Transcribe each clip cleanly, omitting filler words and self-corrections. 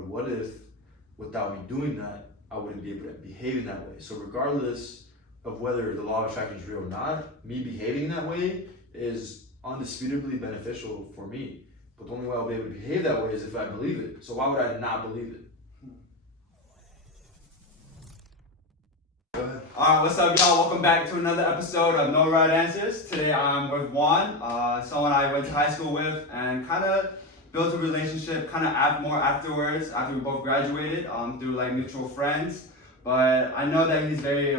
but what if without me doing that, I wouldn't be able to behave in that way? So regardless of whether the law of attraction is real or not, me behaving that way is undisputably beneficial for me. But the only way I'll be able to behave that way is if I believe it. So why would I not believe it? Alright, what's up, y'all? Welcome back to another episode of No Right Answers. Today I'm with Juan, someone I went to high school with, and kind of built a relationship kind of more afterwards, after we both graduated, through like mutual friends. But I know that he's very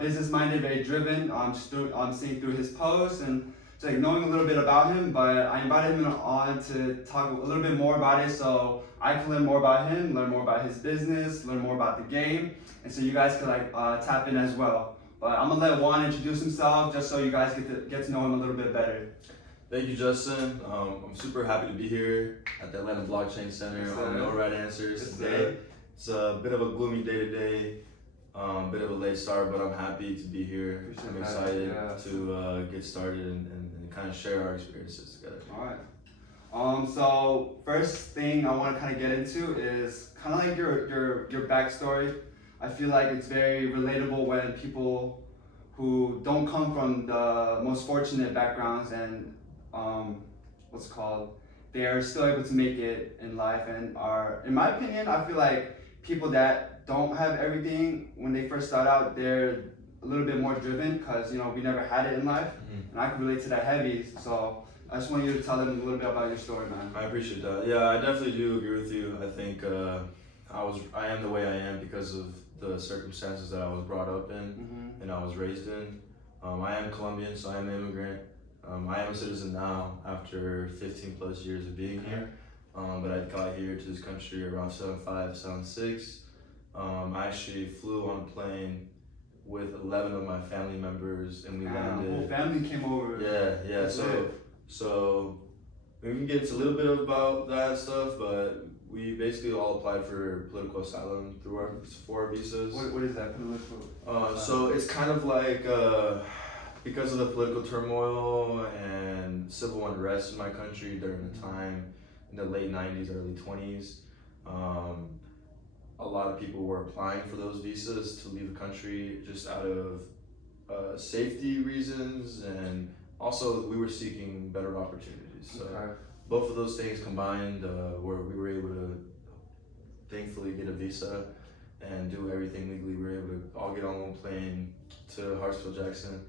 business-minded, very driven, seeing through his posts and just like knowing a little bit about him. But I invited him on to talk a little bit more about it so I can learn more about him, learn more about his business, learn more about the game. And so you guys can like tap in as well. But I'm gonna let Juan introduce himself just so you guys get to know him a little bit better. Thank you, Justin. I'm super happy to be here at the Atlanta Blockchain Center on No Right Answers today. It's a bit of a gloomy day today, bit of a late start, but I'm happy to be here. I'm excited to get started and kind of share our experiences together. All right. So first thing I want to kind of get into is kind of like your backstory. I feel like it's very relatable when people who don't come from the most fortunate backgrounds and they are still able to make it in life and are, in my opinion, I feel like people that don't have everything when they first start out, they're a little bit more driven because, you know, we never had it in life. And I can relate to that heavy. So I just want you to tell them a little bit about your story, man. I appreciate that. Yeah, I definitely do agree with you. I think I am the way I am because of the circumstances that I was brought up in and I was raised in. I am Colombian, so I am an immigrant. I am a citizen now after 15 plus years of being here. But I got here to this country around 2005, 2006. I actually flew on a plane with 11 of my family members, and we landed. Whole family came over. Yeah. So we can get into a little bit about that stuff, but we basically all applied for political asylum through our visas. What is that, political? So it's kind of like because of the political turmoil and civil unrest in my country during the time in the late 90s, early 20s, a lot of people were applying for those visas to leave the country just out of safety reasons, and also we were seeking better opportunities. So both of those things combined, where we were able to thankfully get a visa and do everything legally. We were able to all get on one plane to Hartsfield-Jackson.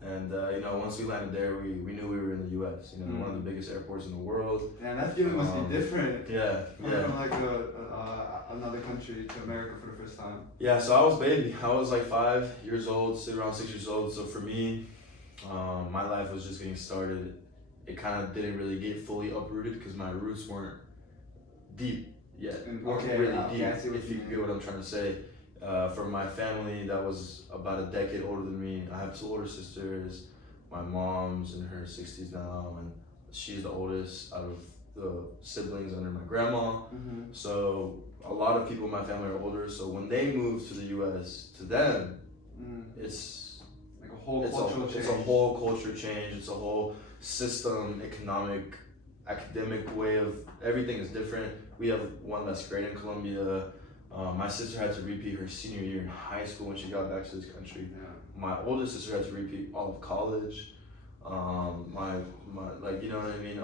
And once we landed there, we knew we were in the U.S. One of the biggest airports in the world. Man, that feeling must be different. Yeah. From like another country to America for the first time. Yeah, so I was baby. I was like 5 years old, around 6 years old. So for me, my life was just getting started. It kind of didn't really get fully uprooted because my roots weren't deep yet. Really deep, if you get what I'm trying to say. From my family that was about a decade older than me. I have 2 older sisters. My mom's in her 60s now, and she's the oldest out of the siblings under my grandma. So a lot of people in my family are older. So when they moved to the U.S., to them, it's like a whole cultural change. It's a whole culture change. It's a whole system, economic, academic way of everything is different. We have one less grade in Colombia. My sister had to repeat her senior year in high school when she got back to this country. My oldest sister had to repeat all of college. My like, you know what I mean?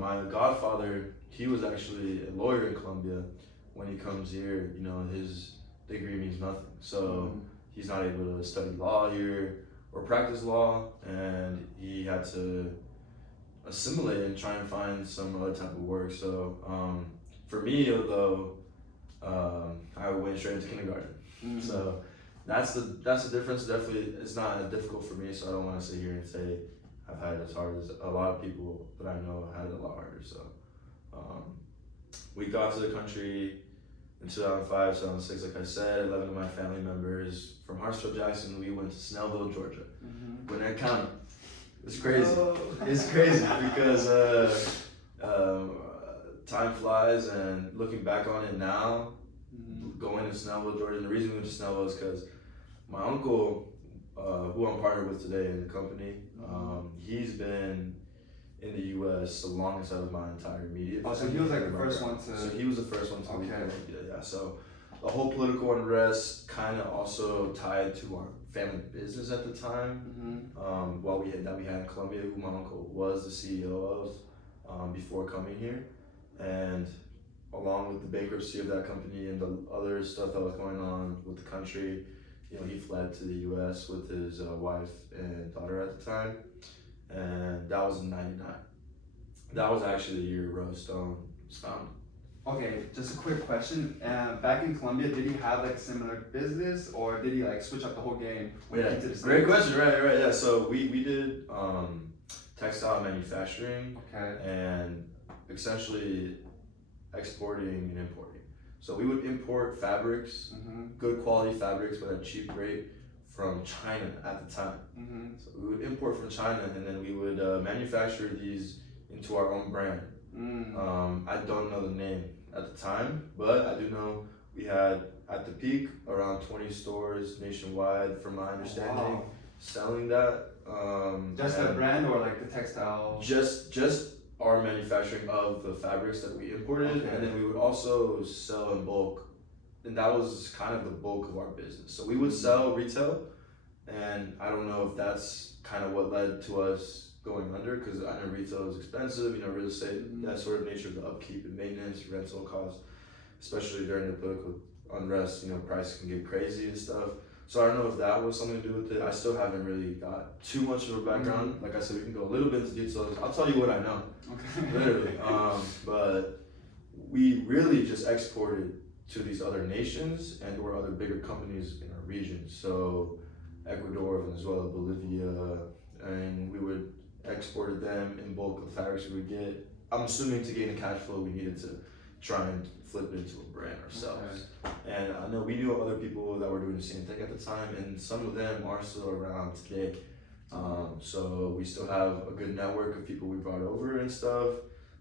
My godfather, he was actually a lawyer in Colombia. When he comes here, his degree means nothing. So he's not able to study law here or practice law, and he had to assimilate and try and find some other type of work. So for me, though, I went straight into kindergarten. So that's the difference. Definitely, it's not as difficult for me. So I don't want to sit here and say I've had it as hard as a lot of people that I know had it a lot harder. So we got to the country in 2005, 2006. Like I said, 11 of my family members from Hartsfield-Jackson. We went to Snellville, Georgia, Gwinnett County. It's crazy. It's crazy because time flies, and looking back on it now, going to Snellville, Georgia, and the reason we went to Snellville is because my uncle, who I'm partnered with today in the company, he's been in the U.S. the longest out of my entire immediate. Oh, so he was like the first one to. So he was the first one to leave Okay. Colombia. Yeah. So the whole political unrest kind of also tied to our family business at the time. While we had in Colombia, who my uncle was the CEO of before coming here, and along with the bankruptcy of that company and the other stuff that was going on with the country, he fled to the U.S. with his wife and daughter at the time, and that was in '99. That was actually the year RoseStone was founded. Okay, just a quick question. Back in Colombia, did he have like a similar business, or did he like switch up the whole game when he came to the States? Great question. Right. Yeah. So we did textile manufacturing. Okay. And essentially exporting and importing. So we would import fabrics, good quality fabrics, but at a cheap rate from China at the time. So we would import from China, and then we would manufacture these into our own brand. I don't know the name at the time, but I do know we had at the peak around 20 stores nationwide, from my understanding, selling that. Just that brand, or like the textile? Just our manufacturing of the fabrics that we imported, and then we would also sell in bulk, and that was kind of the bulk of our business. So we would sell retail, and I don't know if that's kind of what led to us going under, because I know retail is expensive, real estate, that sort of nature of the upkeep and maintenance, rental costs, especially during the political unrest, prices can get crazy and stuff. So I don't know if that was something to do with it. I still haven't really got too much of a background. Like I said, we can go a little bit into details. I'll tell you what I know, literally. But we really just exported to these other nations and or other bigger companies in our region. So Ecuador, Venezuela, Bolivia, and we would export them in bulk of fabrics we would get. I'm assuming to gain the cash flow, we needed to try and flip it into a brand ourselves. And I know we knew other people that were doing the same thing at the time, and some of them are still around today. So we still have a good network of people we brought over and stuff.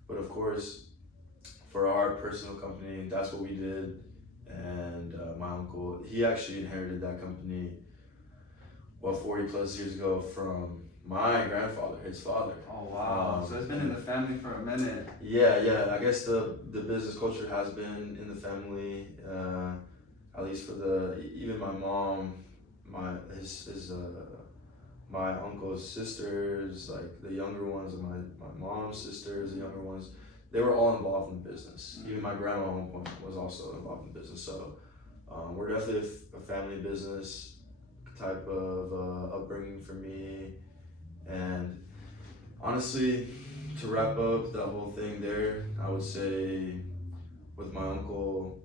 But of course, for our personal company, that's what we did. And my uncle, he actually inherited that company 40 plus years ago from my grandfather, his father. Oh wow! So it's been in the family for a minute. Yeah. I guess the business culture has been in the family, at least for even my mom, my uncle's sisters, like the younger ones, and my mom's sisters, the younger ones, they were all involved in the business. Even my grandma at one point was also involved in the business. So we're definitely a family business type of upbringing for me. And honestly, to wrap up that whole thing there, I would say with my uncle,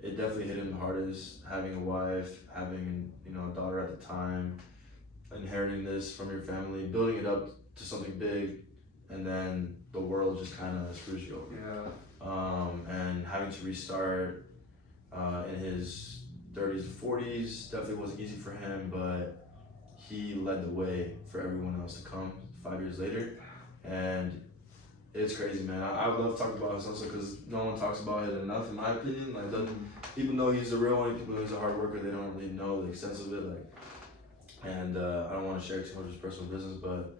it definitely hit him the hardest, having a wife, having a daughter at the time, inheriting this from your family, building it up to something big, and then the world just kind of screws you over. And having to restart in his 30s and 40s definitely wasn't easy for him, but he led the way for everyone else to come 5 years later. And it's crazy, man. I would love to talk about his hustle because no one talks about it enough, in my opinion. Like, people know he's a real one, people know he's a hard worker, they don't really know the extent of it. And I don't want to share too much of his personal business, but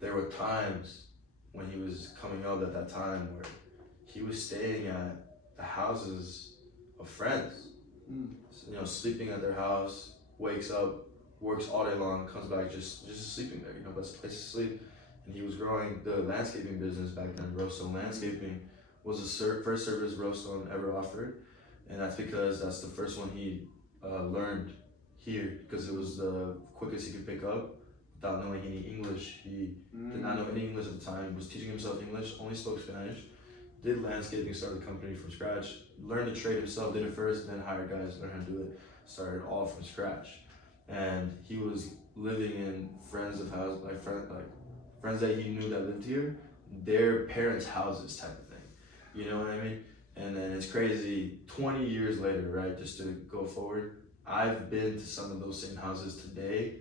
there were times when he was coming up at that time where he was staying at the houses of friends, sleeping at their house, wakes up, works all day long, comes back just sleeping there, best place to sleep. And he was growing the landscaping business back then. RoseStone Landscaping was the first service RoseStone ever offered, and that's because that's the first one he learned here, because it was the quickest he could pick up without knowing any English. He did not know any English at the time, was teaching himself English, only spoke Spanish, did landscaping, started the company from scratch, learned the trade himself, did it first, then hired guys, learned how to do it, started all from scratch. And he was living in friends of houses, friends that he knew that lived here, their parents' houses type of thing. You know what I mean? And then it's crazy, 20 years later, right, just to go forward, I've been to some of those same houses today,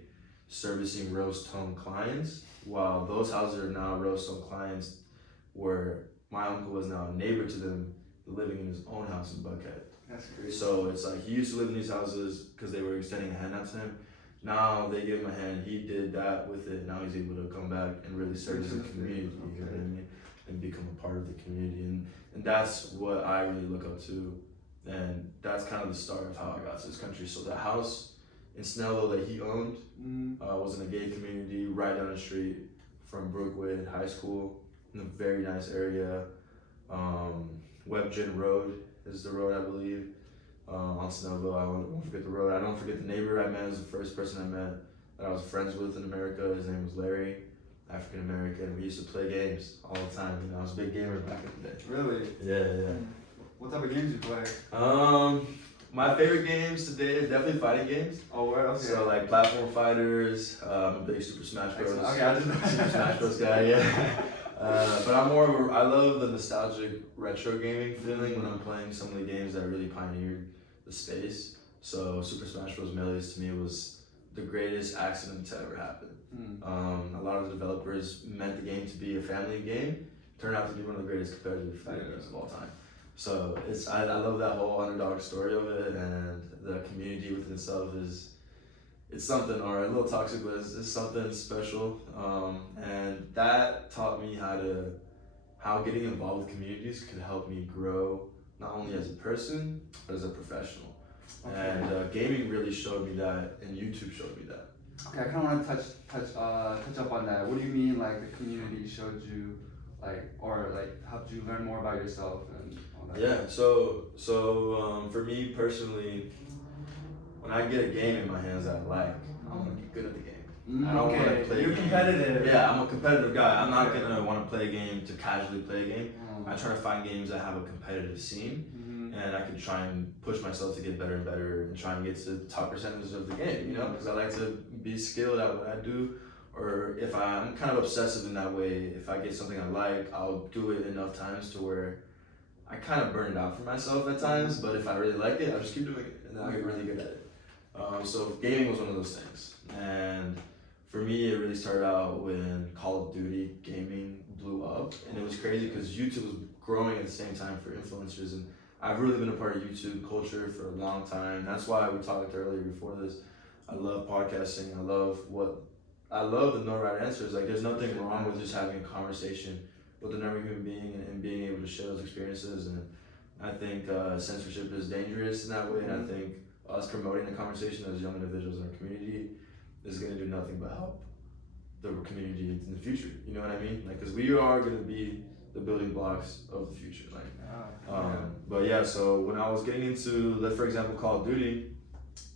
servicing RoseStone clients, while those houses are now RoseStone clients, where my uncle is now a neighbor to them, living in his own house in Buckhead. That's crazy. So it's like he used to live in these houses because they were extending a hand out to him. Now they give him a hand. He did that with it. Now he's able to come back and really serve as a community. You know what I mean? And become a part of the community. And that's what I really look up to. And that's kind of the start of how I got to this country. So the house in Snellville that he owned was in a gay community right down the street from Brookwood High School in a very nice area. Webgen Road is the road, I believe, on Snellville. I won't forget the road. I don't forget the neighbor I met. It was the first person I met that I was friends with in America. His name was Larry, African American. We used to play games all the time. You know, I was a big gamer back in the day. Really? Yeah. What type of games do you play? My favorite games today are definitely fighting games. Oh, where? Okay. So like platform fighters. I'm a big Super Smash Bros. Okay, I just Super Smash Bros. Guy, yeah. But I'm more of I love the nostalgic retro gaming feeling when I'm playing some of the games that really pioneered the space. So Super Smash Bros. Melee to me was the greatest accident to ever happen. A lot of the developers meant the game to be a family game. Turned out to be one of the greatest competitive fighting games of all time. So I love that whole underdog story of it, and the community within itself it's something, or a little toxic, but it's something special. And that taught me how getting involved with communities could help me grow, not only as a person, but as a professional. Okay. And gaming really showed me that, and YouTube showed me that. Okay, I kind of want to touch up on that. What do you mean, like the community showed you, or helped you learn more about yourself and all that? Yeah. So for me personally, when I get a game in my hands that I like, I want to get good at the game. I don't want to play. You're competitive. Yeah, I'm a competitive guy. I'm not gonna want to play a game to casually play a game. I try to find games that have a competitive scene, and I can try and push myself to get better and better, and try and get to the top percentages of the game. You know, because I like to be skilled at what I do. Or if I'm kind of obsessive in that way, if I get something I like, I'll do it enough times to where I kind of burn it out for myself at times. But if I really like it, I'll just keep doing it, and then I'll get really good at it. So gaming was one of those things, and for me, it really started out when Call of Duty gaming blew up, and it was crazy because YouTube was growing at the same time for influencers, and I've really been a part of YouTube culture for a long time. That's why we talked earlier before this. I love podcasting. I love the no right answers. Like, there's nothing wrong with just having a conversation with another human being and being able to share those experiences. And I think censorship is dangerous in that way, and I think us promoting the conversation as young individuals in our community is going to do nothing but help the community in the future. You know what I mean? Like, because we are going to be the building blocks of the future. But yeah, so when I was getting into, for example, Call of Duty,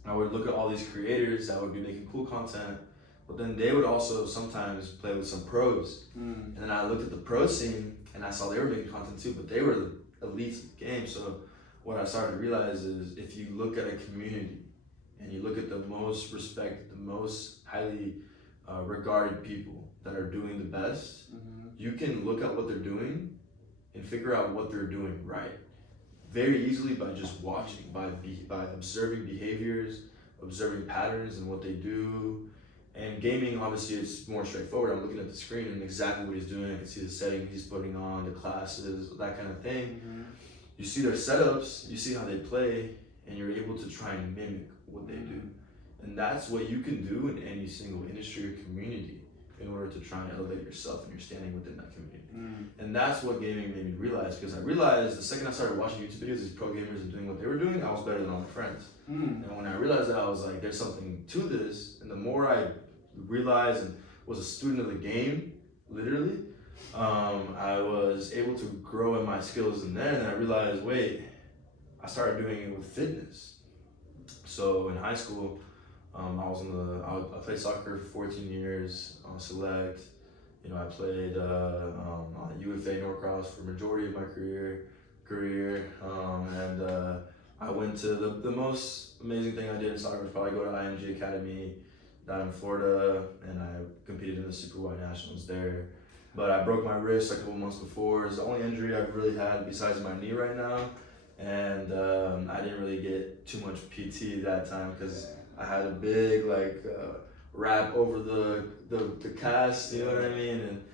I would look at all these creators that would be making cool content, but then they would also sometimes play with some pros. And then I looked at the pro scene and I saw they were making content too, but they were the elites of the game. So what I started to realize is if you look at a community and you look at the most respected, the most highly regarded people that are doing the best, you can look at what they're doing and figure out what they're doing right very easily by just watching, by observing behaviors, observing patterns and what they do. And gaming, obviously, it's more straightforward. I'm looking at the screen and exactly what he's doing. I can see the setting he's putting on, the classes, that kind of thing. You see their setups, you see how they play, and you're able to try and mimic what they do. And that's what you can do in any single industry or community in order to try and elevate yourself and your standing within that community. And that's what gaming made me realize, because I realized the second I started watching YouTube videos, these pro gamers and doing what they were doing, I was better than all my friends. And when I realized that, I was like, there's something to this. And the more I realized and was a student of the game, literally, I was able to grow in my skills. And then I realized, wait, I started doing it with fitness. So in high school, I played soccer for 14 years on select. You know, I played on UFA Norcross for the majority of my career. And I went to the most amazing thing I did in soccer was probably go to IMG Academy down in Florida, and I competed in the Super White Nationals there. But I broke my wrist a couple months before. It's the only injury I've really had besides my knee right now. And I didn't really get too much PT that time because I had a big wrap over the cast, you know what I mean? And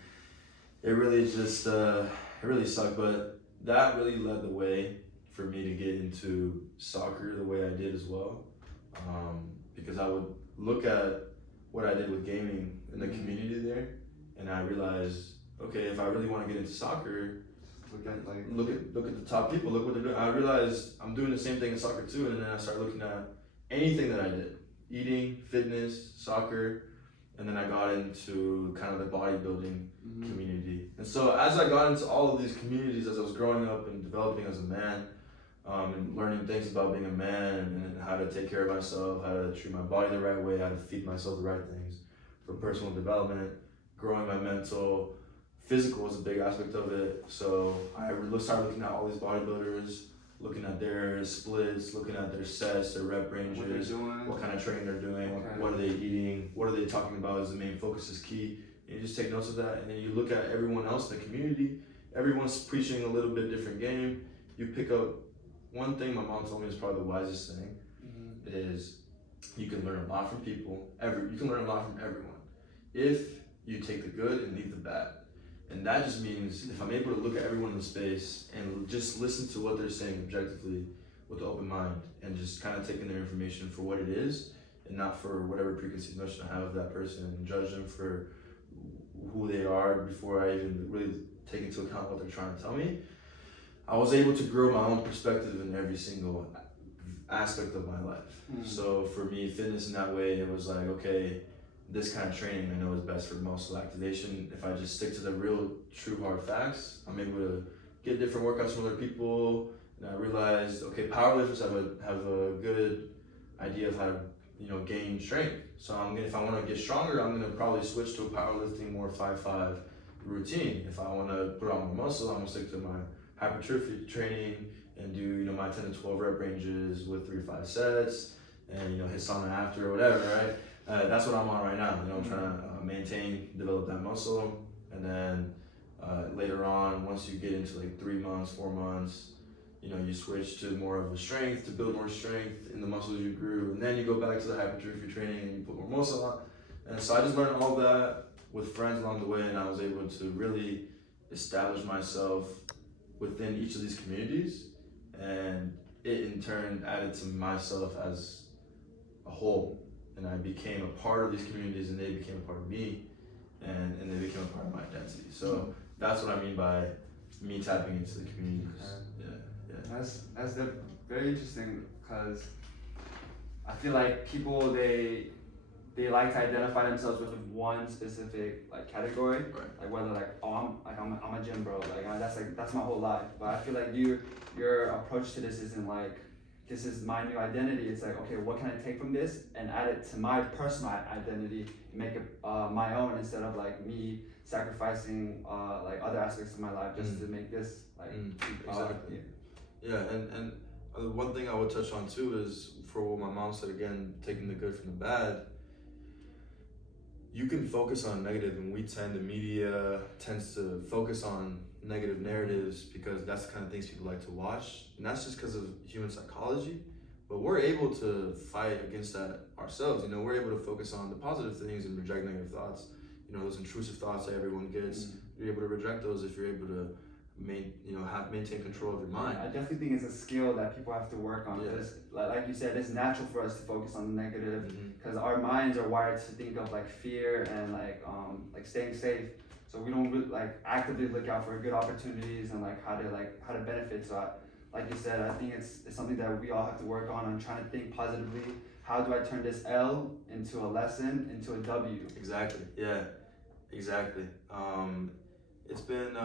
it really just, it really sucked, but that really led the way for me to get into soccer the way I did as well. Because look at what I did with gaming in the community there, and I realized, okay, if I really want to get into soccer, look at the top people, look what they're doing. I realized I'm doing the same thing in soccer too, and then I started looking at anything that I did, eating, fitness, soccer, and then I got into kind of the bodybuilding community. And so as I got into all of these communities, as I was growing up and developing as a man, and learning things about being a man and how to take care of myself, how to treat my body the right way, how to feed myself the right things for personal development, growing my mental, physical was a big aspect of it. So I started looking at all these bodybuilders, looking at their splits, looking at their sets, their rep ranges, what kind of training they're doing, what are they eating, what are they talking about as the main focus is key. And you just take notes of that, and then you look at everyone else in the community, everyone's preaching a little bit different game. You pick up one thing my mom told me is probably the wisest thing, is you can learn a lot from people, you can learn a lot from everyone if you take the good and leave the bad. And that just means if I'm able to look at everyone in the space and just listen to what they're saying objectively with an open mind and just kind of taking their information for what it is and not for whatever preconceived notion I have of that person and judge them for who they are before I even really take into account what they're trying to tell me, I was able to grow my own perspective in every single aspect of my life. So for me, fitness in that way, it was like, okay, this kind of training I know is best for muscle activation. If I just stick to the real, true, hard facts, I'm able to get different workouts from other people. And I realized, okay, powerlifters have a good idea of how to, gain strength. So if I want to get stronger, I'm gonna probably switch to a powerlifting more 5-5 routine. If I want to put on more muscle, I'm gonna stick to my hypertrophy training and do my 10 to 12 rep ranges with 3 to 5 sets, and hit sauna after or whatever, right? That's what I'm on right now. I'm trying to maintain, develop that muscle, and then later on, once you get into like 3 months, 4 months, you switch to more of a strength to build more strength in the muscles you grew, and then you go back to the hypertrophy training and you put more muscle on. And so I just learned all that with friends along the way, and I was able to really establish myself within each of these communities, and it in turn added to myself as a whole, and I became a part of these communities, and they became a part of me, and they became a part of my identity. So that's what I mean by me tapping into the communities. That's very interesting, because I feel like people they like to identify themselves with one specific category, right. Like whether I'm a gym bro, that's my whole life. But I feel like your approach to this isn't like, this is my new identity. It's like, okay, what can I take from this and add it to my personal identity and make it my own, instead of like me sacrificing other aspects of my life just to make this exactly. Yeah, and one thing I would touch on too is, for what my mom said again, taking the good from the bad. You can focus on negative, and the media tends to focus on negative narratives because that's the kind of things people like to watch, and that's just because of human psychology. But we're able to fight against that ourselves. We're able to focus on the positive things and reject negative thoughts. Those intrusive thoughts that everyone gets. You're able to reject those if you're able to maintain control of your mind. I definitely think it's a skill that people have to work on, because like you said, it's natural for us to focus on the negative, because our minds are wired to think of fear and staying safe. So we don't really actively look out for good opportunities and how to benefit. So like you said, I think it's something that we all have to work on trying to think positively. How do I turn this L into a lesson, into a W? Exactly. Yeah. Exactly. It's been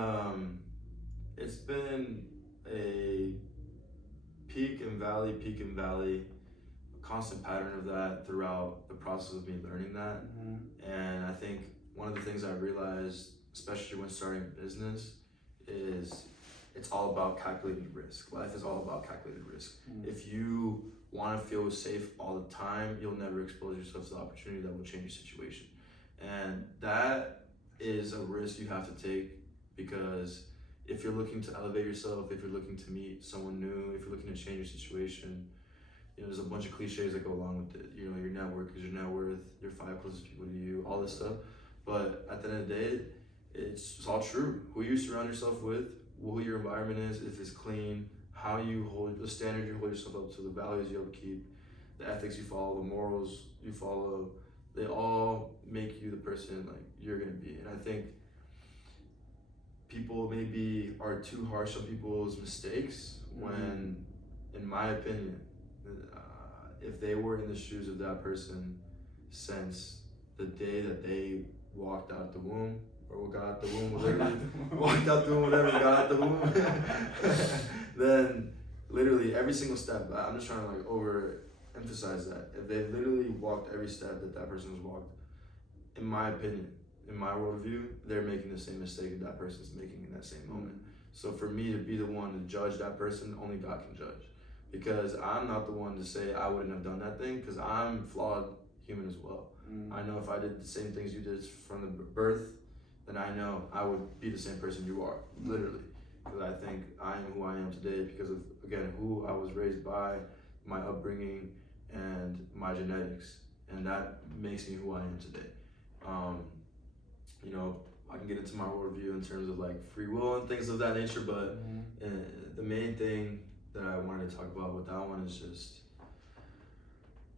a peak and valley, a constant pattern of that throughout the process of me learning that. And I think one of the things I realized, especially when starting a business, is it's all about calculated risk. Life is all about calculated risk. If you want to feel safe all the time, you'll never expose yourself to the opportunity that will change your situation. And that is a risk you have to take, because if you're looking to elevate yourself, if you're looking to meet someone new, if you're looking to change your situation, there's a bunch of cliches that go along with it. Your network is your net worth, your 5 closest people to you, all this stuff. But at the end of the day, it's all true. Who you surround yourself with, who your environment is, if it's clean, how you hold the standard you hold yourself up to, the values you upkeep, the ethics you follow, the morals you follow, they all make you the person like you're gonna be. And I think people maybe are too harsh on people's mistakes when, in my opinion, if they were in the shoes of that person since the day that they walked out the womb, or got out the womb, whatever, walked out the womb, whatever, got out the womb, then literally every single step, I'm just trying to like overemphasize that. If they literally walked every step that that person has walked, in my opinion, in my worldview, they're making the same mistake that that person's making in that same moment. So for me to be the one to judge that person, only God can judge. Because I'm not the one to say I wouldn't have done that thing, because I'm flawed human as well. I know if I did the same things you did from the birth, then I know I would be the same person you are, literally. Because I think I am who I am today because of, again, who I was raised by, my upbringing, and my genetics. And that makes me who I am today. You know, I can get into my worldview in terms of like free will and things of that nature, but the main thing that I wanted to talk about with that one is just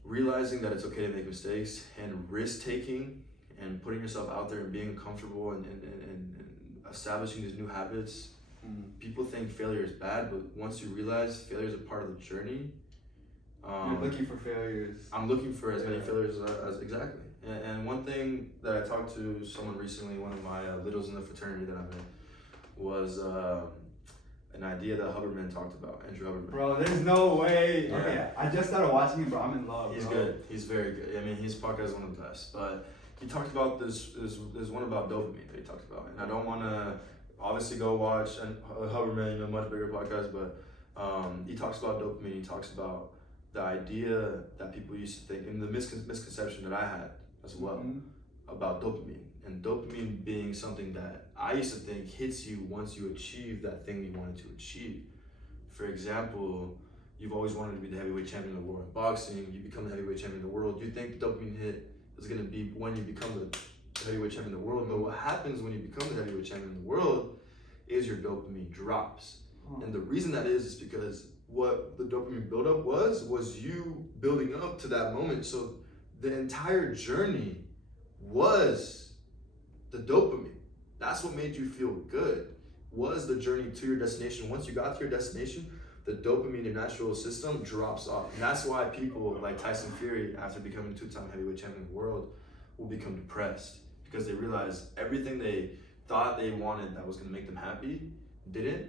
realizing that it's okay to make mistakes and risk taking and putting yourself out there and being comfortable and establishing these new habits. People think failure is bad, but once you realize failure is a part of the journey, you're looking for failures. I'm looking for as many failures as exactly. And one thing that I talked to someone recently, one of my littles in the fraternity that I'm in, was an idea that Huberman talked about, Andrew Huberman. Bro, there's no way. Yeah. Okay, I just started watching him, bro. I'm in love. He's good. He's very good. I mean, his podcast is one of the best. But he talked about this. There's one about dopamine that he talked about, and I don't want to obviously go watch and Huberman, you know, much bigger podcast, but he talks about dopamine. He talks about the idea that people used to think, and the misconception that I had as well about dopamine, and dopamine being something that I used to think hits you once you achieve that thing you wanted to achieve. For example, you've always wanted to be the heavyweight champion of the world in boxing, you become the heavyweight champion of the world, you think the dopamine hit is going to be when you become the heavyweight champion of the world, but what happens when you become the heavyweight champion of the world is your dopamine drops. And the reason that is because what the dopamine buildup was you building up to that moment. So the entire journey was the dopamine. That's what made you feel good, was the journey to your destination. Once you got to your destination, the dopamine, your natural system, drops off. And that's why people like Tyson Fury, after becoming two-time heavyweight champion of the world, will become depressed, because they realize everything they thought they wanted that was going to make them happy didn't.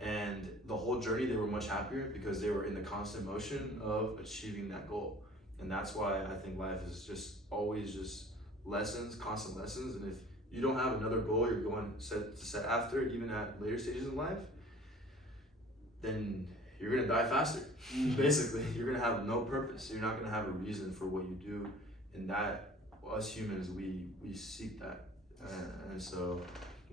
And the whole journey, they were much happier because they were in the constant motion of achieving that goal. And that's why I think life is just always just lessons, constant lessons. And if you don't have another goal you're going to set after, even at later stages in life, then you're going to die faster. Basically, you're going to have no purpose. You're not going to have a reason for what you do. And that, us humans, we seek that. And so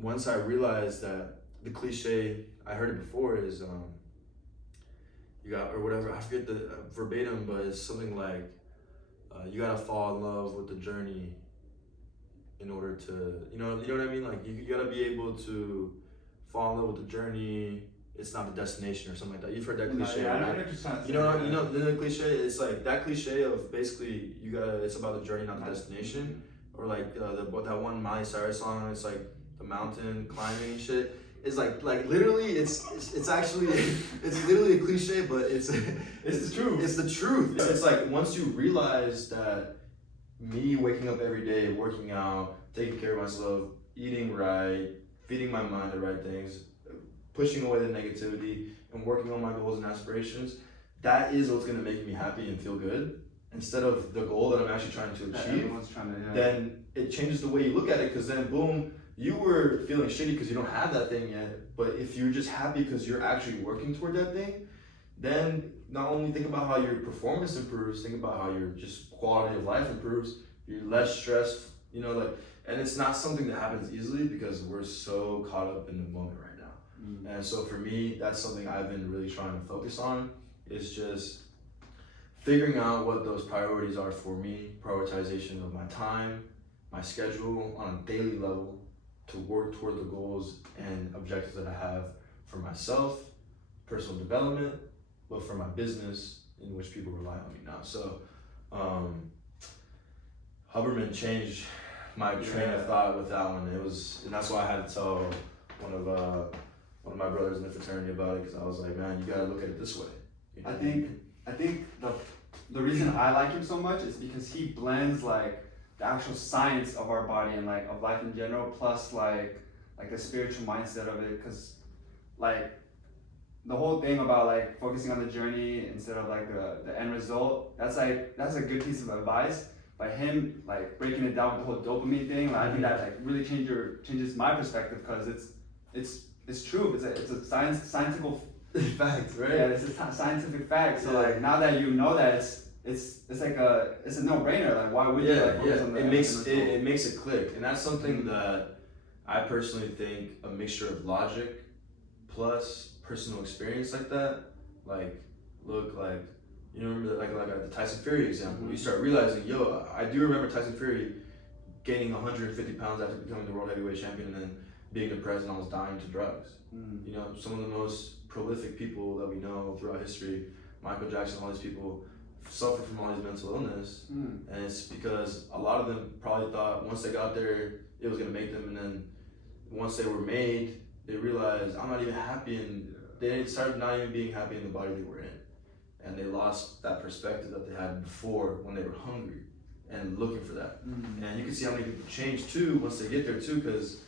once I realized that the cliche, I heard it before, is you got, or whatever, I forget the verbatim, but it's something like you gotta fall in love with the journey in order to, you know what I mean? Like you gotta be able to fall in love with the journey. It's not the destination or something like that. You've heard that cliche, yeah, right? You know the cliche. It's like that cliche of basically it's about the journey, not the destination. Or like that one Miley Cyrus song. It's like the mountain climbing and shit. It's like literally it's actually it's literally a cliche, but it's the truth. It's the truth. It's like once you realize that me waking up every day, working out, taking care of myself, eating right, feeding my mind the right things, pushing away the negativity, and working on my goals and aspirations, that is what's gonna make me happy and feel good. Instead of the goal that I'm actually trying to achieve, then it changes the way you look at it, because then boom, you were feeling shitty because you don't have that thing yet, but if you're just happy because you're actually working toward that thing, then not only think about how your performance improves, think about how your just quality of life improves, you're less stressed, and it's not something that happens easily because we're so caught up in the moment right now. And so for me, that's something I've been really trying to focus on, is just figuring out what those priorities are for me, prioritization of my time, my schedule on a daily level, to work toward the goals and objectives that I have for myself, personal development, but for my business, in which people rely on me now. So, Huberman changed my train of thought with that one. And that's why I had to tell one of my brothers in the fraternity about it, because I was like, man, you gotta look at it this way. You know? I think the reason I like him so much is because he blends like the actual science of our body and like of life in general, plus like the spiritual mindset of it. Because like the whole thing about like focusing on the journey instead of like the end result, that's a good piece of advice. But him like breaking it down with the whole dopamine thing, like, I think that like really changes my perspective, because it's true. It's a scientific fact, right? Yeah, it's a scientific fact. So like now that you know that, it's like it's a no-brainer. Like why would you like focus on the it makes it click, and that's something that I personally think a mixture of logic plus personal experience like that. Like look, like you remember like the Tyson Fury example. You start realizing, yo, I do remember Tyson Fury gaining 150 pounds after becoming the world heavyweight champion, and then being depressed and almost dying to drugs. You know, some of the most prolific people that we know throughout history, Michael Jackson, all these people suffer from all these mental illness, and it's because a lot of them probably thought once they got there it was gonna make them, and then once they were made, they realized I'm not even happy, and they started not even being happy in the body they were in, and they lost that perspective that they had before when they were hungry and looking for that. And you can see how many people change too once they get there too, because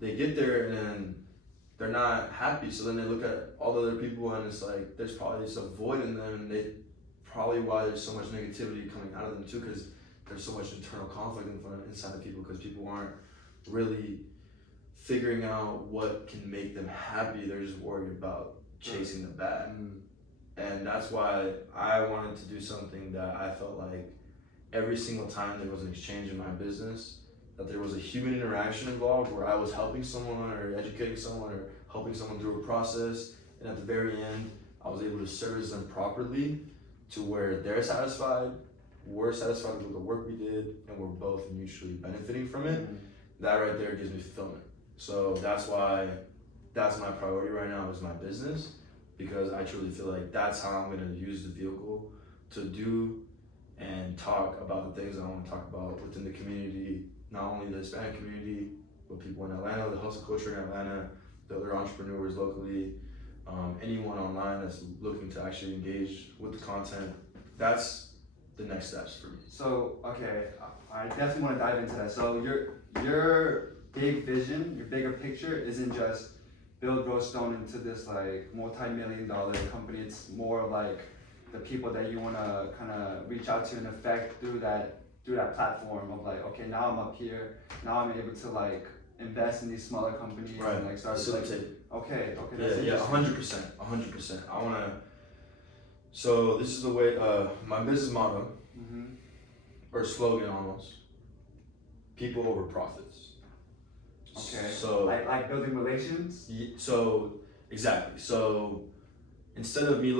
they get there and then they're not happy, so then they look at all the other people and it's like there's probably this void in them, and they probably why there's so much negativity coming out of them too, because there's so much internal conflict inside of people, because people aren't really figuring out what can make them happy. They're just worried about chasing the bag. And that's why I wanted to do something that I felt like every single time there was an exchange in my business, that there was a human interaction involved where I was helping someone or educating someone or helping someone through a process, and at the very end I was able to service them properly to where they're satisfied, we're satisfied with the work we did, and we're both mutually benefiting from it. That right there gives me fulfillment. So that's why that's my priority right now, is my business, because I truly feel like that's how I'm gonna use the vehicle to do and talk about the things I want to talk about within the community, not only the Hispanic community, but people in Atlanta, the hustle culture in Atlanta, the other entrepreneurs locally, anyone online that's looking to actually engage with the content. That's the next steps for me. So, okay, I definitely want to dive into that. So your big vision, your bigger picture isn't just build RoseStone into this like multi-million-dollar company. It's more like the people that you want to kind of reach out to and affect through that platform of like, okay, now I'm up here, now I'm able to like invest in these smaller companies, right, and like start facilitate. Like, okay, yeah, 100%. I want to. So this is the way my business motto, or slogan almost: people over profits. Okay. So like building relations. So exactly. So instead of me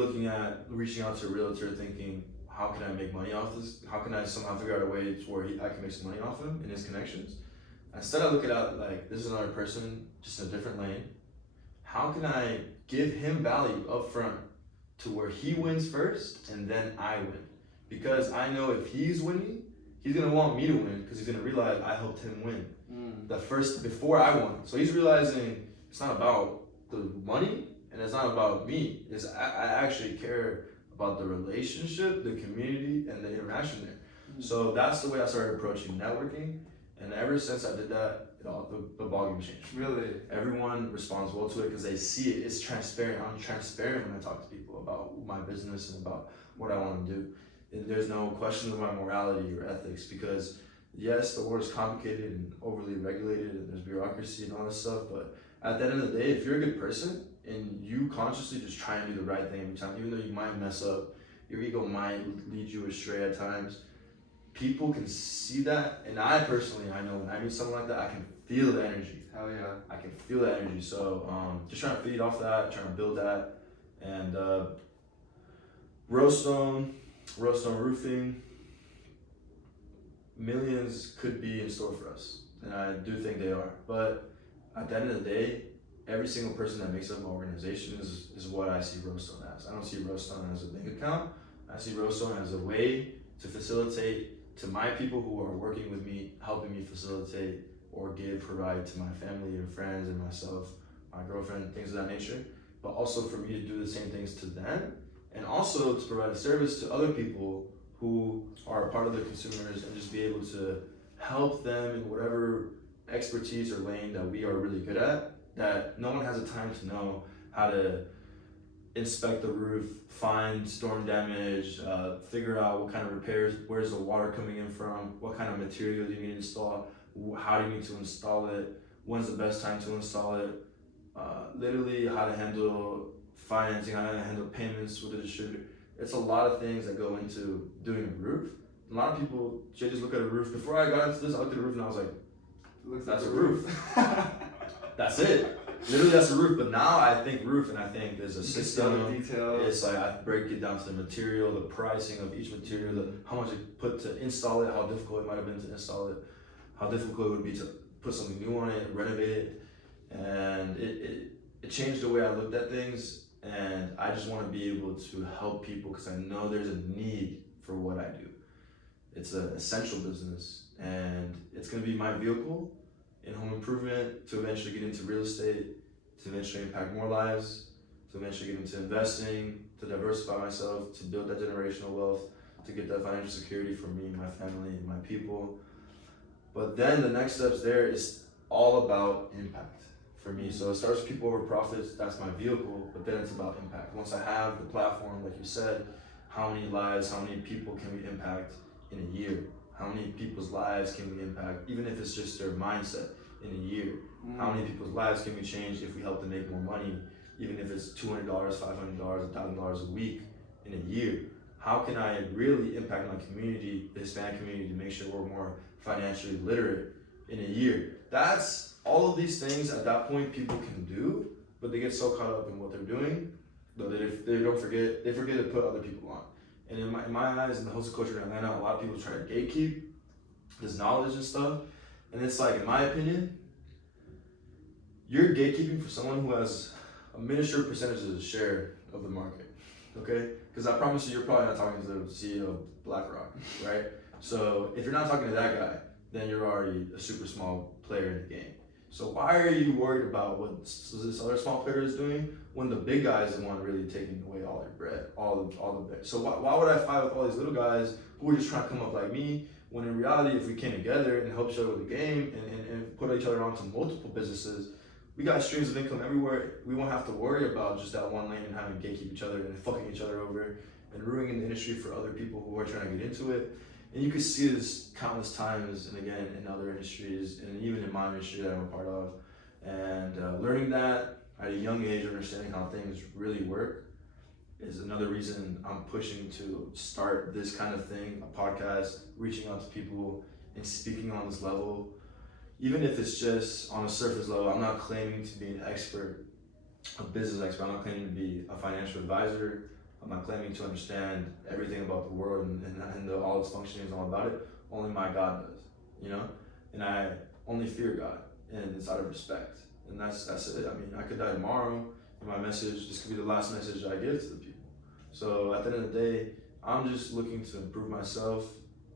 reaching out to a realtor thinking, how can I make money off this? How can I somehow figure out a way to where I can make some money off him and his connections? Instead, I look at it like this is another person, just in a different lane. How can I give him value up front to where he wins first and then I win? Because I know if he's winning, he's gonna want me to win, because he's gonna realize I helped him win before I won. So he's realizing it's not about the money and it's not about me. I actually care about the relationship, the community, and the interaction there. So that's the way I started approaching networking, and ever since I did that, the ballgame changed. Really? Everyone responds well to it because they see it. It's transparent. I'm transparent when I talk to people about my business and about what I want to do. And there's no question of my morality or ethics, because yes, the world is complicated and overly regulated, and there's bureaucracy and all this stuff, but at the end of the day, if you're a good person and you consciously just try and do the right thing every time, even though you might mess up, your ego might lead you astray at times, people can see that. And I personally, I know when I meet someone like that, I can feel the energy. Hell yeah. I can feel the energy. So just trying to feed off that, trying to build that. And RoseStone Roofing, millions could be in store for us, and I do think they are. But at the end of the day, every single person that makes up my organization is what I see RoseStone as. I don't see RoseStone as a bank account. I see RoseStone as a way to facilitate to my people who are working with me, helping me facilitate or provide to my family or friends and myself, my girlfriend, things of that nature. But also for me to do the same things to them, and also to provide a service to other people who are a part of the consumers, and just be able to help them in whatever expertise or lane that we are really good at, that no one has the time to know how to inspect the roof, find storm damage, figure out what kind of repairs, where's the water coming in from, what kind of material do you need to install, how do you need to install it, when's the best time to install it, literally how to handle financing, how to handle payments with the distributor. It's a lot of things that go into doing a roof. A lot of people just look at a roof. Before I got into this, I looked at a roof and I was like, that's a roof. That's it. Literally, that's a roof. But now I think roof, and I think there's a system. It's like I break it down to the material, the pricing of each material, how much it put to install it, how difficult it might have been to install it, how difficult it would be to put something new on it, renovate it. And it changed the way I looked at things. And I just want to be able to help people because I know there's a need for what I do. It's an essential business, and it's going to be my vehicle in home improvement to eventually get into real estate, to eventually impact more lives, to eventually get into investing, to diversify myself, to build that generational wealth, to get that financial security for me, my family, and my people. But then the next steps there is all about impact for me. So it starts with people over profits, that's my vehicle, but then it's about impact. Once I have the platform, like you said, how many lives, how many people can we impact in a year? How many people's lives can we impact, even if it's just their mindset in a year? How many people's lives can we change if we help them make more money, even if it's $200, $500, $1,000 a week in a year? How can I really impact my community, the Hispanic community, to make sure we're more financially literate in a year? That's all of these things at that point people can do, but they get so caught up in what they're doing that they forget to put other people on. And in my eyes, in the hostel culture in Atlanta, a lot of people try to gatekeep this knowledge and stuff. And it's like, in my opinion, you're gatekeeping for someone who has a minuscule percentage of the share of the market, okay? Because I promise you, you're probably not talking to the CEO of BlackRock, right? So if you're not talking to that guy, then you're already a super small player in the game. So why are you worried about what this other small player is doing when the big guy is the one really taking away all their bread, all the bread? So why would I fight with all these little guys who are just trying to come up like me, when in reality, if we came together and helped each other with the game and put each other onto multiple businesses, we got streams of income everywhere. We won't have to worry about just that one lane and having to gatekeep each other and fucking each other over and ruining the industry for other people who are trying to get into it. And you can see this countless times, and again, in other industries, and even in my industry that I'm a part of. And learning that at a young age, understanding how things really work, is another reason I'm pushing to start this kind of thing, a podcast, reaching out to people and speaking on this level. Even if it's just on a surface level, I'm not claiming to be an expert, a business expert. I'm not claiming to be a financial advisor. I'm not claiming to understand everything about the world and all its functioning and all about it. Only my God does, you know? And I only fear God, and it's out of respect. And that's it. I mean, I could die tomorrow, and my message, this could be the last message I give to the people. So at the end of the day, I'm just looking to improve myself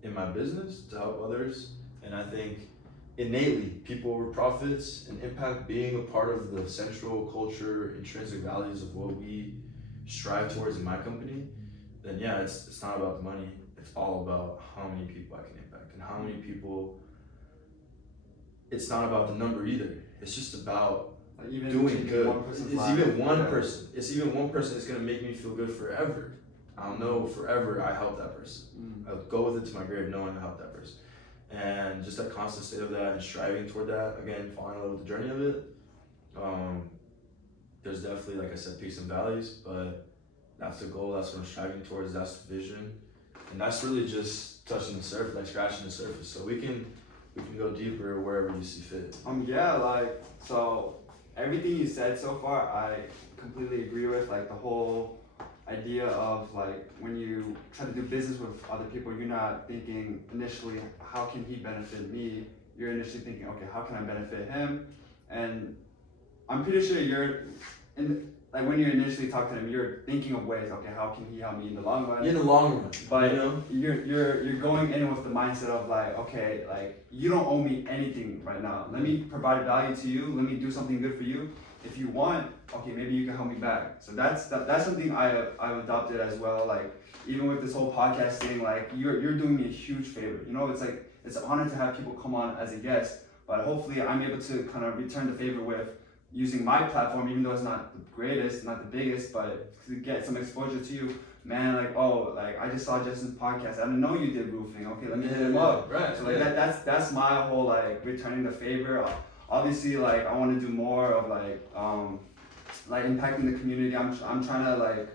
in my business to help others. And I think innately, people over profits and impact being a part of the central culture, intrinsic values of what we strive towards in my company, then yeah, it's not about the money. It's all about how many people I can impact and how many people. It's not about the number either. It's just about like even doing good. It's even one person. It's even one person that's gonna make me feel good forever. I'll know forever I helped that person. I'll go with it to my grave knowing I helped that person. And just that constant state of that and striving toward that, again, falling in love with the journey of it. There's definitely, like I said, peaks and valleys, but that's the goal, that's what I'm striving towards, that's the vision. And that's really just touching the surface, like scratching the surface. So we can go deeper wherever you see fit. So everything you said so far, I completely agree with. Like the whole idea of like when you try to do business with other people, you're not thinking initially, how can he benefit me? You're initially thinking, okay, how can I benefit him? And I'm pretty sure like when you initially talk to him, you're thinking of ways, okay, how can he help me in the long run? In the long run, but you know, you're going in with the mindset of like, okay, like you don't owe me anything right now. Let me provide value to you. Let me do something good for you. If you want, okay, maybe you can help me back. So that's something I've adopted as well. Like even with this whole podcast thing, like you're doing me a huge favor. You know, it's like it's an honor to have people come on as a guest, but hopefully I'm able to kind of return the favor with using my platform, even though it's not the greatest, not the biggest, but to get some exposure to you, man. Like, oh, like I just saw Justin's podcast. I didn't know you did roofing. Okay, let me hit him up. Right. So like that's my whole like returning the favor. Obviously, like I want to do more of like impacting the community. I'm trying to like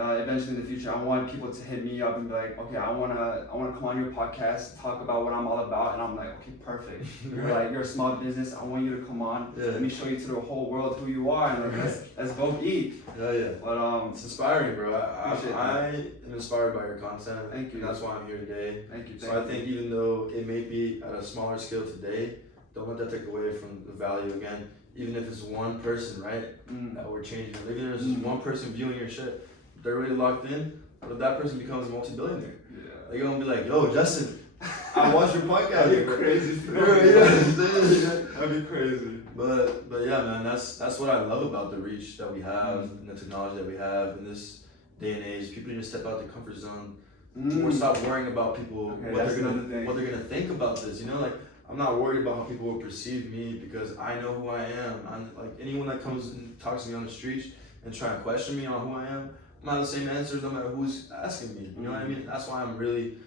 eventually in the future, I want people to hit me up and be like, okay, I wanna come on your podcast, talk about what I'm all about, and I'm like, okay, perfect. You're a small business. I want you to come on. Yeah. Let me show you to the whole world who you are, and like, let's both eat. Yeah. But it's inspiring, bro. I am inspired by your content. Thank you. And that's why I'm here today. Thank you. So I think even though it may be at a smaller scale today, don't let that take away from the value. Again, even if it's one person, right, that we're changing. Even if there's just one person viewing your shit, they're really locked in. What if that person becomes a multi-billionaire? Yeah. They're gonna be like, yo, Justin, I watched your podcast. That'd be crazy. That'd be crazy. But yeah, man, that's what I love about the reach that we have and the technology that we have in this day and age. People need to step out their comfort zone. Or stop worrying about people, what they're gonna think about this. You know, like I'm not worried about how people will perceive me because I know who I am. I'm like anyone that comes and talks to me on the streets and try and question me on who I am, I'm not the same answers no matter who's asking me. You know what I mean? That's why I'm really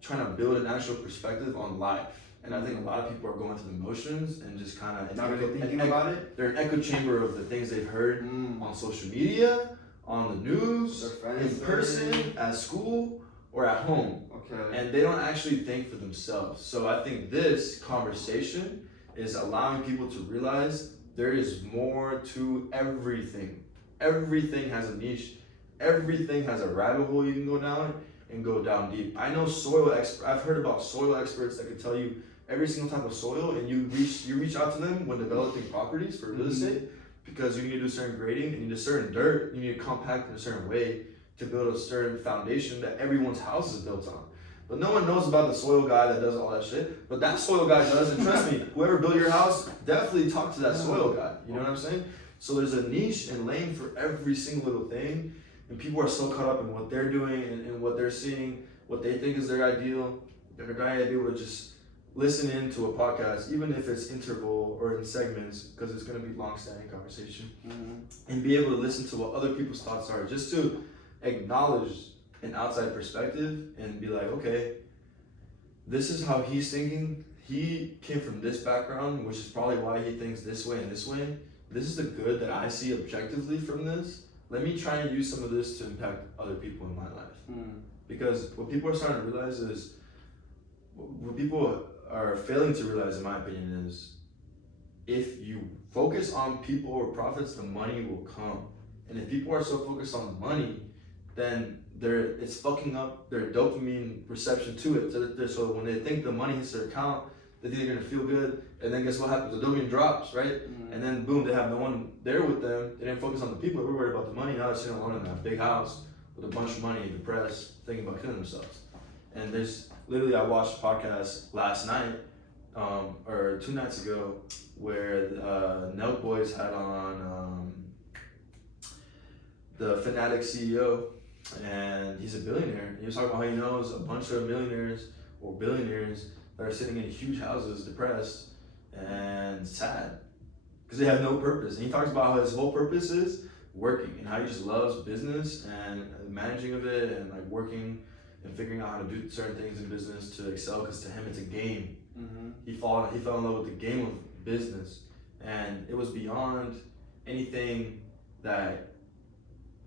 trying to build an actual perspective on life. And I think a lot of people are going through the motions and just kind of not really thinking about it. They're an echo chamber of the things they've heard on social media, on the news, in person, at school, or at home. Okay. And they don't actually think for themselves. So I think this conversation is allowing people to realize there is more to everything. Everything has a niche. Everything has a rabbit hole you can go down and go down deep. I know I've heard about soil experts that can tell you every single type of soil, and you reach out to them when developing properties for real estate because you need to do certain grading, you need a certain dirt, you need to compact in a certain way to build a certain foundation that everyone's house is built on. But no one knows about the soil guy that does all that shit. But that soil guy does, and trust me, whoever built your house, definitely talk to that soil guy. You know what I'm saying? So there's a niche and lane for every single little thing. And people are so caught up in what they're doing and what they're seeing, what they think is their ideal. They're not able to just listen into a podcast, even if it's interval or in segments, because it's going to be long-standing conversation, and be able to listen to what other people's thoughts are, just to acknowledge an outside perspective and be like, okay, this is how he's thinking. He came from this background, which is probably why he thinks this way and this way. This is the good that I see objectively from this. Let me try and use some of this to impact other people in my life. Because what people are starting to realize is, what people are failing to realize, in my opinion, is if you focus on people or profits, the money will come. And if people are so focused on money, then it's fucking up their dopamine reception to it. So when they think the money hits their account, they think they're gonna feel good, and then guess what happens? The dopamine drops, right? And then boom, they have no one there with them. They didn't focus on the people. They were worried about the money. Now they're sitting alone in that big house with a bunch of money, depressed, thinking about killing themselves. And there's literally, I watched a podcast last night, or 2 nights ago, where Nelk Boys had on the Fanatic CEO, and he's a billionaire. He was talking about how he knows a bunch of millionaires or billionaires that are sitting in huge houses, depressed and sad, because they have no purpose. And he talks about how his whole purpose is working, and how he just loves business and managing of it, and like working and figuring out how to do certain things in business to excel, because to him it's a game. He fell in love with the game of business, and it was beyond anything that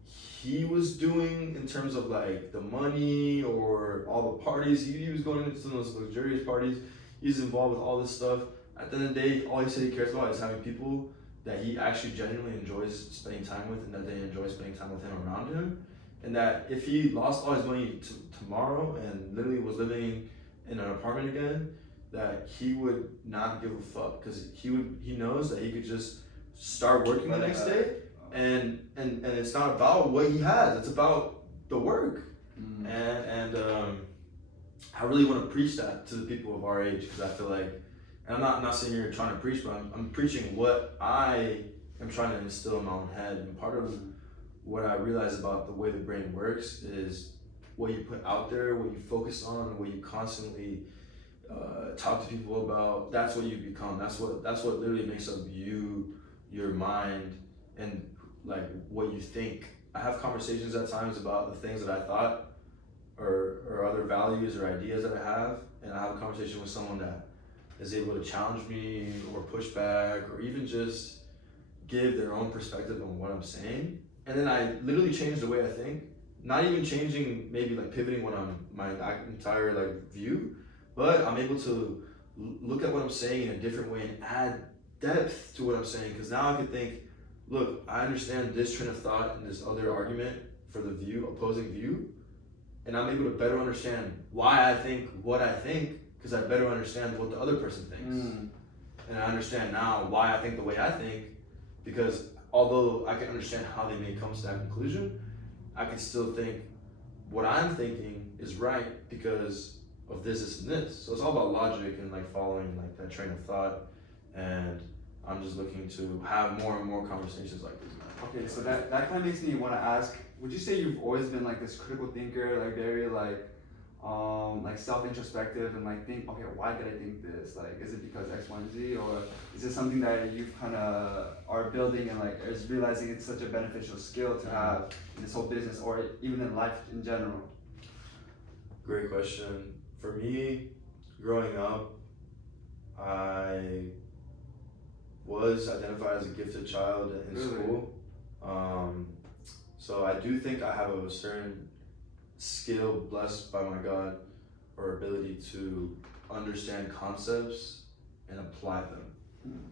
he was doing in terms of like the money or all the parties. He was going into some of those luxurious parties. He's involved with all this stuff. At the end of the day, all he said he cares about is having people that he actually genuinely enjoys spending time with, and that they enjoy spending time with him around him. And that if he lost all his money tomorrow and literally was living in an apartment again, that he would not give a fuck, because he knows that he could just start working the next day and it's not about what he has. It's about the work. And I really want to preach that to the people of our age, because I feel like, and I'm not sitting here trying to preach, but I'm preaching what I am trying to instill in my own head. And part of what I realize about the way the brain works is what you put out there, what you focus on, what you constantly talk to people about. That's what you become. That's what literally makes up you, your mind, and like what you think. I have conversations at times about the things that I thought or other values or ideas that I have, and I have a conversation with someone that is able to challenge me or push back or even just give their own perspective on what I'm saying, and then I literally change the way I think. Not even changing, maybe like pivoting my entire like view, but I'm able to look at what I'm saying in a different way and add depth to what I'm saying, because now I can think, look, I understand this train of thought and this other argument for the opposing view, and I'm able to better understand why I think what I think, because I better understand what the other person thinks. And I understand now why I think the way I think, because although I can understand how they may come to that conclusion, I can still think what I'm thinking is right because of this, and this. So it's all about logic and like following like that train of thought. And I'm just looking to have more and more conversations like this now. Okay, so that kind of makes me want to ask, would you say you've always been like this critical thinker, like very like self-introspective and like think, okay, why did I think this? Like, is it because X, Y, and Z, or is it something that you've kind of are building and like is realizing it's such a beneficial skill to have in this whole business or even in life in general? Great question. For me, growing up, I was identified as a gifted child in school. So I do think I have a certain skill blessed by my God or ability to understand concepts and apply them.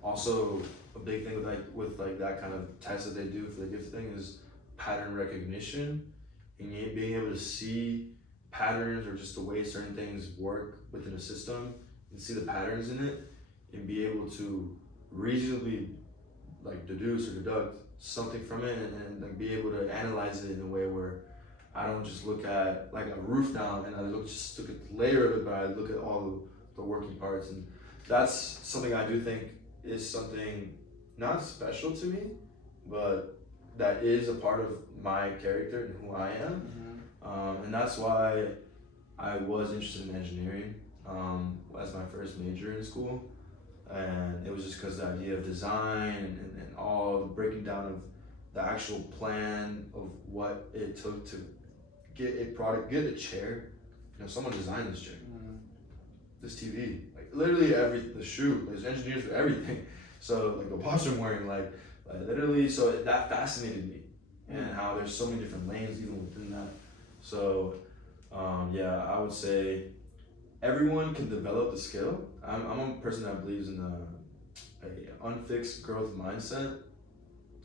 Also, a big thing with that kind of test that they do for the gifted thing is pattern recognition, and being able to see patterns or just the way certain things work within a system and see the patterns in it and be able to reasonably like deduce or deduct something from it, and like be able to analyze it in a way where I don't just look at like a roof down and I just look at the layer of it, but I look at all the working parts. And that's something I do think is something not special to me, but that is a part of my character and who I am. And that's why I was interested in engineering as my first major in school. And it was just because the idea of design and all the breaking down of the actual plan of what it took to get a product, get a chair. You know, someone designed this chair, this TV, like literally the shoe. There's engineers for everything. So like the watch I'm wearing, like literally. So that fascinated me, and how there's so many different lanes even within that. So yeah, I would say everyone can develop the skill. I'm a person that believes in a unfixed growth mindset.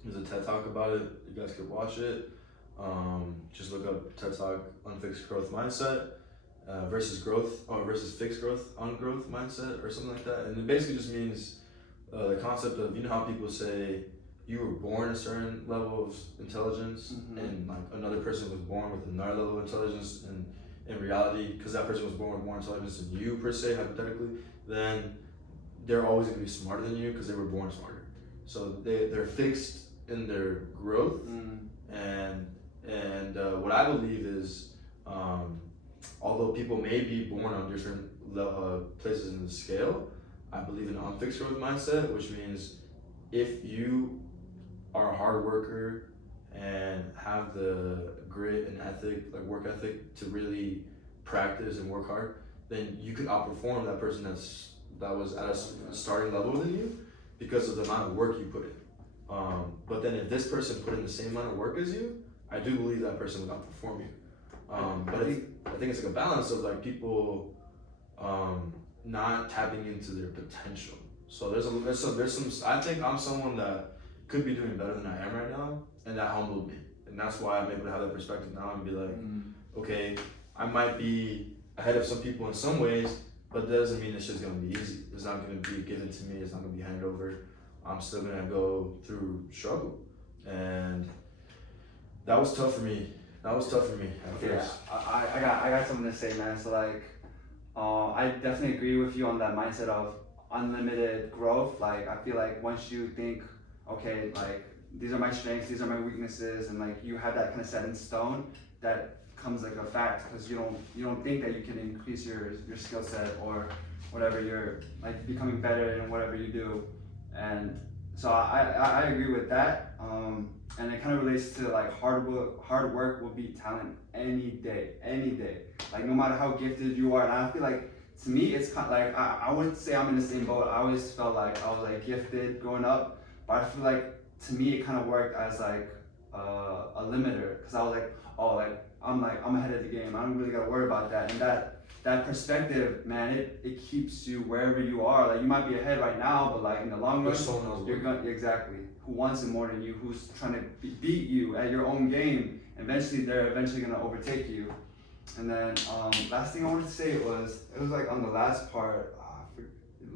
There's a TED Talk about it. You guys could watch it. Just look up TED Talk unfixed growth mindset versus fixed growth ungrowth mindset or something like that. And it basically just means the concept of, you know how people say you were born a certain level of intelligence, and like another person was born with another level of intelligence, and in reality, because that person was born with more intelligence than you per se, hypothetically, then they're always going to be smarter than you because they were born smarter. So they're fixed in their growth. And what I believe is, although people may be born on different places in the scale, I believe in unfixed growth mindset, which means if you are a hard worker and have the grit and ethic, like work ethic, to really practice and work hard, then you could outperform that person that was at a starting level than you because of the amount of work you put in. But then if this person put in the same amount of work as you, I do believe that person would outperform you. But I think it's like a balance of like people not tapping into their potential. So there's some. I think I'm someone that could be doing better than I am right now, and that humbled me. And that's why I'm able to have that perspective now and be like, okay, I might be ahead of some people in some ways, but that doesn't mean it's just gonna be easy. It's not gonna be given to me. It's not gonna be handed over. I'm still gonna go through struggle. and that was tough for me. That was tough for me at first. I got something to say, man. So like, I definitely agree with you on that mindset of unlimited growth. Like I feel like once you think, okay, like these are my strengths, these are my weaknesses, and like you have that kind of set in stone, that comes like a fact, because you don't think that you can increase your skill set or whatever, you're like becoming better in whatever you do. And so I agree with that. And it kind of relates to like hard work will beat talent any day. Like no matter how gifted you are. And I feel like to me it's kind of like I wouldn't say I'm in the same boat. I always felt like I was like gifted growing up, but I feel like to me it kind of worked as like a limiter, because I was like, oh, like I'm ahead of the game. I don't really gotta worry about that. And that perspective, man, it keeps you wherever you are. Like you might be ahead right now, but like in the long run, you're gonna exactly. Who wants it more than you? Who's trying to beat you at your own game? They're eventually gonna overtake you. And then last thing I wanted to say it was like on the last part. It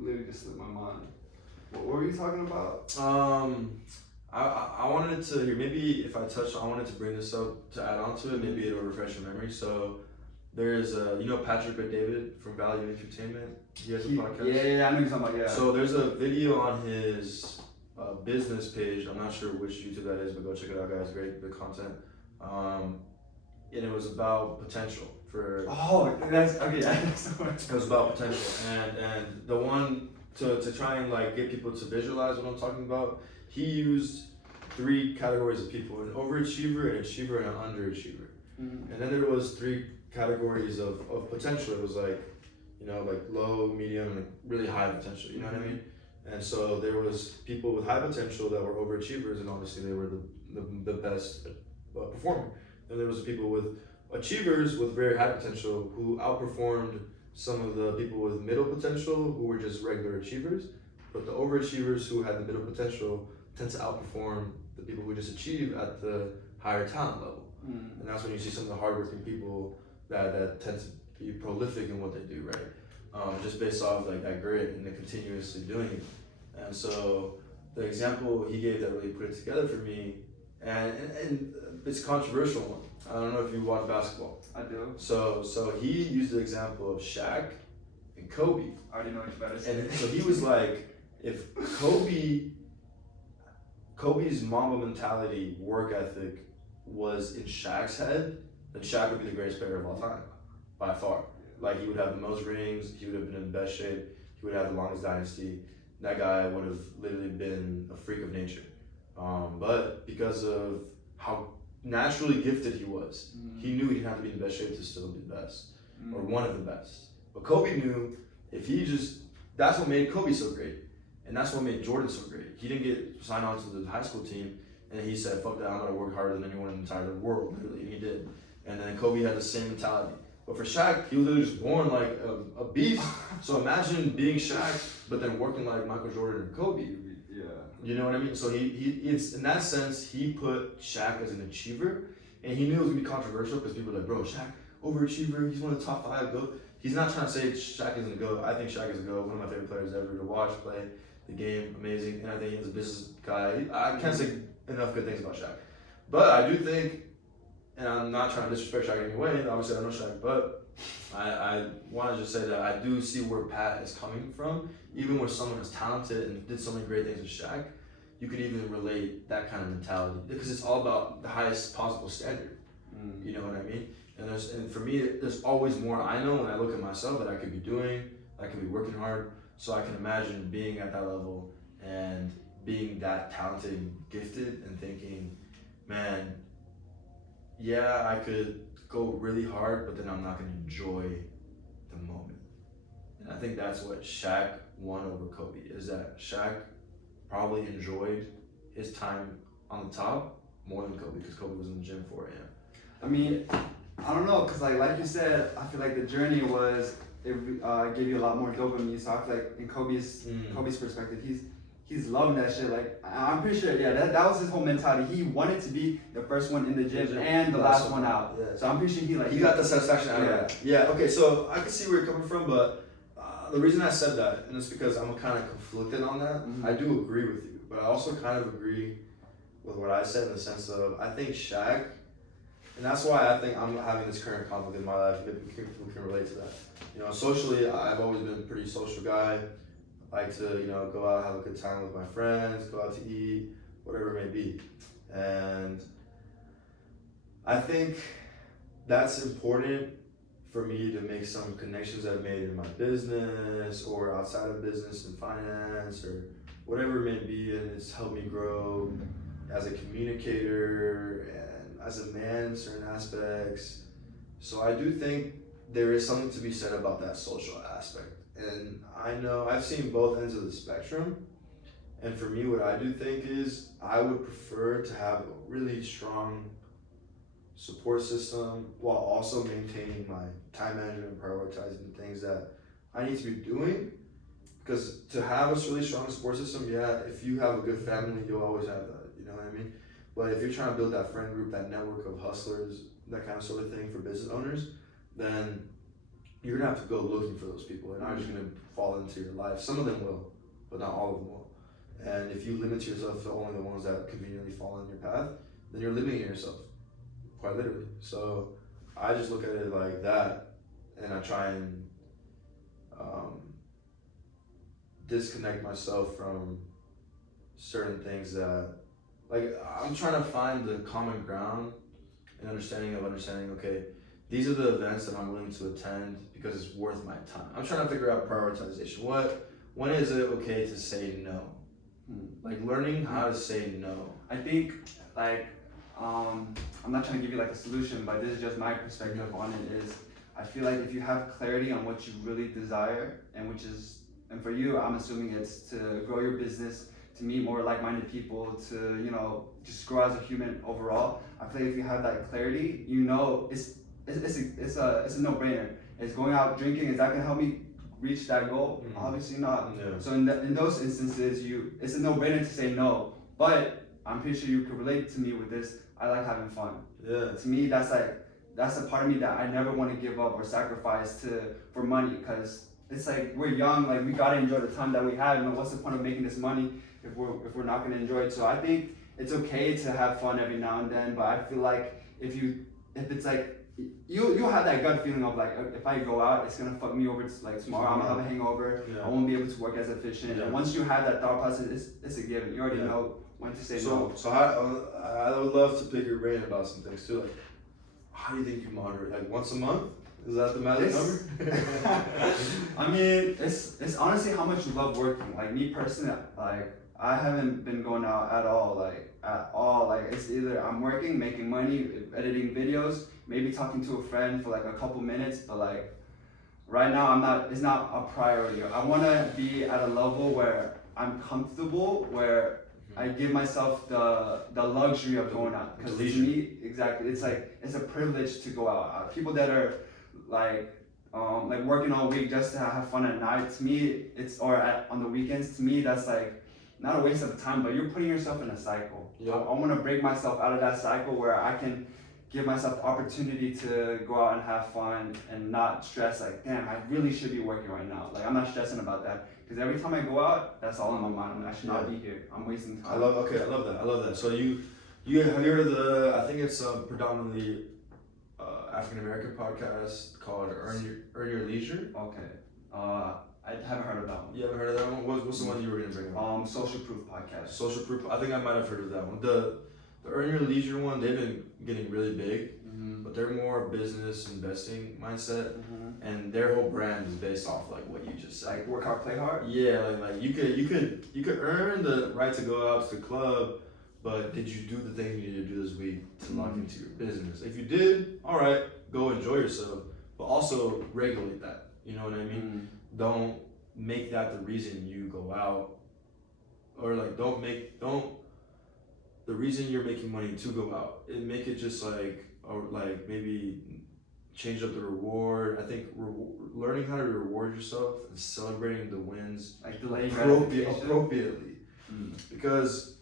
literally just slipped my mind. What were you talking about? I wanted to hear, maybe if I wanted to bring this up to add on to it, maybe it'll refresh your memory. So there's Patrick Bet-David from Value Entertainment. He has a podcast. Yeah, I know you're talking about, yeah. So there's a video on his business page. I'm not sure which YouTube that is, but go check it out, guys. Great, good content. And it was about potential for. Oh, that's okay. It was about potential, and the one to try and like get people to visualize what I'm talking about. He used 3 categories of people: an overachiever, an achiever, and an underachiever. Mm-hmm. And then there was 3 categories of potential. It was like, like low, medium, and really high potential. You know what I mean? And so there was people with high potential that were overachievers, and obviously they were the best performer. And there was people with achievers with very high potential who outperformed some of the people with middle potential who were just regular achievers. But the overachievers who had the middle potential tend to outperform the people who just achieve at the higher talent level. Mm. And that's when you see some of the hardworking people that tend to be prolific in what they do, right? Just based off like that grit and the continuously doing it. And so the example he gave that really put it together for me, and it's a controversial one. I don't know if you watch basketball. I do. So he used the example of Shaq and Kobe. I already know what you're about to say. And so he was like, if Kobe's Mamba mentality, work ethic was in Shaq's head, then Shaq would be the greatest player of all time, by far. Like he would have the most rings, he would have been in the best shape, he would have the longest dynasty. That guy would have literally been a freak of nature. But because of how naturally gifted he was, he knew he didn't have to be in the best shape to still be the best, or one of the best. But Kobe knew that's what made Kobe so great. And that's what made Jordan so great. He didn't get signed on to the high school team, and he said, fuck that, I'm gonna work harder than anyone in the entire world, literally, and he did. And then Kobe had the same mentality. But for Shaq, he was literally just born like a beast. So imagine being Shaq, but then working like Michael Jordan and Kobe. Yeah. You know what I mean? So it's in that sense, he put Shaq as an achiever, and he knew it was gonna be controversial because people were like, bro, Shaq, overachiever, he's one of the top 5 GOAT. He's not trying to say Shaq isn't a GOAT. I think Shaq is a GOAT, one of my favorite players ever to watch play the game, amazing. And I think he's a business guy. I can't say enough good things about Shaq. But I do think, and I'm not trying to disrespect Shaq in any way, obviously I know Shaq, but I want to just say that I do see where Pat is coming from. Even with someone as talented and did so many great things with Shaq, you could even relate that kind of mentality because it's all about the highest possible standard. You know what I mean? And for me, there's always more I know when I look at myself that I could be doing, I could be working hard. So I can imagine being at that level and being that talented and gifted and thinking, man, yeah, I could go really hard, but then I'm not going to enjoy the moment. And I think that's what Shaq won over Kobe, is that Shaq probably enjoyed his time on the top more than Kobe, because Kobe was in the gym 4 a.m. I mean, I don't know, because like you said, I feel like the journey gave you a lot more dopamine. So I feel like in Kobe's perspective, he's loving that shit. Like I'm pretty sure, yeah, that was his whole mentality. He wanted to be the first one in the gym and the last one out. Yeah. So I'm pretty sure he got the satisfaction out of that. Yeah. Okay. So I can see where you're coming from, but the reason I said that, and it's because I'm kind of conflicted on that. I do agree with you, but I also kind of agree with what I said in the sense of I think Shaq, and that's why I think I'm having this current conflict in my life. Maybe we can relate to that. You know, socially, I've always been a pretty social guy. I like to, you know, go out, have a good time with my friends, go out to eat, whatever it may be. And I think that's important for me to make some connections I've made in my business or outside of business and finance or whatever it may be, and it's helped me grow as a communicator and as a man in certain aspects. So I do think there is something to be said about that social aspect. And I know I've seen both ends of the spectrum. And for me, what I do think is I would prefer to have a really strong support system while also maintaining my time management and prioritizing the things that I need to be doing. Because to have a really strong support system, yeah, if you have a good family, you'll always have that, you know what I mean? But if you're trying to build that friend group, that network of hustlers, that kind of sort of thing for business owners, then you're gonna have to go looking for those people. They're not just gonna fall into your life. Some of them will, but not all of them will. And if you limit yourself to only the ones that conveniently fall in your path, then you're limiting yourself, quite literally. So I just look at it like that, and I try and disconnect myself from certain things that, like, I'm trying to find the common ground and understanding, okay, these are the events that I'm willing to attend because it's worth my time. I'm trying to figure out prioritization. When is it okay to say no? Like learning how to say no. I think like I'm not trying to give you like a solution, but this is just my perspective on it. Is I feel like if you have clarity on what you really desire, and for you, I'm assuming it's to grow your business, to meet more like-minded people, to, you know, just grow as a human overall. I feel like if you have that clarity, you know, it's a no-brainer. It's going out drinking. Is that gonna help me reach that goal? Obviously not. Yeah. So in those instances, it's a no-brainer to say no. But I'm pretty sure you could relate to me with this. I like having fun. Yeah. To me, that's a part of me that I never want to give up or sacrifice for money, because it's like we're young, like we gotta enjoy the time that we have. And what's the point of making this money if we're not gonna enjoy it? So I think it's okay to have fun every now and then, but I feel like if it's like you'll have that gut feeling of like, if I go out, it's gonna fuck me over. Like tomorrow, I'm gonna have a hangover. Yeah. I won't be able to work as efficient. Yeah. And once you have that thought process, it's a given. You already know when to say no. So I would love to pick your brain about some things too. Like, how do you think you moderate? Like once a month? Is that the magic number? I mean, it's honestly how much you love working. Like me personally, like I haven't been going out at all. Like it's either I'm working, making money, editing videos, maybe talking to a friend for like a couple minutes, but like right now it's not a priority. I want to be at a level where I'm comfortable, where I give myself the luxury of going out. Because to me, exactly, it's a privilege to go out. People that are like working all week just to have fun at night, to me, on the weekends, to me, that's like not a waste of time, but you're putting yourself in a cycle. Yep. I want to break myself out of that cycle where I can give myself the opportunity to go out and have fun and not stress like, damn, I really should be working right now. Like I'm not stressing about that, because every time I go out, that's all in my mind. I should not be here. I'm wasting time. I love that. So you have you heard of I think it's predominantly African American podcast called Earn Your Leisure? Okay. I haven't heard of that one. You haven't heard of that one? What's the one you were gonna bring up? Social Proof podcast. Social Proof. I think I might have heard of that one. The Earn Your Leisure one, they've been getting really big, but they're more business investing mindset, and their whole brand is based off like what you just said. Like work hard, play hard. Yeah, like you could earn the right to go out to the club, but did you do the things you needed to do this week to lock into your business? If you did, all right, go enjoy yourself, but also regulate that. You know what I mean? Don't make that the reason you go out, or like don't the reason you're making money to go out. And make it just like, or like maybe change up the reward. I think learning how to reward yourself and celebrating the wins like delaying appropriately. Because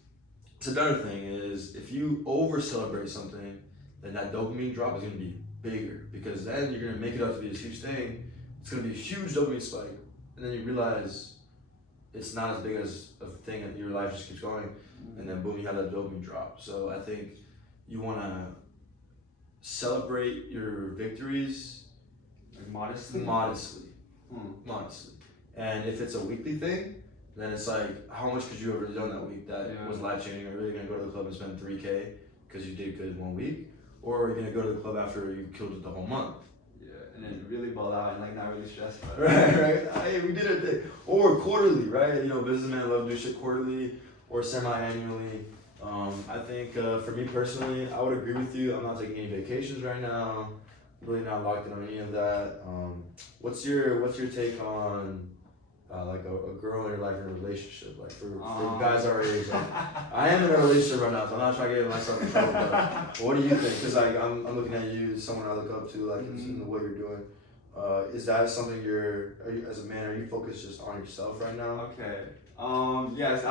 it's another thing is if you over celebrate something, then that dopamine drop is gonna be bigger, because then you're gonna make it up to be this huge thing. It's gonna be a huge dopamine spike, and then you realize it's not as big as a thing, and your life just keeps going. and then boom, you have that dopamine drop. So I think you want to celebrate your victories Like modestly. modestly. And if it's a weekly thing, then it's like, how much could you have really done that week that was life changing? Are you really gonna go to the club and spend $3K because you did good 1 week, or are you gonna go to the club after you killed it the whole month? Yeah, and then really ball out and like not really stress about it. Right. Hey, we did our thing. Or quarterly, right? You know, businessmen love to do shit quarterly or semi-annually. I think for me personally, I would agree with you. I'm not taking any vacations right now. Really not locked in on any of that. What's your take on like a girl in your life in a relationship? Like for guys our age, like, I am in a relationship right now, so I'm not trying to get myself in trouble. But what do you think? Because like I'm looking at you as someone I look up to, like in the way you're doing. Is that something as a man, are you focused just on yourself right now? Okay. Yes.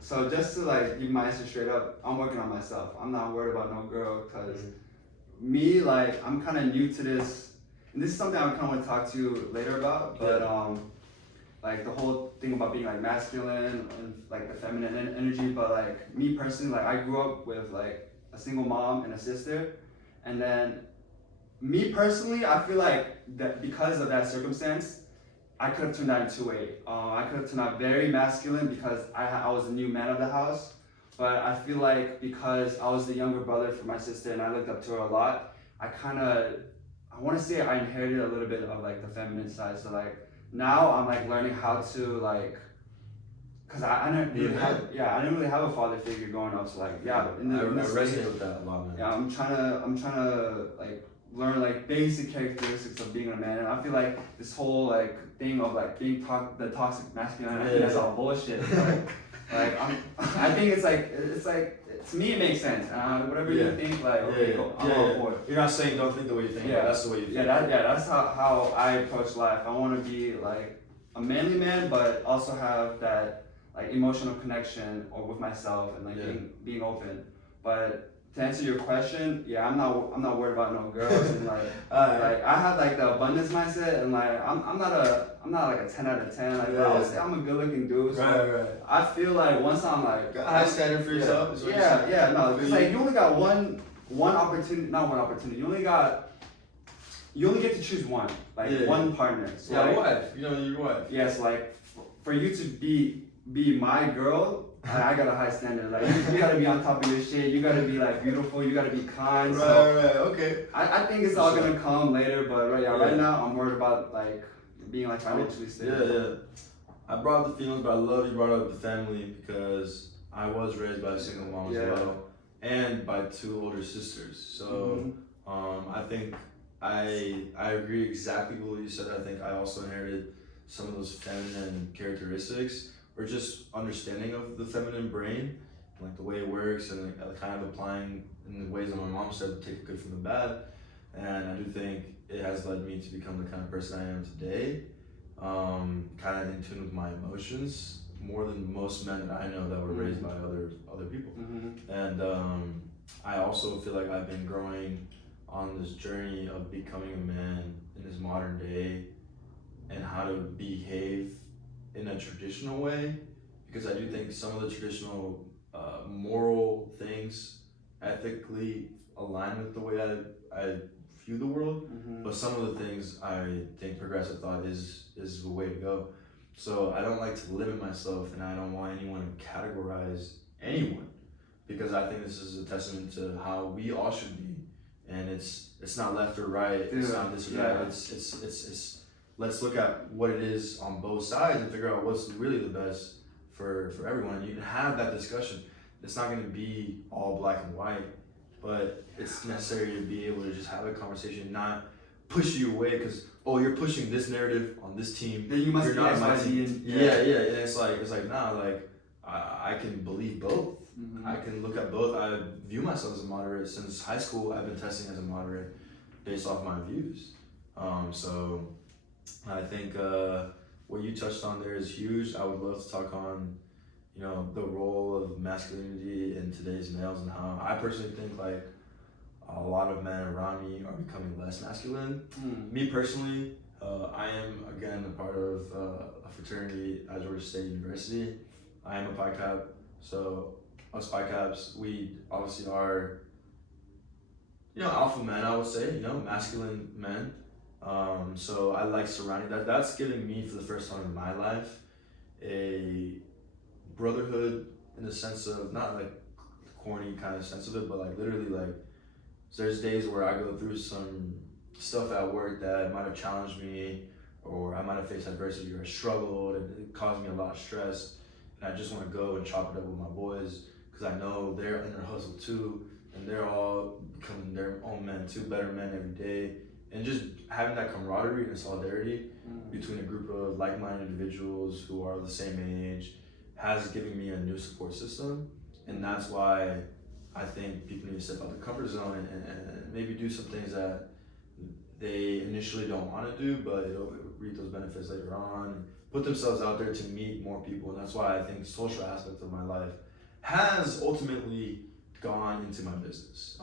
So just to like give my answer straight up, I'm working on myself. I'm not worried about no girl because me, like, I'm kind of new to this, and this is something I kind of want to talk to you later about, but like the whole thing about being like masculine and like the feminine energy, but like me personally, like I grew up with like a single mom and a sister, and then me personally, I feel like that because of that circumstance, I could have turned out into I could have turned out very masculine because I was the new man of the house. But I feel like because I was the younger brother for my sister and I looked up to her a lot, I want to say I inherited a little bit of like the feminine side. So like now I'm like learning how to like, cause I didn't really have a father figure growing up. So like I resonate with that a lot, man. Yeah, I'm trying to like learn like basic characteristics of being a man, and I feel like this whole like thing of like being the toxic masculine, I think that's all bullshit. I think it's like to me it makes sense. Whatever you think, like I'm all for it. You're not saying don't think the way you think. Yeah, that's the way you think. That's how I approach life. I want to be like a manly man, but also have that like emotional connection or with myself and like being open. But to answer your question, I'm not worried about no girls and like like I have like the abundance mindset and like I'm not like a 10 out of 10 like I would say I'm a good looking dude. So I feel like once I'm like got a high standard for yourself. Because like you only got one opportunity, not one opportunity. You only get to choose one, one partner. So like, wife. You know your wife. Yes, like for you to be my girl. I got a high standard. Like you gotta be on top of your shit. You gotta be like beautiful. You gotta be kind. Okay. I think it's all gonna come later, but right now I'm worried about like being like financially stable. Yeah. I brought up the feelings, but I love you brought up the family because I was raised by a single mom as well, and by 2 older sisters. So I think I agree exactly with what you said. I think I also inherited some of those feminine characteristics, or just understanding of the feminine brain, like the way it works, and kind of applying in the ways that my mom said, take the good from the bad. And I do think it has led me to become the kind of person I am today, kind of in tune with my emotions more than most men that I know that were raised by other people. And I also feel like I've been growing on this journey of becoming a man in this modern day and how to behave in a traditional way, because I do think some of the traditional moral things ethically align with the way I view the world, but some of the things I think progressive thought is the way to go. So I don't like to limit myself, and I don't want anyone to categorize anyone, because I think this is a testament to how we all should be, and it's not left or right, it's not this or that, it's let's look at what it is on both sides and figure out what's really the best for everyone. You can have that discussion. It's not going to be all black and white, but it's necessary to be able to just have a conversation, not push you away because you're pushing this narrative on this team. Then you must be not my team. Yeah. It's like nah, like I can believe both. I can look at both. I view myself as a moderate since high school. I've been testing as a moderate based off my views. So I think what you touched on there is huge. I would love to talk on, the role of masculinity in today's males and how I personally think like a lot of men around me are becoming less masculine. Me personally, I am again a part of a fraternity at Georgia State University. I am a Pi Cap, so us Spy Caps, we obviously are, alpha men, I would say, masculine men. So I like surrounding that. That's giving me, for the first time in my life, a brotherhood in the sense of, not like corny kind of sense of it, but like literally like, there's days where I go through some stuff at work that might have challenged me, or I might have faced adversity or struggled, and it caused me a lot of stress. And I just want to go and chop it up with my boys, because I know they're in their hustle too, and they're all becoming their own men too, better men every day. And just having that camaraderie and solidarity between a group of like-minded individuals who are the same age has given me a new support system. And that's why I think people need to step out their comfort zone and maybe do some things that they initially don't want to do, but it'll reap those benefits later on, and put themselves out there to meet more people. And that's why I think the social aspect of my life has ultimately gone into my business.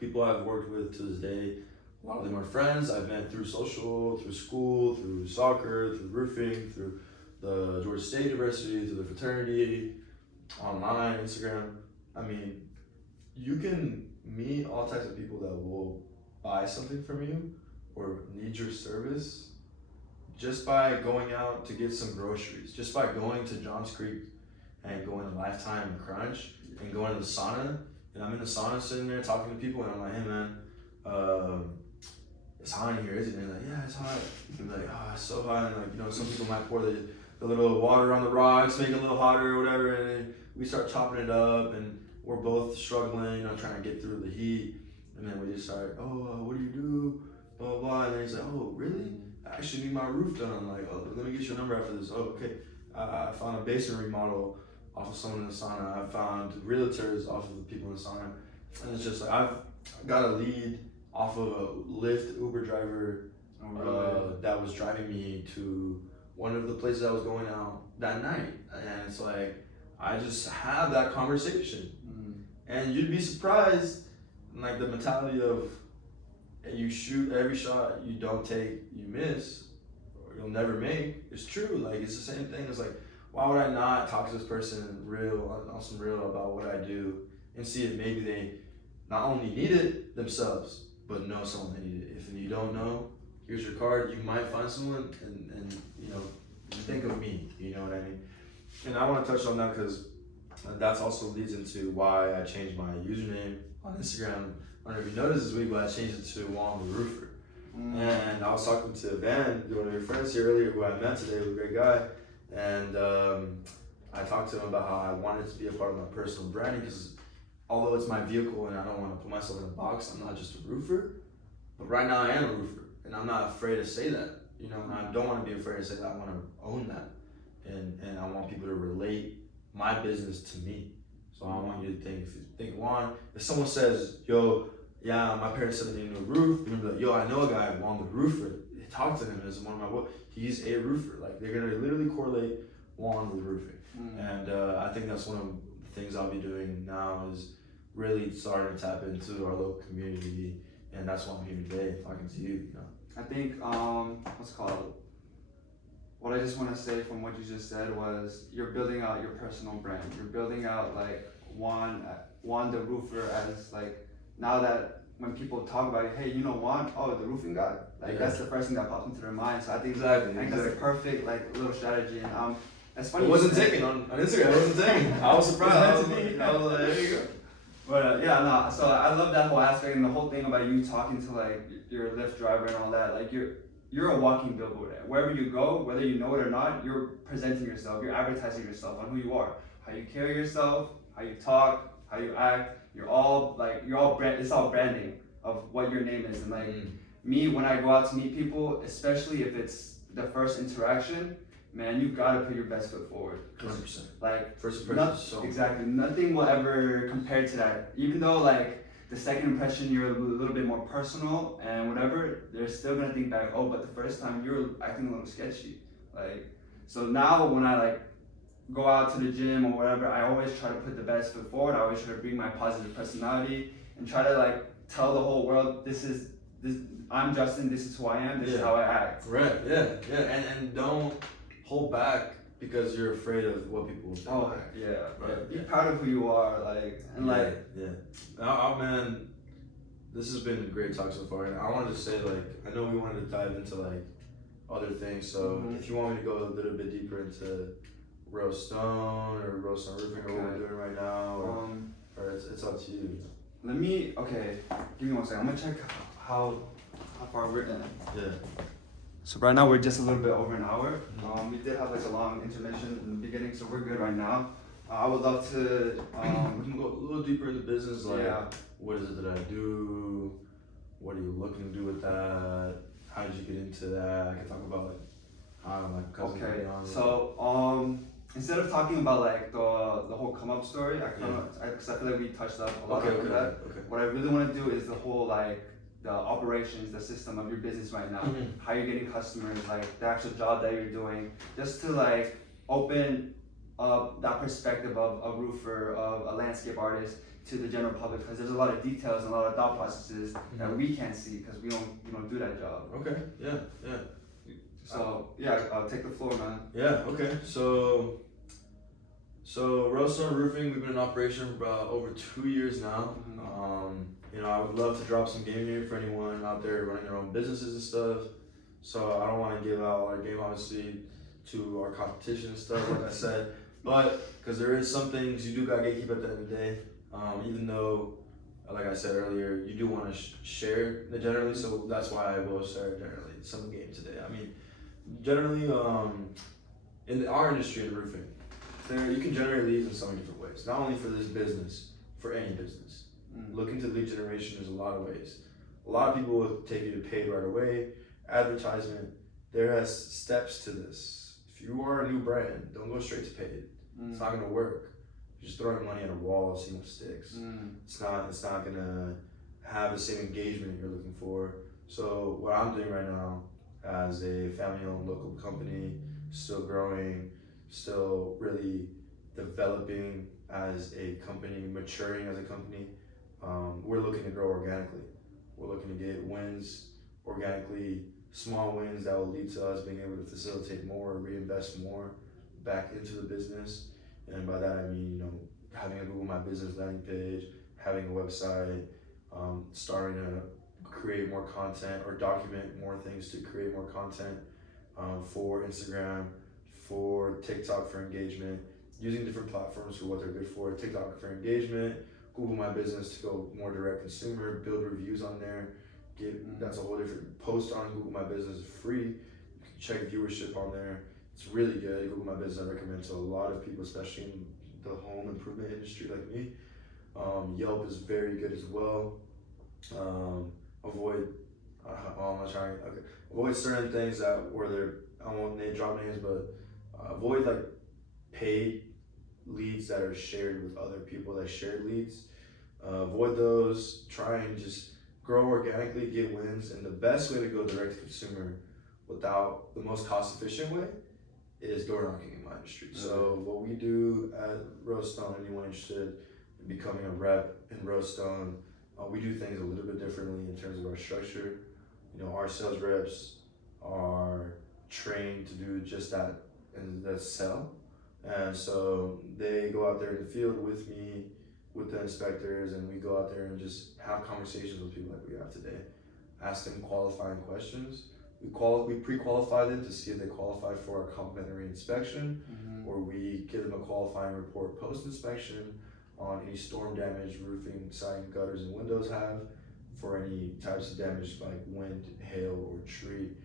People I've worked with to this day, a lot of them are friends I've met through social, through school, through soccer, through roofing, through the Georgia State University, through the fraternity, online, Instagram. I mean, you can meet all types of people that will buy something from you or need your service just by going out to get some groceries, just by going to Johns Creek and going to Lifetime and Crunch and going to the sauna. And I'm in the sauna sitting there talking to people, and I'm like, hey man, it's hot in here, isn't it? And they're like, yeah, it's hot. And I'm like, oh, it's so hot. And like, some people might pour the little water on the rocks, make it a little hotter or whatever, and then we start chopping it up, and we're both struggling, trying to get through the heat. And then we just start, what do you do? Blah, blah, blah. And then he's like, oh, really? I actually need my roof done. I'm like, oh, let me get your number after this. Oh, okay. I found a basement remodel off of someone in the sauna. I found realtors off of the people in the sauna. And it's just like, I've got a lead off of a Lyft Uber driver that was driving me to one of the places I was going out that night. And it's like, I just have that conversation. And you'd be surprised, like the mentality of, you shoot every shot you don't take, you miss, or you'll never make. It's true. Like, it's the same thing. It's like, why would I not talk to this person on some real about what I do, and see if maybe they not only need it themselves, but know someone that needed it. If you don't know, here's your card. You might find someone, and think of me. You know what I mean? And I want to touch on that because that's also leads into why I changed my username on Instagram. I don't know if you noticed this week, but I changed it to Juan the Roofer. And I was talking to Ben, one of your friends here earlier, who I met today, who's a great guy. And I talked to him about how I wanted to be a part of my personal branding, because although it's my vehicle and I don't want to put myself in a box, I'm not just a roofer. But right now I am a roofer, and I'm not afraid to say that. And I don't want to be afraid to say that. I want to own that. And I want people to relate my business to me. So I want you to think, Juan, if someone says, yo, yeah, my parents said they need a roof, you're gonna be like, yo, I know a guy, Juan the Roofer. Talk to him as one of my, he's a roofer. Like, they're gonna literally correlate Juan with roofing. And I think that's one of the things I'll be doing now, is really starting to tap into our local community. And that's why I'm here today, talking to you, I think, what I just want to say from what you just said was, you're building out your personal brand. You're building out like Juan the Roofer, as like, now that when people talk about it, hey, Juan, the roofing guy. Like, that's the first thing that pops into their mind. So I think that's the perfect like little strategy. And it's funny. It wasn't taken on Instagram. It wasn't taken. I was surprised. I was like, there you go. But so I love that whole aspect, and the whole thing about you talking to like your Lyft driver and all that. Like, you're a walking billboard. Wherever you go, whether you know it or not, you're presenting yourself. You're advertising yourself on who you are, how you carry yourself, how you talk, how you act. It's all branding of what your name is. And like me, when I go out to meet people, especially if it's the first interaction, man, you gotta put your best foot forward. 100%. Like, first impression. Exactly. Nothing will ever compare to that. Even though like the second impression, you're a little bit more personal and whatever, they're still gonna think back, but the first time you were acting a little sketchy. Like, so now when I like go out to the gym or whatever, I always try to put the best foot forward. I always try to bring my positive personality and try to like tell the whole world, I'm Justin, this is who I am, this is how I act. Right, yeah. And don't hold back because you're afraid of what people will think. Oh yeah, Right, Be yeah. proud of who you are, like, and like. Man, this has been a great talk so far, and I wanted to say, like, I know we wanted to dive into like other things, so if you want me to go a little bit deeper into RoseStone or RoseStone Roofing or what we're doing right now, or it's up to you. Give me 1 second. I'm gonna check how far we're in. Yeah. So right now we're just a little bit over an hour. We did have like a long intermission in the beginning, so we're good right now. I would love to. We can go a little deeper into business, like what is it that I do? What are you looking to do with that? How did you get into that? I can talk about like how my cousin got on. So instead of talking about like the whole come up story, because I feel like we touched up a lot on that. Okay. What I really want to do is the whole like the operations, the system of your business right now, how you're getting customers, like the actual job that you're doing, just to like open up that perspective of a roofer, of a landscape artist to the general public, because there's a lot of details and a lot of thought processes that we can't see because we don't do that job. Okay. Yeah. So I'll take the floor, man. Yeah. Okay. So RoseStone Roofing, we've been in operation for about over 2 years now. I would love to drop some game here for anyone out there running their own businesses and stuff. So I don't want to give out our game, obviously, to our competition and stuff, like I said. But because there is some things you do gotta gatekeep at the end of the day. Even though, like I said earlier, you do want to share it generally. So that's why I will share generally some game today. I mean, generally, in our industry in roofing, you can generate leads in so many different ways. Not only for this business, for any business. Looking to lead generation, there's a lot of ways. A lot of people will take you to paid right away. Advertisement, there has steps to this. If you are a new brand, don't go straight to paid. It's not gonna work. You're just throwing money at a wall, seeing what sticks. It's not gonna have the same engagement you're looking for. So what I'm doing right now as a family-owned local company, still growing, still really developing as a company, maturing as a company, we're looking to grow organically. We're looking to get wins organically, small wins that will lead to us being able to facilitate more, reinvest more back into the business. And by that I mean, having a Google My Business landing page, having a website, starting to create more content or document more things to create more content for Instagram, for TikTok for engagement, using different platforms for what they're good for. TikTok for engagement, Google My Business to go more direct consumer, build reviews on there. That's a whole different post on Google My Business is free. You can check viewership on there. It's really good. Google My Business I recommend to a lot of people, especially in the home improvement industry like me. Yelp is very good as well. Avoid certain things that where I won't drop names, but avoid like paid leads that are shared with other people that share leads. Avoid those. Try and just grow organically, get wins, and the best way to go direct to consumer without the most cost efficient way is door knocking in my industry. So what we do at RoseStone, anyone interested in becoming a rep in RoseStone, we do things a little bit differently in terms of our structure. Our sales reps are trained to do just that, and that's sell. And so they go out there in the field with me, with the inspectors, and we go out there and just have conversations with people like we have today. Ask them qualifying questions. We pre-qualify them to see if they qualify for a complimentary inspection, or we give them a qualifying report post-inspection on any storm damage roofing, siding, gutters, and windows have, for any types of damage like wind, hail, or tree.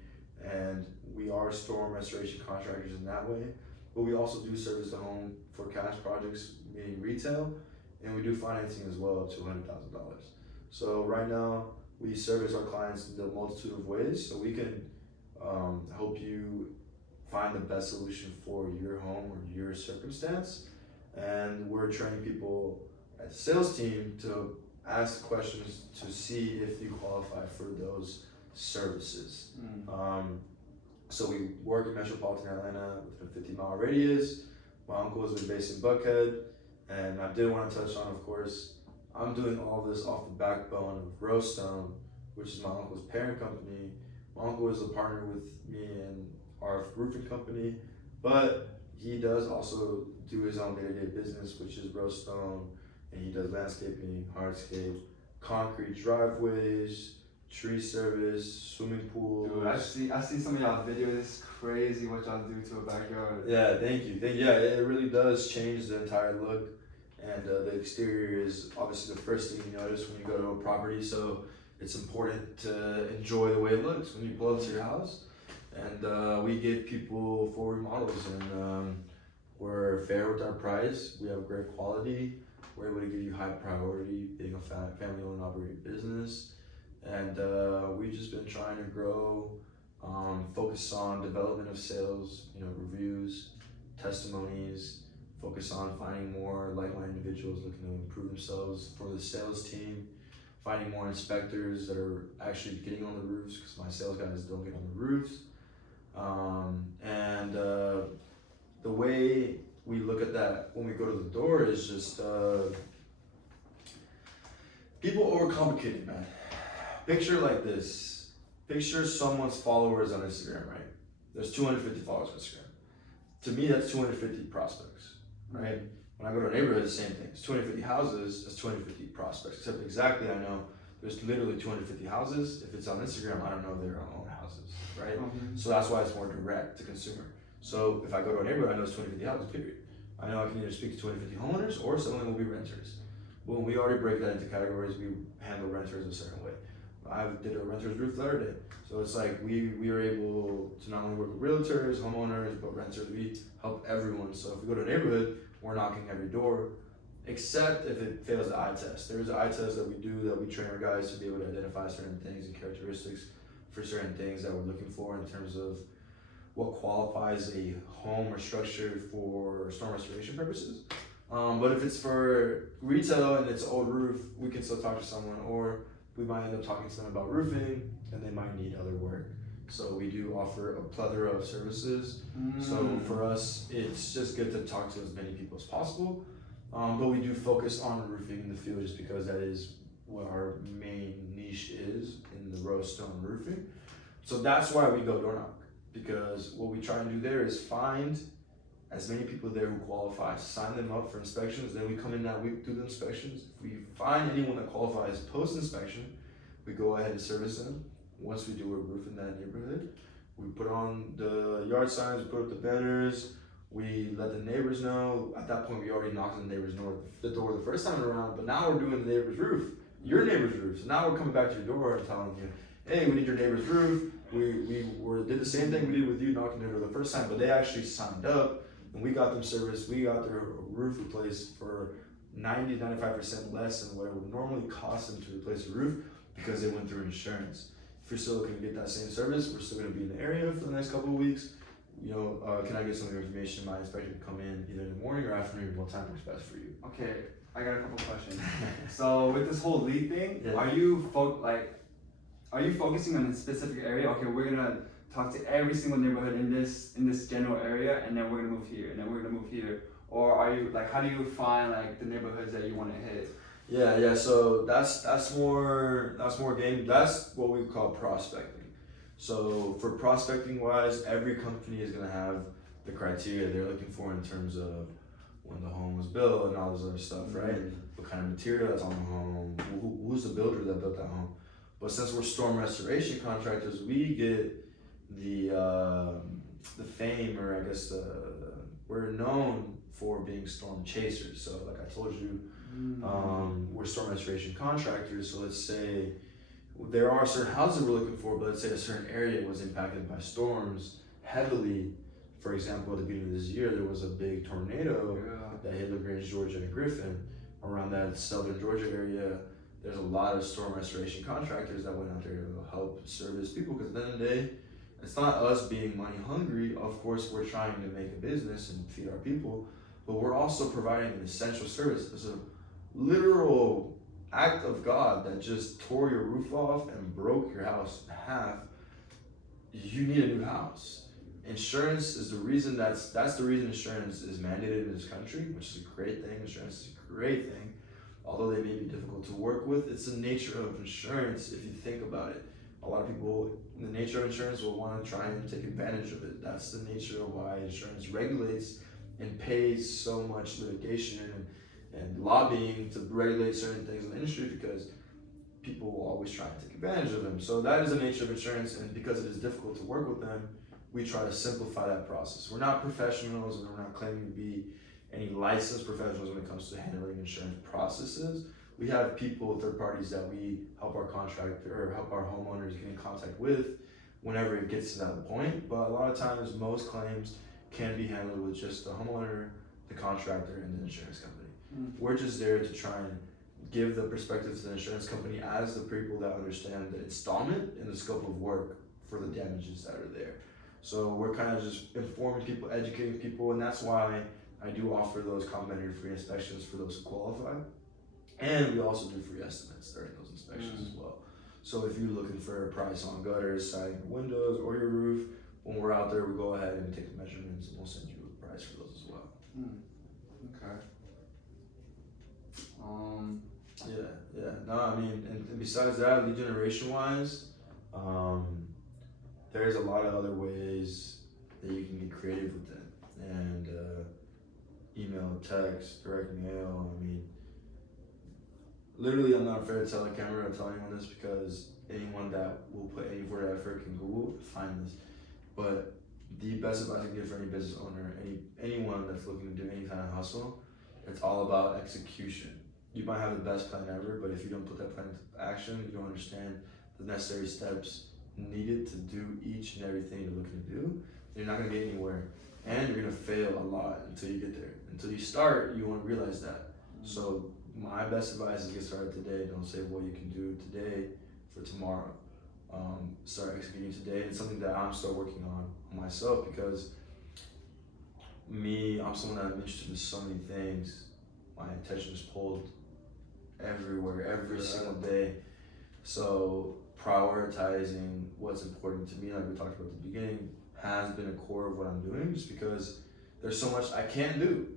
And we are storm restoration contractors in that way, but we also do service the home for cash projects, meaning retail, and we do financing as well up to $100,000. So right now, we service our clients in a multitude of ways, so we can help you find the best solution for your home or your circumstance. And we're training people at the sales team to ask questions to see if you qualify for those services. So we work in metropolitan Atlanta within a 50-mile radius. My uncle is based in Buckhead, and I did want to touch on, of course, I'm doing all this off the backbone of RoseStone, which is my uncle's parent company. My uncle is a partner with me in our roofing company, but he does also do his own day-to-day business, which is RoseStone, and he does landscaping, hardscape, concrete driveways, tree service, swimming pools. Dude, I see some of y'all videos. It's crazy what y'all do to a backyard. Yeah, thank you. Yeah, it really does change the entire look, and the exterior is obviously the first thing you notice when you go to a property. So it's important to enjoy the way it looks when you pull up to your house. And we give people full remodels, and we're fair with our price. We have great quality. We're able to give you high priority, being a family-owned operated business, and we've just been trying to grow, focus on development of sales, reviews, testimonies, focus on finding more like-minded individuals looking to improve themselves for the sales team, finding more inspectors that are actually getting on the roofs, because my sales guys don't get on the roofs. The way we look at that when we go to the door is just people overcomplicate it, man. Picture like this. Picture someone's followers on Instagram, right? There's 250 followers on Instagram. To me, that's 250 prospects, right? When I go to a neighborhood, it's the same thing. It's 250 houses, it's 250 prospects. Except exactly, I know there's literally 250 houses. If it's on Instagram, I don't know their own houses, right? Mm-hmm. So that's why it's more direct to consumer. So if I go to a neighborhood, I know it's 250 houses, period. I know I can either speak to 250 homeowners or someone will be renters. Well, we already break that into categories. We handle renters a certain way. I did a renter's roof the other day. So it's like we are able to not only work with realtors, homeowners, but renters. We help everyone. So if we go to a neighborhood, we're knocking every door, except if it fails the eye test. There's an eye test that we do that we train our guys to be able to identify certain things and characteristics for certain things that we're looking for in terms of what qualifies a home or structure for storm restoration purposes. But if it's for retail and it's an old roof, we can still talk to someone, or we might end up talking to them about roofing and they might need other work. So we do offer a plethora of services. So for us, it's just good to talk to as many people as possible. But we do focus on roofing in the field just because that is what our main niche is in the RoseStone roofing. So that's why we go door knock, because what we try and do there is find as many people there who qualify, sign them up for inspections, then we come in that week, do the inspections. If we find anyone that qualifies post-inspection, we go ahead and service them. Once we do a roof in that neighborhood, we put on the yard signs, we put up the banners, we let the neighbors know. At that point, we already knocked on the neighbor's door the first time around, but now we're doing the neighbor's roof, your neighbor's roof. So now we're coming back to your door and telling you, hey, we need your neighbor's roof. We did the same thing we did with you, knocking their door the first time, but they actually signed up and we got them serviced. We got their roof replaced for 90-95% less than what it would normally cost them to replace a roof because they went through insurance. If you're still looking to get that same service, we're still going to be in the area for the next couple of weeks. Can I get some of your information? My inspector can come in either in the morning or afternoon. What time works best for you? Okay, I got a couple questions. So with this whole lead thing, Yeah. are you focusing on a specific area? Okay, we're gonna talk to every single neighborhood in this general area, and then we're gonna move here, and then we're gonna move here. Or are you how do you find the neighborhoods that you want to hit? Yeah. So that's more game. That's what we call prospecting. So for prospecting wise, every company is gonna have the criteria they're looking for in terms of when the home was built and all this other stuff, right? What kind of material that's on the home, who's the builder that built that home. But since we're storm restoration contractors, we get the fame, or I guess we're known for being storm chasers. So like I told you, we're storm restoration contractors. So let's say there are certain houses we're looking for, but let's say a certain area was impacted by storms heavily. For example, at the beginning of this year, there was a big tornado that hit LaGrange, Georgia, and Griffin. Around that southern Georgia area, there's a lot of storm restoration contractors that went out there to help service people, because at the end of the day, it's not us being money hungry. Of course, we're trying to make a business and feed our people, but we're also providing an essential service. It's a literal act of God that just tore your roof off and broke your house in half. You need a new house. Insurance is the reason that's the reason insurance is mandated in this country, which is a great thing. Insurance is a great thing. Although they may be difficult to work with, it's the nature of insurance if you think about it. a lot of people in the nature of insurance will want to try and take advantage of it. That's the nature of why insurance regulates and pays so much litigation and lobbying to regulate certain things in the industry, because people will always try and take advantage of them. So that is the nature of insurance, and because it is difficult to work with them, we try to simplify that process. We're not professionals, and we're not claiming to be any licensed professionals when it comes to handling insurance processes. We have people, third parties, that we help our contractor or help our homeowners get in contact with whenever it gets to that point. But a lot of times, most claims can be handled with just the homeowner, the contractor, and the insurance company. We're just there to try and give the perspective to the insurance company as the people that understand the installment and the scope of work for the damages that are there. So we're kind of just informing people, educating people, and that's why I do offer those complimentary free inspections for those who qualify. And we also do free estimates during those inspections as well. So if you're looking for a price on gutters, siding, windows, or your roof, when we're out there, we go ahead and take the measurements, and we'll send you a price for those as well. Okay. Yeah. No, I mean, and besides that, lead generation wise, there's a lot of other ways that you can get creative with it. And email, text, direct mail. I mean, literally, I'm not afraid to tell the camera or tell anyone this, because anyone that will put any sort of effort can Google find this. But the best advice I can give for any business owner, anyone that's looking to do any kind of hustle, it's all about execution. You might have the best plan ever, but if you don't put that plan into action, you don't understand the necessary steps needed to do each and everything you're looking to do, then you're not gonna get anywhere. And you're gonna fail a lot until you get there. Until you start, you won't realize that. So my best advice is get started today. Don't say what you can do today for tomorrow. Start executing today. It's something that I'm still working on myself, because I'm someone that I'm interested in so many things. My attention is pulled everywhere, every single day. So prioritizing what's important to me, like we talked about at the beginning, has been a core of what I'm doing, just because there's so much I can't do.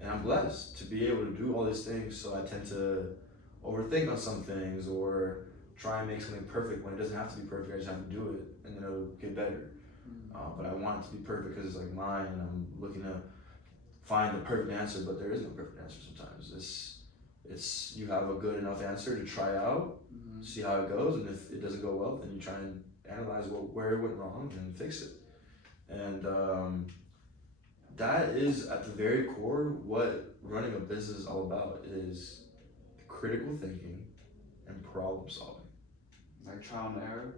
And I'm blessed to be able to do all these things, so I tend to overthink on some things or try and make something perfect when it doesn't have to be perfect. I just have to do it, and then it'll get better. But I want it to be perfect because it's like mine, and I'm looking to find the perfect answer, but there is no perfect answer sometimes. It's you have a good enough answer to try out, see how it goes, and if it doesn't go well, then you try and analyze where it went wrong and fix it. And that is at the very core what running a business is all about, is critical thinking and problem solving. Like trial and error?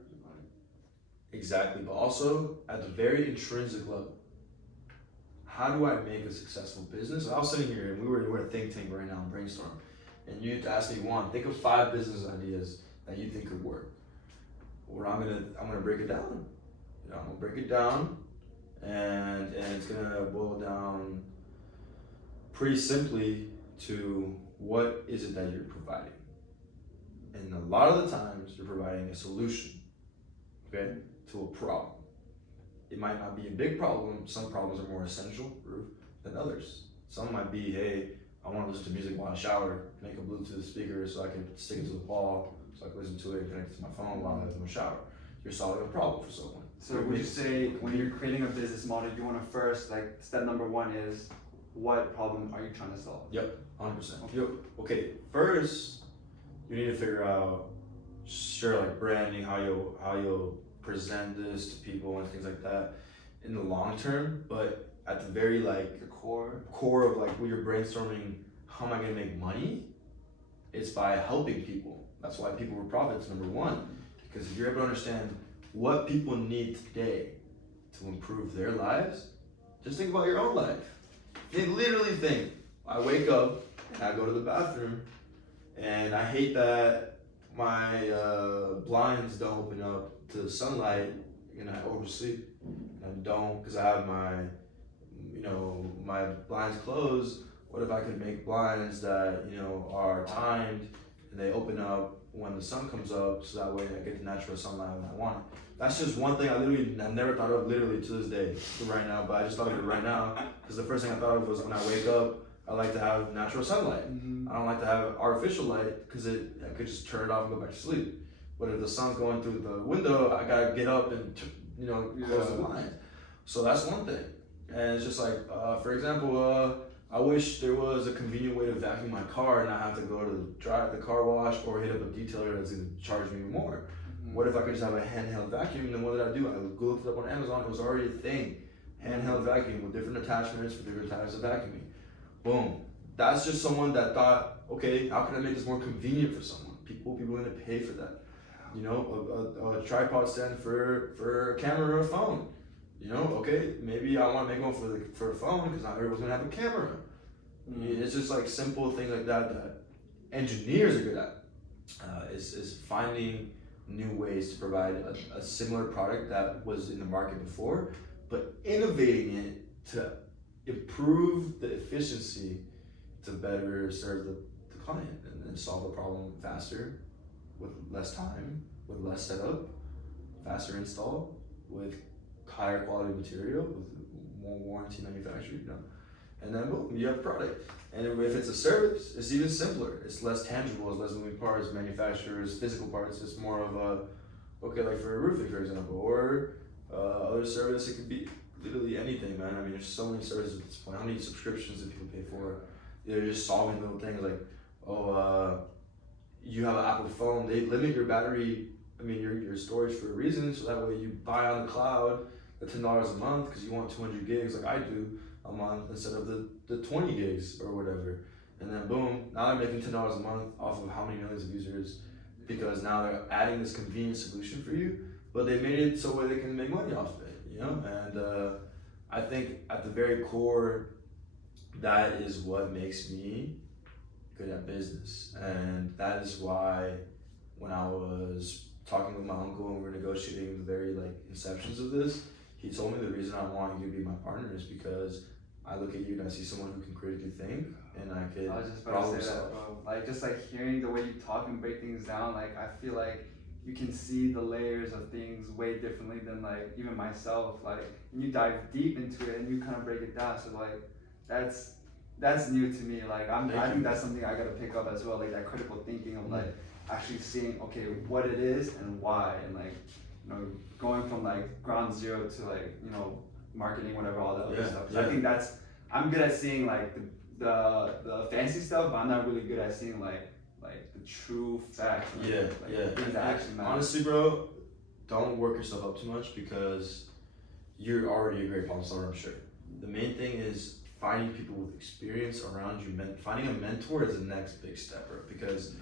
Exactly, but also at the very intrinsic level. How do I make a successful business? I was sitting here, and we're a think tank right now and brainstorm. And you asked me, Juan, think of 5 business ideas that you think could work. Well, I'm gonna break it down. I'm gonna break it down, and it's gonna boil down pretty simply to what is it that you're providing. And a lot of the times you're providing a solution, okay, to a problem. It might not be a big problem. Some problems are more essential than others. Some might be, hey, I want to listen to music while I shower, make a Bluetooth speaker so I can stick it to the wall, so I can listen to it and connect it to my phone while I'm in the shower. You're solving a problem for someone. So would you say when you're creating a business model, you want to first, like, step number 1 is, what problem are you trying to solve? Yep, 100%. Okay, first, you need to figure out, like branding, how you'll present this to people and things like that in the long term. But at the very the core of when you're brainstorming, how am I gonna make money? It's by helping people. That's why people were profits, number 1. Because if you're able to understand what people need today to improve their lives, just think about your own life. Literally think, I wake up and I go to the bathroom, and I hate that my blinds don't open up to the sunlight, and I oversleep. And I don't, because I have my blinds closed. What if I could make blinds that are timed and they open up when the sun comes up, so that way I get the natural sunlight when I want it. That's just one thing I've never thought of literally to this day, right now, but I just thought of it right now, because the first thing I thought of was when I wake up, I like to have natural sunlight. I don't like to have artificial light, because I could just turn it off and go back to sleep. But if the sun's going through the window, I gotta get up and close the blinds. So that's one thing. And it's just like, for example, I wish there was a convenient way to vacuum my car and not have to go to the car wash or hit up a detailer that's gonna charge me more. What if I could just have a handheld vacuum? Then what did I do? I looked it up on Amazon. It was already a thing. Handheld vacuum with different attachments for different types of vacuuming. Boom. That's just someone that thought, okay, how can I make this more convenient for someone? People will be willing to pay for that. A tripod stand for a camera or a phone. Okay, maybe I want to make one for a phone because not everyone's gonna have a camera. It's just like simple things like that engineers are good at. Is finding new ways to provide a similar product that was in the market before, but innovating it to improve the efficiency to better serve the client and solve the problem faster, with less time, with less setup, faster install, with higher quality material, with more warranty manufactured, and then boom, you have a product. And if it's a service, it's even simpler. It's less tangible, it's less moving parts, manufacturers, physical parts. It's more of like for roofing, for example, or other service. It could be literally anything, man. I mean, there's so many services at this point. How many subscriptions do people pay for? They're just solving little things like, you have an Apple phone. They limit your battery. I mean, your storage for a reason, so that way you buy on the cloud the $10 a month because you want 200 gigs like I do a month instead of the 20 gigs or whatever. And then boom, now they're making $10 a month off of how many millions of users, because now they're adding this convenient solution for you, but they made it so where they can make money off of it, And I think at the very core, that is what makes me good at business. And that is why when I was talking with my uncle and we were negotiating the very inceptions of this, he told me the reason I want you to be my partner is because I look at you and I see someone who can critically think, and I could I was just about to say that, bro. Just hearing the way you talk and break things down, I feel like you can see the layers of things way differently than even myself. And you dive deep into it and you kind of break it down. So that's new to me. I think that's something I gotta pick up as well. That critical thinking of actually seeing what it is and why, and going from ground zero to marketing, whatever, all that other stuff. So I think I'm good at seeing the fancy stuff, but I'm not really good at seeing the true facts. Things that actually matter. Honestly, bro, don't work yourself up too much because you're already a great problem solver, I'm sure. The main thing is finding people with experience around you. Finding a mentor is the next big step, bro, because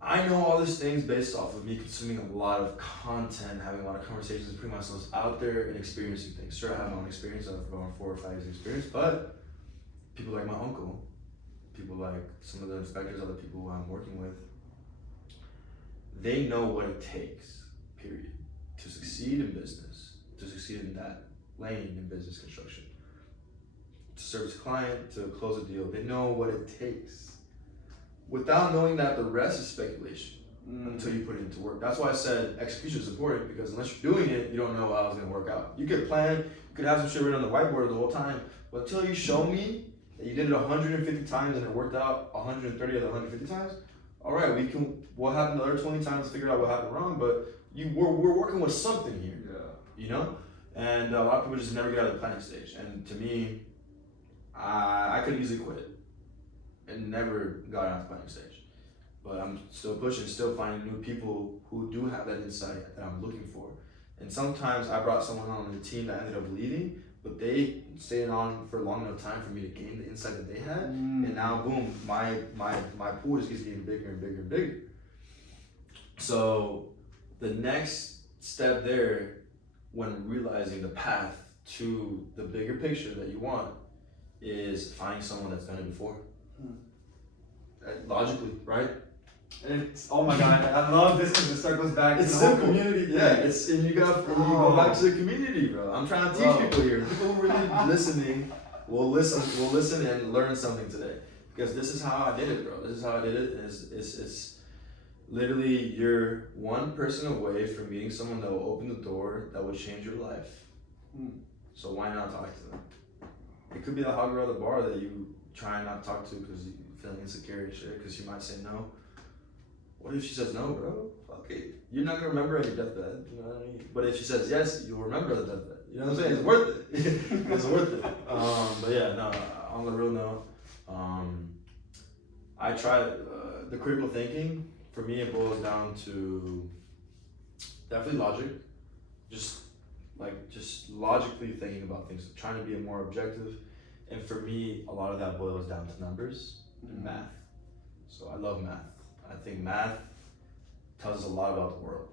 I know all these things based off of me consuming a lot of content, having a lot of conversations, putting myself out there and experiencing things. Sure, I have my own experience. I've gone 4 or 5 years experience, but people like my uncle, people like some of the inspectors, other people who I'm working with, they know what it takes, period, to succeed in business, to succeed in that lane in business construction, to service a client, to close a deal. They know what it takes. Without knowing that, the rest is speculation until you put it into work. That's why I said execution is important, because unless you're doing it, you don't know how it's gonna work out. You could plan, you could have some shit written on the whiteboard the whole time, but until you show me that you did it 150 times and it worked out 130 of the 150 times, all right, we'll have another 20 times to figure out what happened wrong, but we're working with something here, And a lot of people just never get out of the planning stage. And to me, I could easily quit and never got out of the planning stage. But I'm still pushing, still finding new people who do have that insight that I'm looking for. And sometimes I brought someone on the team that ended up leaving, but they stayed on for a long enough time for me to gain the insight that they had. And now, boom, my pool just keeps getting bigger and bigger and bigger. So the next step there, when realizing the path to the bigger picture that you want, is finding someone that's done it before. Logically, right? Oh my god, I love this because it circles back to the whole community. And you go back to the community, bro. I'm trying to teach people here. People who really listening will listen and learn something today. Because this is how I did it, bro. This is how I did it. It's literally, you're one person away from meeting someone that will open the door that will change your life. So why not talk to them? It could be the hot girl at the bar that you try not to talk to because you're feeling insecure and shit, because you might say no. What if she says no, bro? Fuck it. You're not gonna remember at your deathbed, you know what I mean? But if she says yes, you'll remember the deathbed. You know what I'm saying? It's worth it. It's worth it. But yeah, no. On the real note, I try the critical thinking. For me, it boils down to definitely logic. Just logically thinking about things, trying to be a more objective. And for me, a lot of that boils down to numbers and math. So I love math. I think math tells us a lot about the world.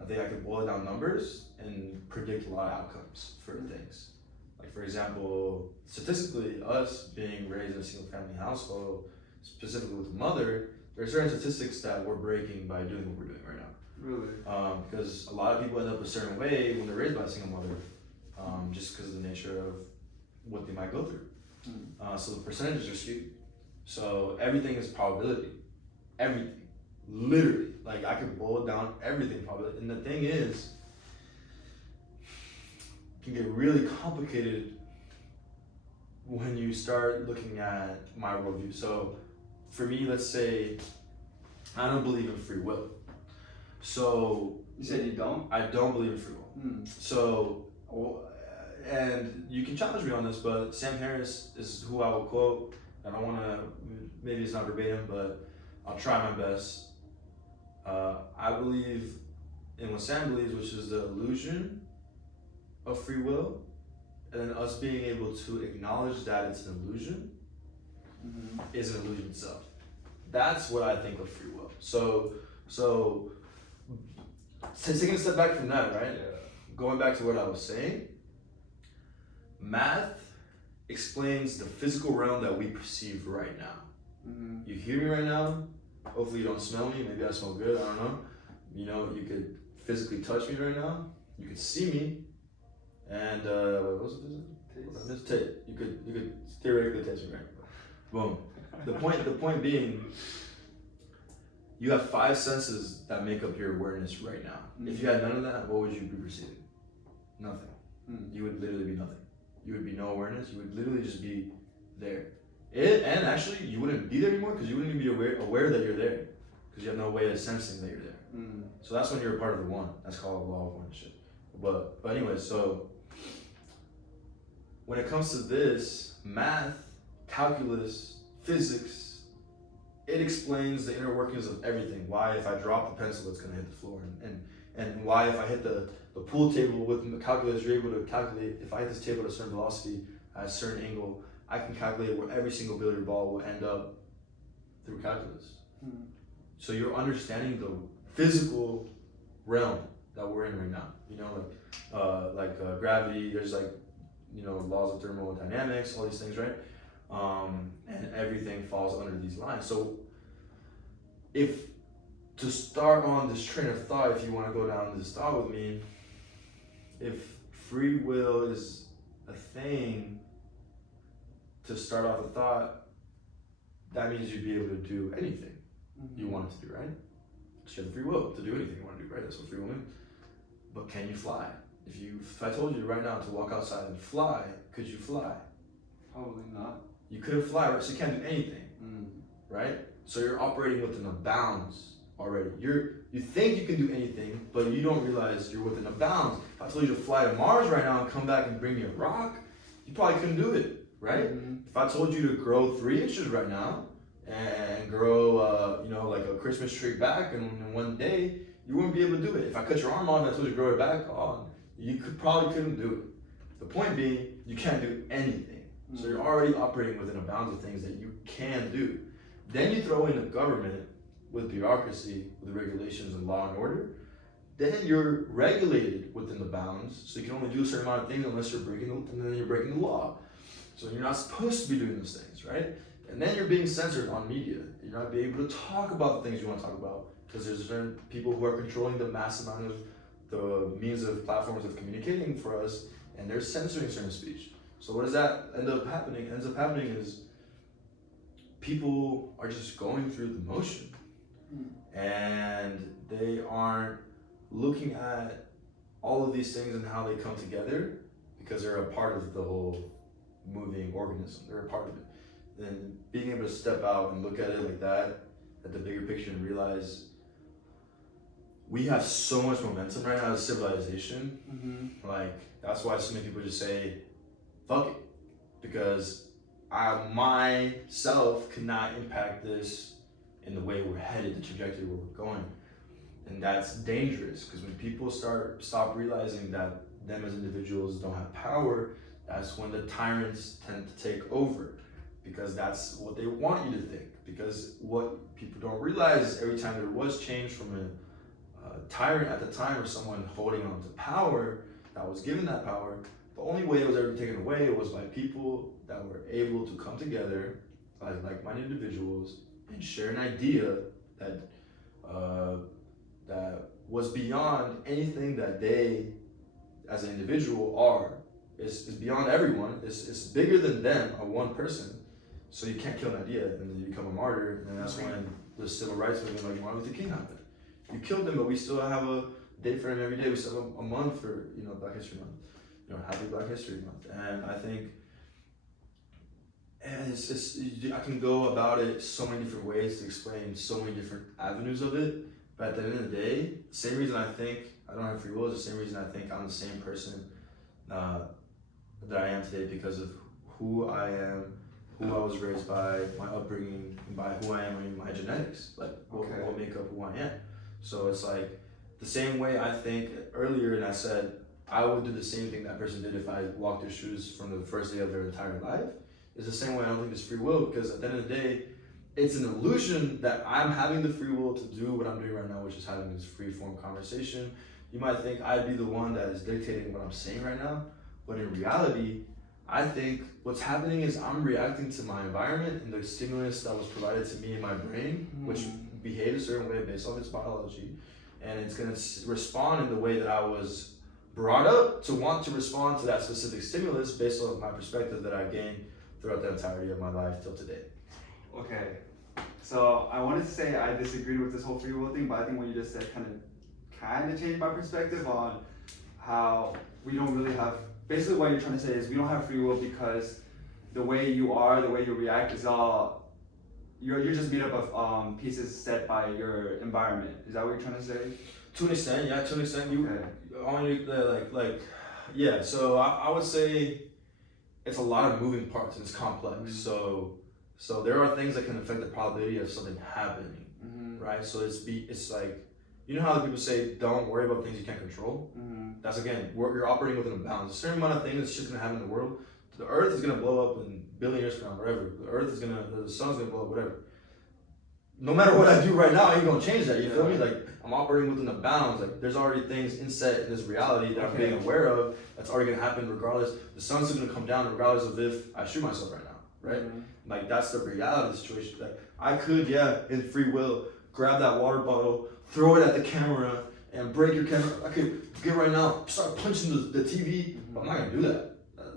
I think I could boil down numbers and predict a lot of outcomes for things. Like for example, statistically, us being raised in a single family household, specifically with a mother, there are certain statistics that we're breaking by doing what we're doing right now. Really? Because a lot of people end up a certain way when they're raised by a single mother, just because of the nature of what they might go through. So the percentages are skewed. So everything is probability. Everything. Literally. Like I could boil down everything probability. And the thing is, it can get really complicated when you start looking at my worldview. So for me, let's say I don't believe in free will. So you said you don't? I don't believe in free will. So, and you can challenge me on this, but Sam Harris is who I will quote. I don't want to, maybe it's not verbatim, but I'll try my best. I believe in what Sam believes, which is the illusion of free will, and then us being able to acknowledge that it's an illusion is an illusion itself. That's what I think of free will. So taking a step back from that, right? Yeah. Going back to what I was saying, math explains the physical realm that we perceive right now. You hear me right now. Hopefully you don't smell me. Maybe I smell good. I don't know. You know, you could physically touch me right now. You could see me. And what was it? Taste. You could theoretically taste me right now. Boom. The point being, you have 5 senses that make up your awareness right now. If you had none of that, what would you be perceiving? Nothing. You would literally be nothing. You would be no awareness. You would literally just be there. And actually, you wouldn't be there anymore because you wouldn't even be aware that you're there because you have no way of sensing that you're there. So that's when you're a part of the one. That's called law of one shit. But anyway, so when it comes to this, math, calculus, physics, it explains the inner workings of everything. Why if I drop the pencil, it's gonna hit the floor, and why if I hit the pool table with the calculus, you're able to calculate if I hit this table at a certain velocity, at a certain angle, I can calculate where every single billiard ball will end up through calculus. So you're understanding the physical realm that we're in right now. You know, like gravity. There's like, you know, laws of thermodynamics, all these things, right? And everything falls under these lines. So if to start on this train of thought, if you want to go down this thought with me, if free will is a thing to start off a thought, that means you'd be able to do anything you wanted to do, right? So you have the free will to do anything you want to do, right? That's what free will means. But can you fly? If I told you right now to walk outside and fly, could you fly? Probably not. You couldn't fly, right? So you can't do anything, right? So you're operating within the bounds already. You think you can do anything, but you don't realize you're within the bounds. If I told you to fly to Mars right now and come back and bring me a rock, you probably couldn't do it, right? If I told you to grow 3 inches right now and grow, you know, like a Christmas tree back in one day, you wouldn't be able to do it. If I cut your arm off and I told you to grow it back on, you probably couldn't do it. The point being, you can't do anything. So you're already operating within the bounds of things that you can do. Then you throw in the government with bureaucracy, with regulations and law and order. Then you're regulated within the bounds, so you can only do a certain amount of things unless you're breaking the law. So you're not supposed to be doing those things, right? And then you're being censored on media. You're not being able to talk about the things you want to talk about because there's certain people who are controlling the mass amount of the means of platforms of communicating for us, and they're censoring certain speech. So what does that end up happening? Ends up happening is people are just going through the motion, and they aren't looking at all of these things and how they come together because they're a part of the whole moving organism. They're a part of it. And being able to step out and look at it like that, at the bigger picture, and realize we have so much momentum right now as a civilization. Mm-hmm. Like, that's why so many people just say, fuck it. Because I myself cannot impact this in the way we're headed, the trajectory where we're going. And that's dangerous, because when people stop realizing that them as individuals don't have power, that's when the tyrants tend to take over, because that's what they want you to think. Because what people don't realize is every time there was change from a tyrant at the time, or someone holding on to power that was given that power, the only way it was ever taken away was by people that were able to come together as like-minded individuals and share an idea that that was beyond anything that they as an individual are. Is beyond everyone. It's bigger than them, a one person. So you can't kill an idea and then you become a martyr, and that's when the civil rights movement like Martin Luther King happened. You killed him, but we still have a day for him every day. We still have a month for Black History Month, Happy Black History Month. And I think, and I can go about it so many different ways to explain so many different avenues of it. But at the end of the day, the same reason I think I don't have free will is the same reason I think I'm the same person that I am today, because of who I am, who I was raised by, my upbringing, and by who I am in my genetics, like what make up who I am. So it's like the same way I think earlier, and I said I would do the same thing that person did if I walked their shoes from the first day of their entire life. It's the same way I don't think there's free will, because at the end of the day, it's an illusion that I'm having the free will to do what I'm doing right now, which is having this free form conversation. You might think I'd be the one that is dictating what I'm saying right now, but in reality, I think what's happening is I'm reacting to my environment and the stimulus that was provided to me in my brain, which behaves a certain way based off its biology, and it's going to respond in the way that I was brought up to want to respond to that specific stimulus based off my perspective that I gained throughout the entirety of my life till today. Okay, so I wanted to say I disagreed with this whole free will thing, but I think what you just said kind of changed my perspective on how we don't really have. Basically, what you're trying to say is we don't have free will because the way you are, the way you react is all you're just made up of pieces set by your environment. Is that what you're trying to say? To an extent, yeah. To an extent, only yeah. So I would say it's a lot of moving parts and it's complex. So there are things that can affect the probability of something happening, right? So it's like, how the people say don't worry about things you can't control. That's again, you're operating within a balance. A certain amount of things that's just gonna happen in the world. The Earth is gonna blow up in billion years from now, wherever. The sun's gonna blow up, whatever. No matter what I do right now, I ain't gonna change that. You feel me? Like I'm operating within the bounds. Like there's already things inset in this reality that I'm being aware of. That's already gonna happen regardless. The sun's still gonna come down regardless of if I shoot myself right now, right? Like that's the reality of the situation. Like I could, in free will, grab that water bottle, throw it at the camera, and break your camera. I could get right now, start punching the TV, but I'm not gonna do that.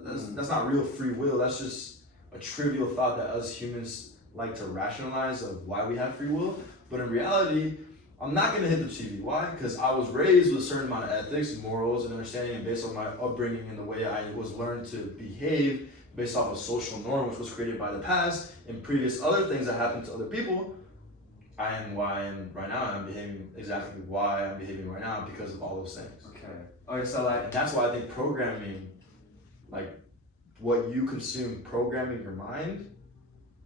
That's not real free will. That's just a trivial thought that us humans like to rationalize of why we have free will. But in reality, I'm not gonna hit the TV. Why? Because I was raised with a certain amount of ethics and morals and understanding, and based on my upbringing and the way I was learned to behave based off a social norm which was created by the past and previous other things that happened to other people. I am why I am right now. I'm behaving exactly why I'm behaving right now because of all those things. Okay, so like that's why I think programming, like what you consume, programming your mind,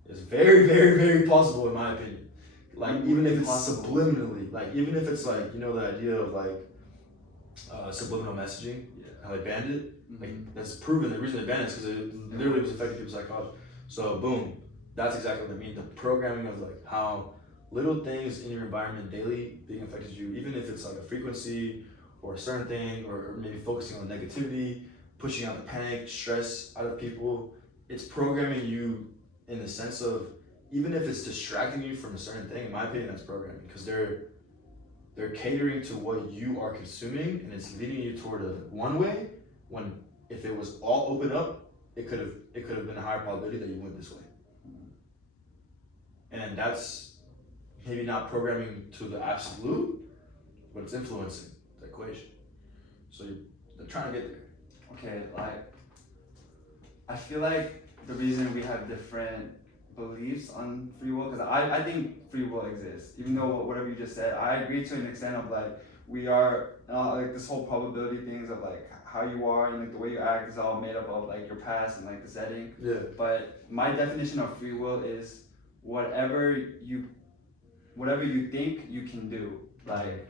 is very, very, very possible in my opinion. Like even if it's subliminally, like even if it's like the idea of like subliminal messaging, how they banned it. Like that's proven. The reason they banned it is because it literally was affecting people's psychology. So boom, that's exactly what I mean. The programming of like how little things in your environment daily being affected you, even if it's like a frequency or a certain thing, or maybe focusing on negativity, pushing out the panic, stress out of people. It's programming you in the sense of, even if it's distracting you from a certain thing, in my opinion, that's programming, because they're catering to what you are consuming, and it's leading you toward a one way, when if it was all open up, it could have been a higher probability that you went this way. And that's maybe not programming to the absolute, but it's influencing the equation. So they're trying to get there. Okay, like I feel like the reason we have different beliefs on free will, because I think free will exists, even though whatever you just said, I agree to an extent of like we are like this whole probability things of like how you are and like the way you act is all made up of like your past and like the setting. Yeah. But my definition of free will is whatever you think you can do, like,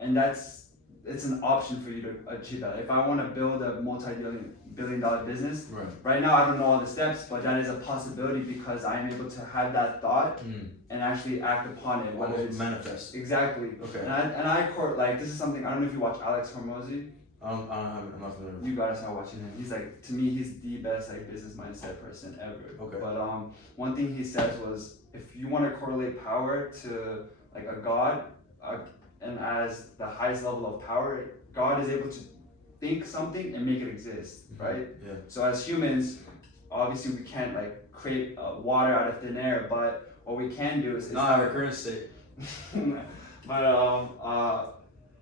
and it's an option for you to achieve that. If I want to build a multi-billion-dollar business, right now I don't know all the steps, but that is a possibility because I am able to have that thought and actually act upon it. Whether it's manifest. Exactly. Okay. And I like, this is something, I don't know if you watch Alex Hormozy. I'm not familiar. You gotta start watching him. He's like, to me, he's the best like business mindset person ever. Okay. But one thing he says was, if you want to correlate power to like a god, and as the highest level of power, God is able to think something and make it exist, right? Yeah. So as humans, obviously we can't like create water out of thin air, but what we can do is not our current state. But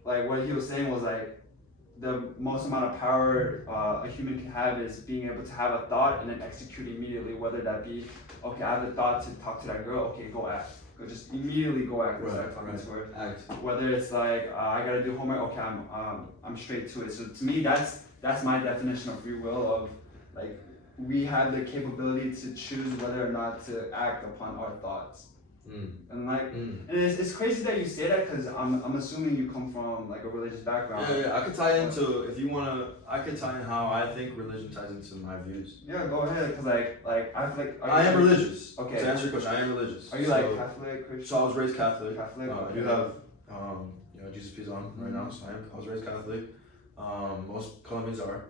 like what he was saying was like, the most amount of power a human can have is being able to have a thought and then execute immediately, whether that be, okay, I have the thought to talk to that girl, okay, go act. Go just immediately go act and start talking to her. Act. Whether it's like, I gotta do homework, okay, I'm straight to it. So to me, that's my definition of free will, of like, we have the capability to choose whether or not to act upon our thoughts. And like, and it's crazy that you say that because I'm assuming you come from like a religious background. Yeah, I could tie into, if you wanna, I could tie in how I think religion ties into my views. Yeah, go ahead, because like I feel like I am religious. Okay. To answer your question, I am religious. Are you like Catholic, Christian? So I was raised Catholic. Catholic. I do have, Jesus peace on right now. So I was raised Catholic. Most Colombians are.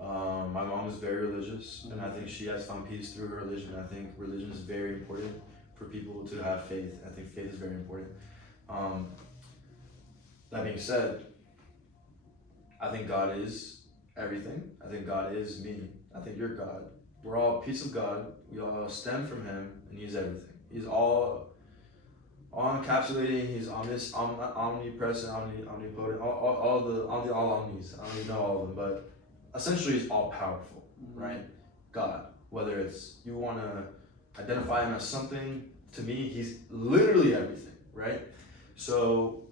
My mom is very religious, and I think she has found peace through her religion. I think religion is very important for people to have faith. I think faith is very important. That being said, I think God is everything. I think God is me. I think you're God. We're all a piece of God. We all stem from Him, and He's everything. He's all encapsulating. He's omnipresent, omnipotent, all the omnis. I don't even know all of them, but essentially He's all powerful, right? God. Whether it's you want to identify Him as something, to me, He's literally everything, right? So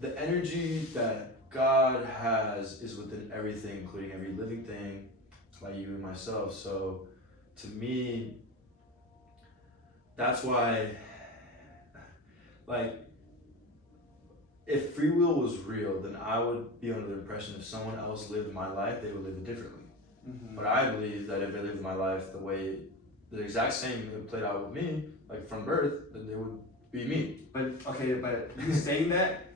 the energy that God has is within everything, including every living thing, like you and myself. So to me, that's why, like, if free will was real, then I would be under the impression if someone else lived my life, they would live it differently. But I believe that if they lived my life the exact same it played out with me, like from birth, then it would be me. But you saying that,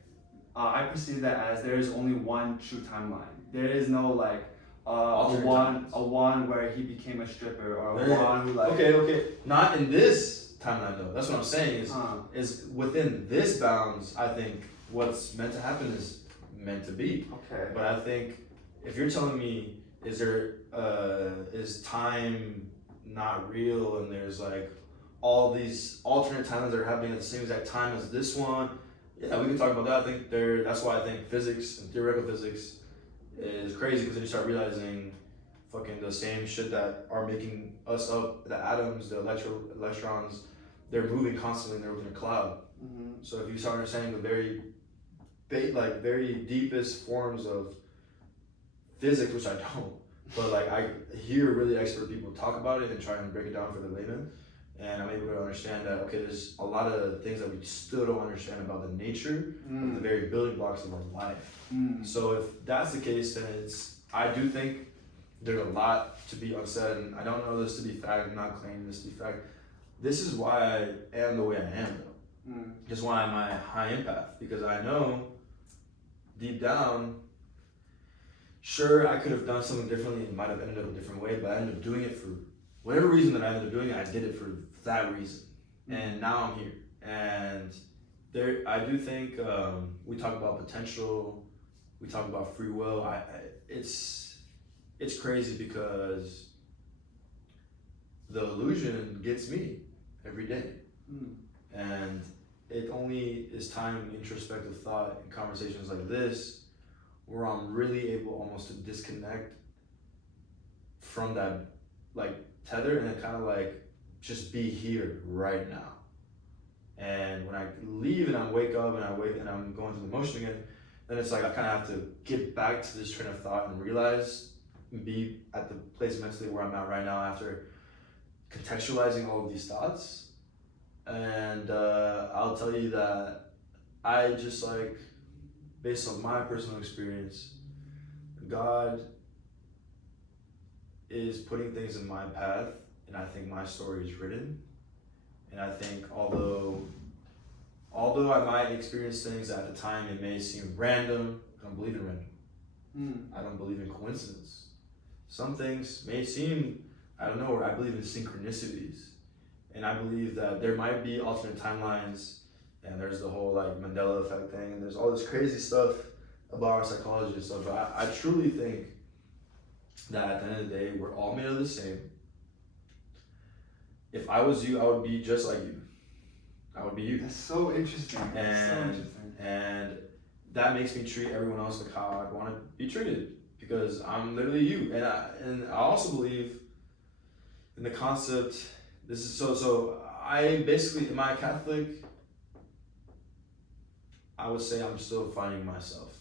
I perceive that as there is only one true timeline. There is no like a Juan where he became a stripper, or a Juan who like. Okay. Not in this timeline though. That's what I'm saying is within this bounds. I think what's meant to happen is meant to be. Okay. But I think if you're telling me, is time not real, and there's like all these alternate timelines that are happening at the same exact time as this one, yeah, we can talk about that. I think that's why I think physics and theoretical physics is crazy, because then you start realizing fucking the same shit that are making us up, the atoms, the electrons, they're moving constantly and they're within a cloud. So if you start understanding the very deepest forms of physics, which I don't, but like I hear really expert people talk about it and try and break it down for the layman, and I'm able to understand that, okay, there's a lot of things that we still don't understand about the nature of the very building blocks of our life. So if that's the case, then I do think there's a lot to be unsaid, and I don't know this to be fact. I'm not claiming this to be fact. This is why I am the way I am, though. This is why I'm a high empath, because I know deep down, sure, I could have done something differently. It might have ended up a different way, but I ended up doing it for whatever reason that I ended up doing it. I did it for that reason, and now I'm here. And I do think we talk about potential, we talk about free will. It's crazy because the illusion gets me every day, and it only is time, introspective thought, and conversations like this where I'm really able almost to disconnect from that like tether and then kind of like just be here right now. And when I leave and I wake up and I'm going through the motion again, then it's like I kind of have to get back to this train of thought and realize, and be at the place mentally where I'm at right now after contextualizing all of these thoughts. And I'll tell you that I just like, based on my personal experience, God is putting things in my path, and I think my story is written. And I think although I might experience things at the time, it may seem random. I don't believe in random. I don't believe in coincidence. Some things may seem, I don't know, I believe in synchronicities. And I believe that there might be alternate timelines, and there's the whole like Mandela effect thing, and there's all this crazy stuff about our psychology and stuff. But I truly think that at the end of the day, we're all made of the same. If I was you, I would be just like you. I would be you. That's so interesting. And that makes me treat everyone else like how I'd want to be treated, because I'm literally you. And I also believe in the concept. This is so I basically, am I Catholic? I would say I'm still finding myself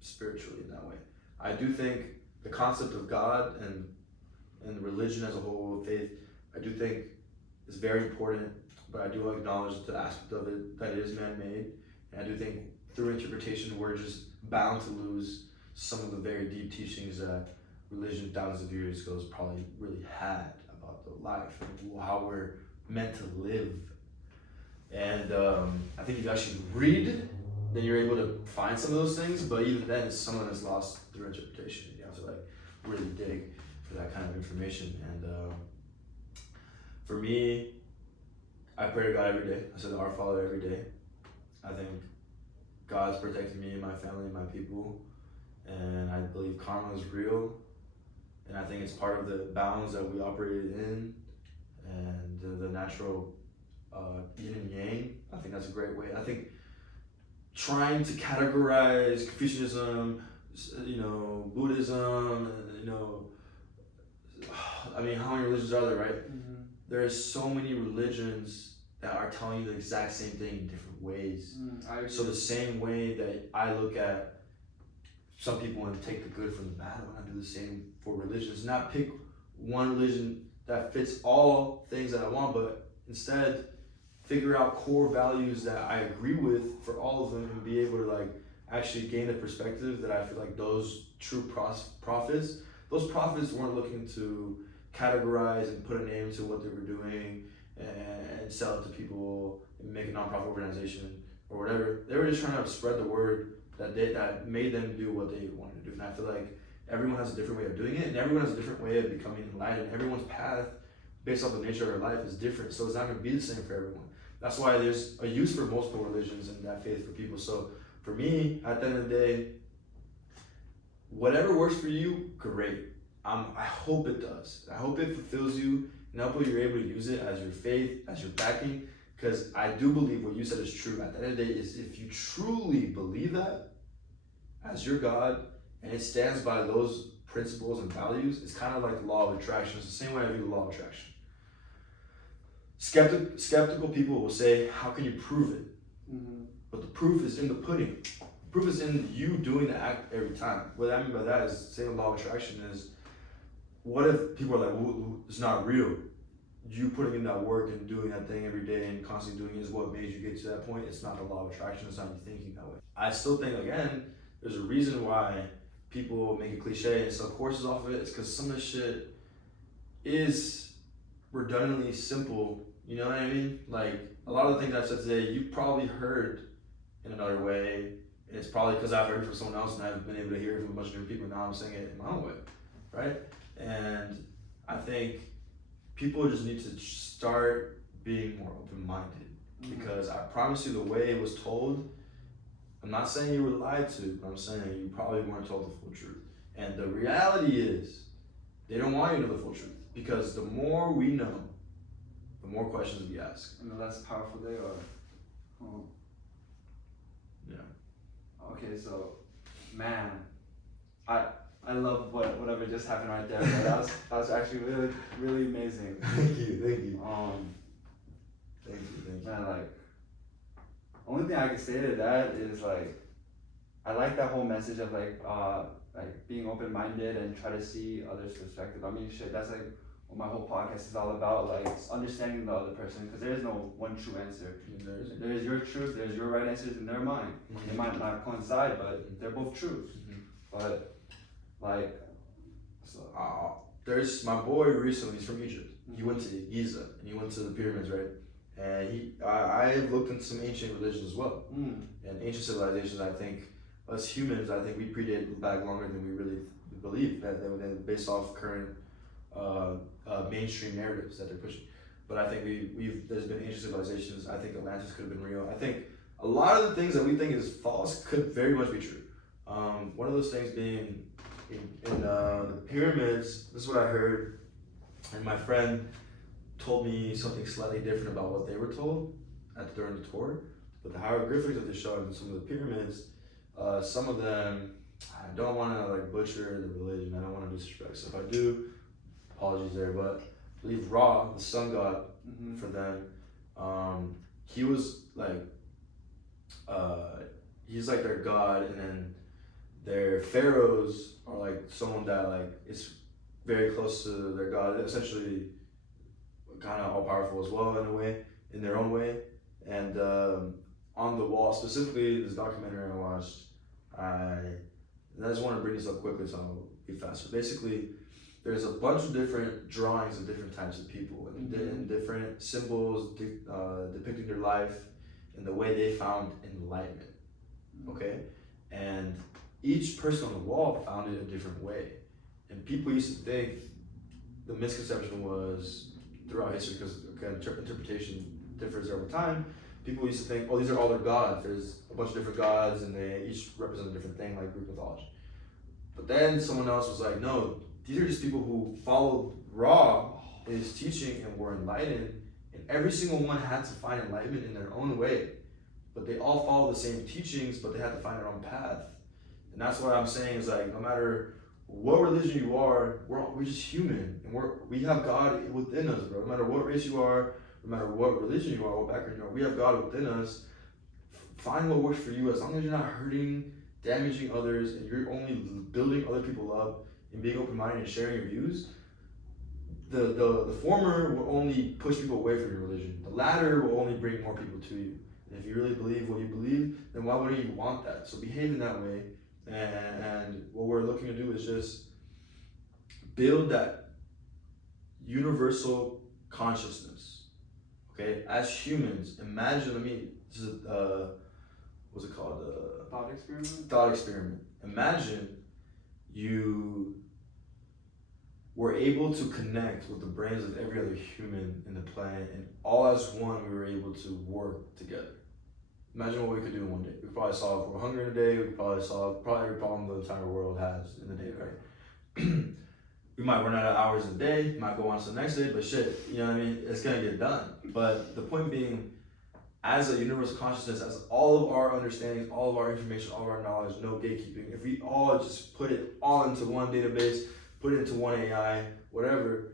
spiritually in that way. I do think the concept of God and religion as a whole, faith, I do think is very important, but I do acknowledge the aspect of it that it is man-made. And I do think through interpretation, we're just bound to lose some of the very deep teachings that religion thousands of years ago probably really had about the life and how we're meant to live. And I think if you actually read, then you're able to find some of those things, but even then, it's some of it's lost through interpretation. You have to like really dig for that kind of information. And for me, I pray to God every day. I say the Our Father every day. I think God's protecting me and my family and my people, and I believe karma is real, and I think it's part of the balance that we operated in, and the natural yin and yang. I think that's a great way. I think trying to categorize Confucianism, Buddhism, I mean, how many religions are there, right? Mm-hmm. There is so many religions that are telling you the exact same thing in different ways. So the same way that I look at some people and take the good from the bad, I want to do the same for religions. Not pick one religion that fits all things that I want, but instead figure out core values that I agree with for all of them, and be able to like actually gain a perspective that I feel like those true prophets weren't looking to categorize and put a name to what they were doing and sell it to people and make a nonprofit organization or whatever. They were just trying to spread the word that made them do what they wanted to do. And I feel like everyone has a different way of doing it, and everyone has a different way of becoming enlightened. Everyone's path based off the nature of their life is different, so it's not going to be the same for everyone. That's why there's a use for multiple religions and that faith for people. So for me, at the end of the day, whatever works for you, great. I hope it does. I hope it fulfills you, and I hope you're able to use it as your faith, as your backing, because I do believe what you said is true. At the end of the day, is if you truly believe that as your God, and it stands by those principles and values, it's kind of like the law of attraction. It's the same way I view the law of attraction. Skeptical people will say, how can you prove it? Mm-hmm. But the proof is in the pudding. The proof is in you doing the act every time. What I mean by that is, saying the law of attraction is, what if people are like, well, it's not real? You putting in that work and doing that thing every day and constantly doing it is what made you get to that point. It's not the law of attraction. It's not you thinking that way. I still think, again, there's a reason why people make it cliche and sell courses off of it. It's because some of this shit is redundantly simple. You know what I mean? Like, a lot of the things I've said today, you've probably heard in another way. And it's probably because I've heard it from someone else and I've been able to hear it from a bunch of different people. Now I'm saying it in my own way, right? And I think people just need to start being more open-minded, because I promise you, the way it was told, I'm not saying you were lied to, but I'm saying you probably weren't told the full truth. And the reality is, they don't want you to know the full truth, because the more we know, the more questions we ask. And the less powerful they are. Oh. Yeah. Okay, so, man, I love whatever just happened right there. That was actually really, really amazing. Thank you. Thank you. Man, like, only thing I can say to that is like, I like that whole message of like being open-minded and try to see others' perspective. I mean, shit, that's like what my whole podcast is all about, like understanding the other person, because there is no one true answer. There is your truth, there's your right answers, and they're mine. Mm-hmm. They might not coincide, but they're both truths. Mm-hmm. But like, so there's my boy recently. He's from Egypt. He went to Giza and he went to the pyramids, right? And I looked into some ancient religions as well. And ancient civilizations, I think us humans, I think we predate back longer than we really believe, that they're based off current mainstream narratives that they're pushing. But I think there's been ancient civilizations. I think Atlantis could have been real. I think a lot of the things that we think is false could very much be true. One of those things being in the pyramids. This is what I heard, and my friend told me something slightly different about what they were told during the tour. But the hieroglyphics that they showed in some of the pyramids, some of them, I don't want to like butcher the religion. I don't want to disrespect. So if I do, apologies there. But I believe Ra, the sun god for them, he was like, he's like their god, and then their pharaohs are like someone that like is very close to their god, essentially kind of all powerful as well in a way, in their own way. And on the wall, specifically this documentary I watched, I just want to bring this up quickly so I'll be faster. Basically, there's a bunch of different drawings of different types of people and different symbols depicting their life and the way they found enlightenment. Okay, and each person on the wall found it a different way. And people used to think, the misconception was throughout history, because interpretation differs over time, people used to think, oh, these are all their gods. There's a bunch of different gods and they each represent a different thing, like Greek mythology. But then someone else was like, no, these are just people who followed Ra, his teaching, and were enlightened. And every single one had to find enlightenment in their own way. But they all follow the same teachings, but they had to find their own path. And that's what I'm saying is like, no matter what religion you are, we're just human, and we have God within us, bro. No matter what race you are, no matter what religion you are, what background you are, we have God within us. Find what works for you, as long as you're not hurting, damaging others, and you're only building other people up and being open-minded and sharing your views. The former will only push people away from your religion. The latter will only bring more people to you. And if you really believe what you believe, then why wouldn't you want that? So behave in that way. And what we're looking to do is just build that universal consciousness. Okay, as humans, imagine. This is what's it called? Thought experiment. Thought experiment. Imagine you were able to connect with the brains of every other human in the planet, and all as one, we were able to work together. Imagine what we could do in one day. We could probably solve world hunger in a day. We could probably solve every problem the entire world has in the day, right? We might run out of hours in a day, might go on to the next day, but shit, you know what I mean? It's gonna get done. But the point being, as a universal consciousness, as all of our understandings, all of our information, all of our knowledge, no gatekeeping, if we all just put it all into one database, put it into one AI, whatever,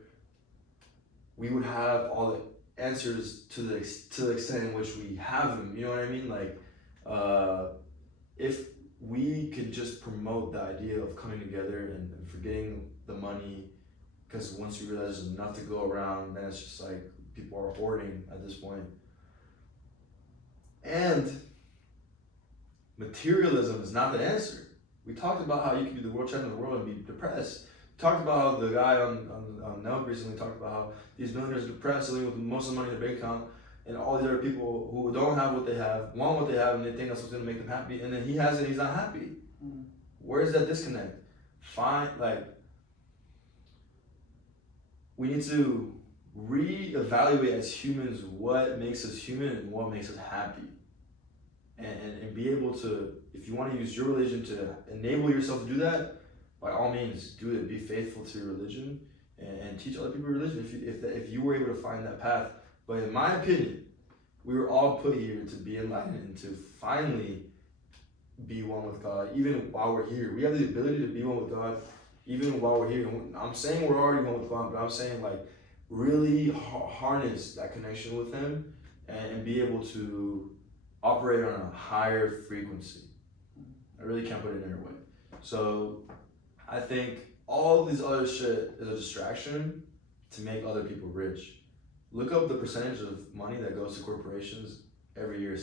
we would have all the answers to the extent in which we have them. You know what I mean? Like, if we could just promote the idea of coming together and forgetting the money, because once you realize there's enough to go around, then it's just like people are hoarding at this point. And materialism is not the answer. We talked about how you can be the world champion of the world and be depressed. Talked about how the guy on Nelk recently talked about how these millionaires are depressed, living with most of the money in their bank account, and all these other people who don't have what they have, want what they have, and they think that's what's gonna make them happy, and then he has it and he's not happy. Where's that disconnect? We need to reevaluate as humans what makes us human and what makes us happy. And be able to, if you want to use your religion to enable yourself to do that, by all means, do it. Be faithful to your religion and teach other people your religion if you were able to find that path. But in my opinion, we were all put here to be enlightened and to finally be one with God, even while we're here. We have the ability to be one with God, even while we're here. I'm saying we're already one with God, but I'm saying like really harness that connection with Him and be able to operate on a higher frequency. I really can't put it in a way. So I think all these other shit is a distraction to make other people rich. Look up the percentage of money that goes to corporations every year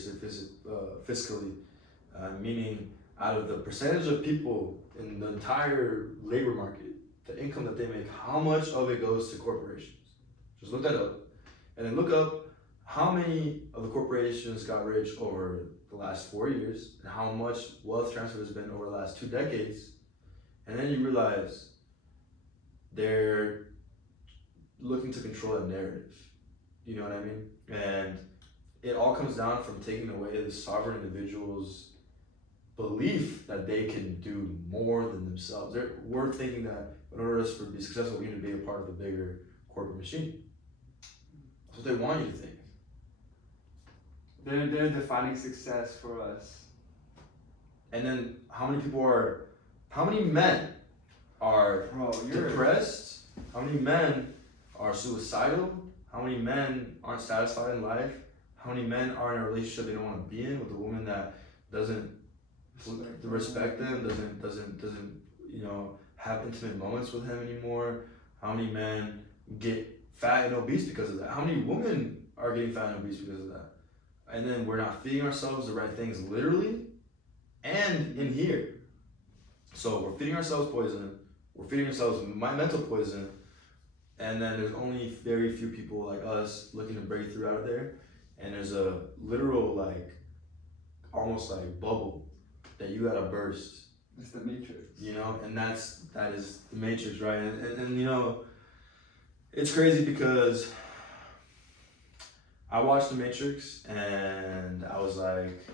fiscally, meaning out of the percentage of people in the entire labor market, the income that they make, how much of it goes to corporations. Just look that up. And then look up how many of the corporations got rich over the last 4 years and how much wealth transfer has been over the last 2 decades. And then you realize they're looking to control that narrative. You know what I mean? And it all comes down from taking away the sovereign individual's belief that they can do more than themselves. We're thinking that in order for us to be successful, we need to be a part of the bigger corporate machine. That's what they want you to think. They're defining success for us. And then how many men are depressed? How many men are suicidal? How many men aren't satisfied in life? How many men are in a relationship they don't want to be in with a woman that doesn't respect them, doesn't have intimate moments with him anymore? How many men get fat and obese because of that? How many women are getting fat and obese because of that? And then we're not feeding ourselves the right things literally and in here. So we're feeding ourselves poison, we're feeding ourselves mental poison, and then there's only very few people like us looking to break through out of there. And there's a literal almost like bubble that you gotta burst. It's the matrix. And that is the matrix, right? And it's crazy because I watched the Matrix and I was like,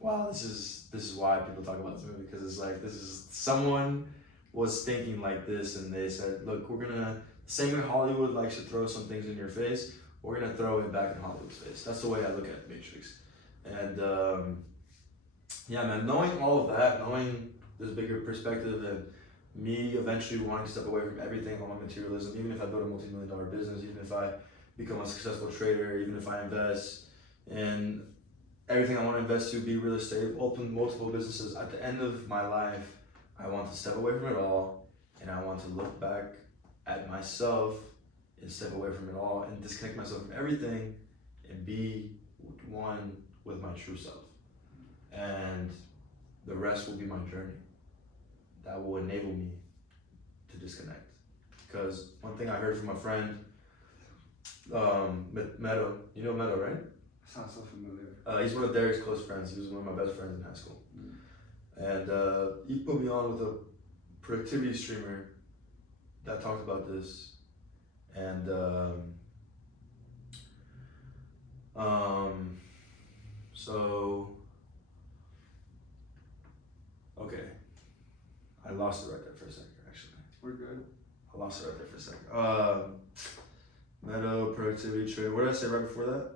wow, this is why people talk about this movie, because it's like someone was thinking like this and they said, look, we're gonna, same way Hollywood likes to throw some things in your face, we're gonna throw it back in Hollywood's face. That's the way I look at Matrix. And yeah, man, knowing all of that, knowing this bigger perspective and me eventually wanting to step away from everything, all my materialism, even if I build a multi-million-dollar business, even if I become a successful trader, even if I invest in everything I want to invest to, be real estate, open multiple businesses, at the end of my life, I want to step away from it all, and I want to look back at myself and step away from it all and disconnect myself from everything and be one with my true self. And the rest will be my journey. That will enable me to disconnect. Because one thing I heard from a friend, Meadow, you know Meadow, right? Sounds so familiar. He's one of Derek's close friends. He was one of my best friends in high school. And he put me on with a productivity streamer that talked about this. And so, okay. I lost it right there for a second, actually. We're good. I lost it right there for a second. Meadow, productivity trader. What did I say right before that?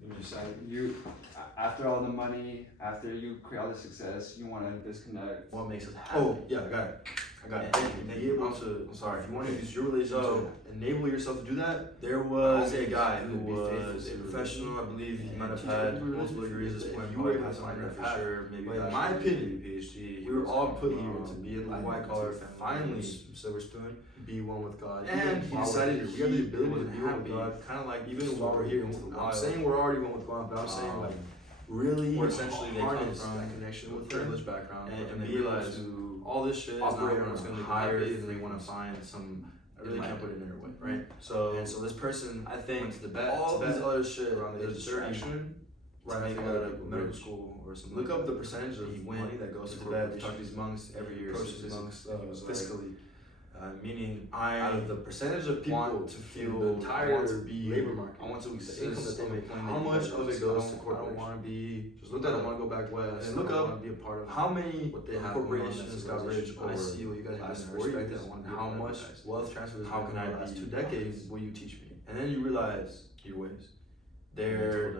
Let me just You, after all the money, after you create all the success, you want to disconnect. What makes us happy? Oh, yeah, I got it. I'm sorry. If you want to use your relationship to enable yourself to do that, there was a guy who was a professional. I believe he might have had multiple degrees at this point. You were able to find that for sure. Maybe, but in my opinion, PhD, we were all put here to be in the white collar, finally RoseStone, be one with God. And he decided we have the ability to be one with God, kind of like even while we're here. I'm saying we're already one with God, but I'm saying like really essentially harness that connection with privileged background and realize all this shit is operate on a higher than they want to find some. I really can't put it in their way, right? So this person, I think, all these other shit around the distraction, right? Maybe out of medical school or something. Look up the percentage of money that goes to Tibet. Talk to these monks every year. Monks fiscally. Meaning, out of the percentage of people to feel the entire labor market, I want to exist. How much of it goes to corporations? I want to be. Just look at. I want to go back west. And look up. Be a part of how many corporations got rich. I see what you guys have in 4 years. How much wealth transfer? How can I be? Last 2 decades. Will you teach me? And then you realize your ways. They're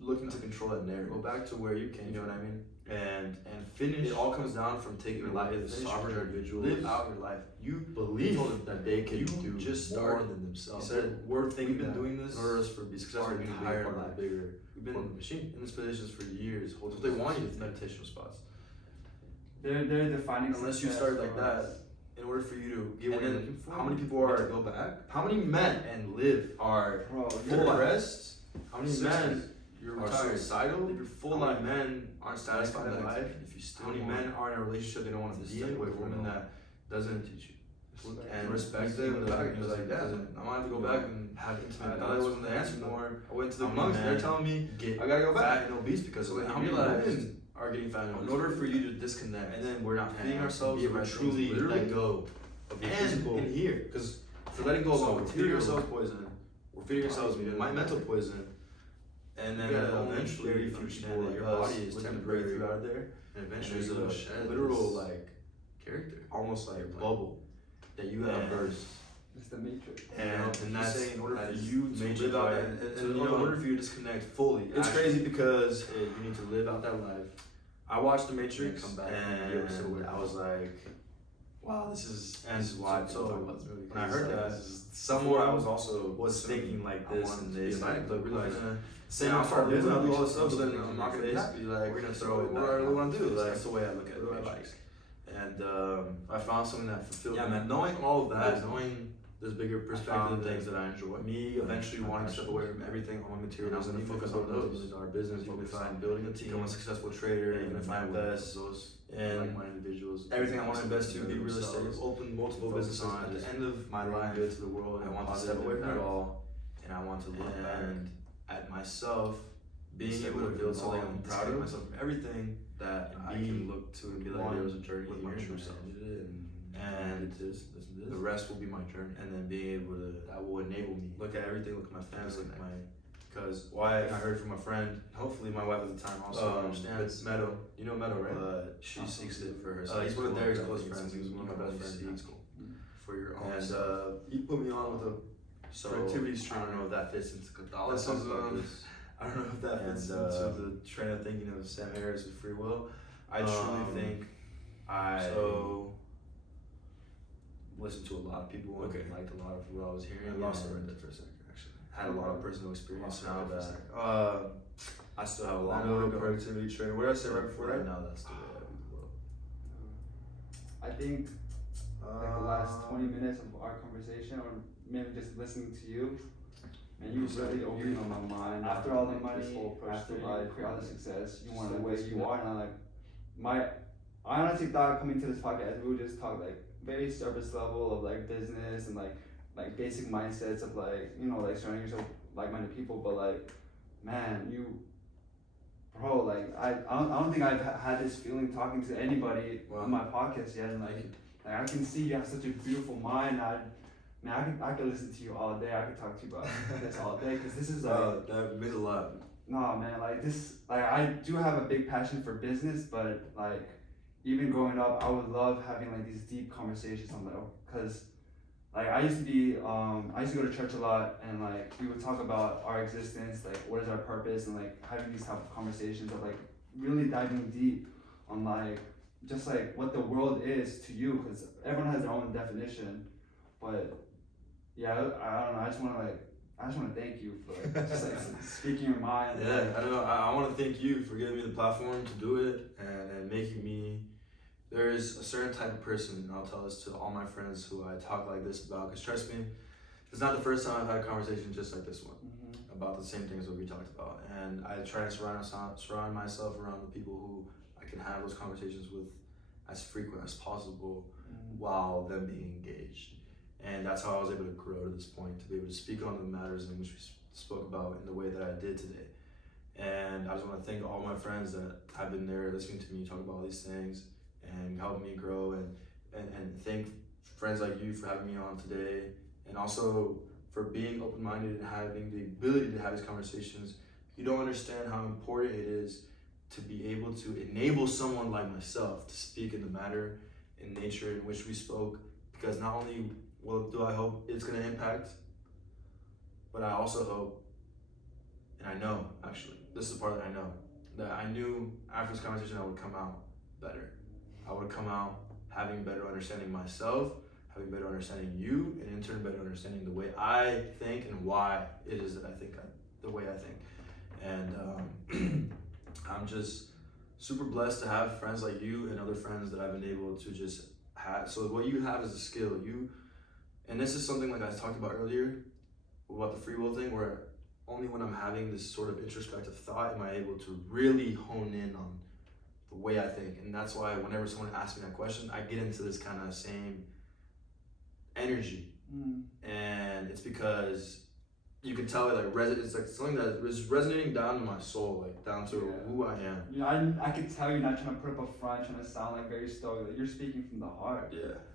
looking to control that narrative. Go back to where you came. You know from. what I mean? And finish. It all comes down from taking your life as sovereign individuals. Live out your life. You believe that they can do just more than themselves. He said, we're thinking we've been doing this in order for us to be successful, our we need to be entire part of life. the bigger. We've been machine. in this positions for years. That's what they want you to think. Meditational spots. They're defining Unless you success start like for that, us. in order for you to get what And you're then looking for, how many people you have are- to go back? How many men and live are Bro, full you're life? Rest. How many Sixties. men You're are retired. suicidal? Live your full How life. many Men aren't satisfied in that life. if you still How many want men are in a relationship they don't want to to be step in away with a from woman it all. that doesn't teach you? And respect them them, and back, it was like that. doesn't- I'm gonna have to go Yeah. back and have intimate I thoughts wasn't with the them answer, more. I went to the How monks. many They're men telling me get I gotta go back. fat and obese because So of it. then How you many realize women are getting fat and obese? In order for you to disconnect, and then we're not feeding and ourselves, be we're around truly things, let literally, go of your and physical, in here. because for letting go of So all we're feeding material, ourselves poison. We're feeding ourselves Body, my mental poison. And then You gotta eventually very you few understand people, that your us, body is looking to temporary break through out there. And eventually you're there's gonna a shed literal this like character. almost like Your plan. bubble that you And- have burst. It's the matrix. And that's saying in order that for is you to major live out way. that, And in order for you to disconnect fully. It's actually, crazy because you need to live out that life. I watched The Matrix come back and be able to sit away I from was it. like, wow, this is why so, people talk so about this movie. when I heard that, Someone I someone was also was thinking like I this wanted and to be this. invited, but I realized saying I'll I'm start start living, I'll do all this living, stuff, but then something I'm not gonna be face, happy. Like we're gonna so throw it what back do I really on want to do? face. Like that's the way I look at What do I it. like? And I found something that fulfilled Yeah, me. man, Knowing all of that, Yes. knowing this bigger I perspective, found things that I enjoy. Me eventually my wanting to step passions. away from everything, all my materials, And I'm and gonna focus focus on on those. those. Our business, Focus focus on on building a team, become a successful trader, and even if I invest those in like-minded individuals. everything I want to invest to, be real estate, themselves. open multiple Focus businesses. on At just the end of my bringing life, good to the world I and want to positive step away from it impact. all, and I want to look back at myself, being Step able to away build from all something I'm and proud disconnect of myself myself from everything that And I be can look to and be like, one there was a journey with here, my true and self. I did it, And and listen to this. the rest will be my journey. And then being able to, that will enable me look at everything, look at my family, look at my, because why I heard from a friend, hopefully my wife at the time also understands. Meadow. You know Meadow, right? But She seeks it for herself. he's one of Derek's close friends. friends. He was one of my best friends in high school. For your own And self. he put me on with a So productivity I stream. don't know if that fits into Let's talk Catholicism. about this. I don't know if that fits And, into the train of thinking of Sam Harris with free will. I truly think I listened to a lot of people and liked a lot of what I was hearing. I lost it and right there for a second, actually. had a lot of personal experience Lost it now right for a that second. I still have a I long know way to the go. Productivity trader. What did I say right before Right that? now, that's the way I view the world. I think like the last 20 minutes of our conversation, or maybe just listening to you, man, you really opened on my mind. After all the money, this whole approach after to you life, create all the success, you just want like the way this, you you know. are, and I honestly thought coming to this podcast, we would just talk like very surface level of like business and like basic mindsets of like, you know, like surrounding yourself with like-minded people, but like, man, bro, like I don't think I've had this feeling talking to anybody on my podcast yet, and like I can see you have such a beautiful mind. I could listen to you all day. I could talk to you about this all day, because this is like that means a lot. no, man, like this, like I do have a big passion for business, but like even growing up, I would love having like these deep conversations on that, because like I used to go to church a lot, and like we would talk about our existence, like what is our purpose, and like having these type of conversations of like really diving deep on like just like what the world is to you, because everyone has their own definition, but yeah, I don't know, I just want to thank you for like, just like speaking your mind. Yeah, I know. I want to thank you for giving me the platform to do it and making me. There is a certain type of person, and I'll tell this to all my friends who I talk like this about, because trust me, it's not the first time I've had a conversation just like this one about the same things that we talked about. And I try to surround myself around the people who I can have those conversations with as frequent as possible while them being engaged. And that's how I was able to grow to this point, to be able to speak on the matters in which we spoke about in the way that I did today. And I just want to thank all my friends that have been there listening to me talk about all these things and helping me grow, and thank friends like you for having me on today, and also for being open-minded and having the ability to have these conversations. You don't understand how important it is to be able to enable someone like myself to speak in the matter in nature in which we spoke, because not only do I hope it's going to impact, but I also hope and I know, actually, this is the part that I know, that I knew after this conversation I would come out better. I would come out having better understanding myself, having better understanding you, and in turn better understanding the way I think and why it is that I think the way I think. And I'm just super blessed to have friends like you and other friends that I've been able to just have. So what you have is a skill. And this is something like I talked about earlier about the free will thing, where only when I'm having this sort of introspective thought am I able to really hone in on the way I think. And that's why whenever someone asks me that question, I get into this kind of same energy. And it's because you can tell it it's like something that is resonating down to my soul, like down to who I am. You know, I could tell you're not trying to put up a front, trying to sound like very stoic. Like you're speaking from the heart.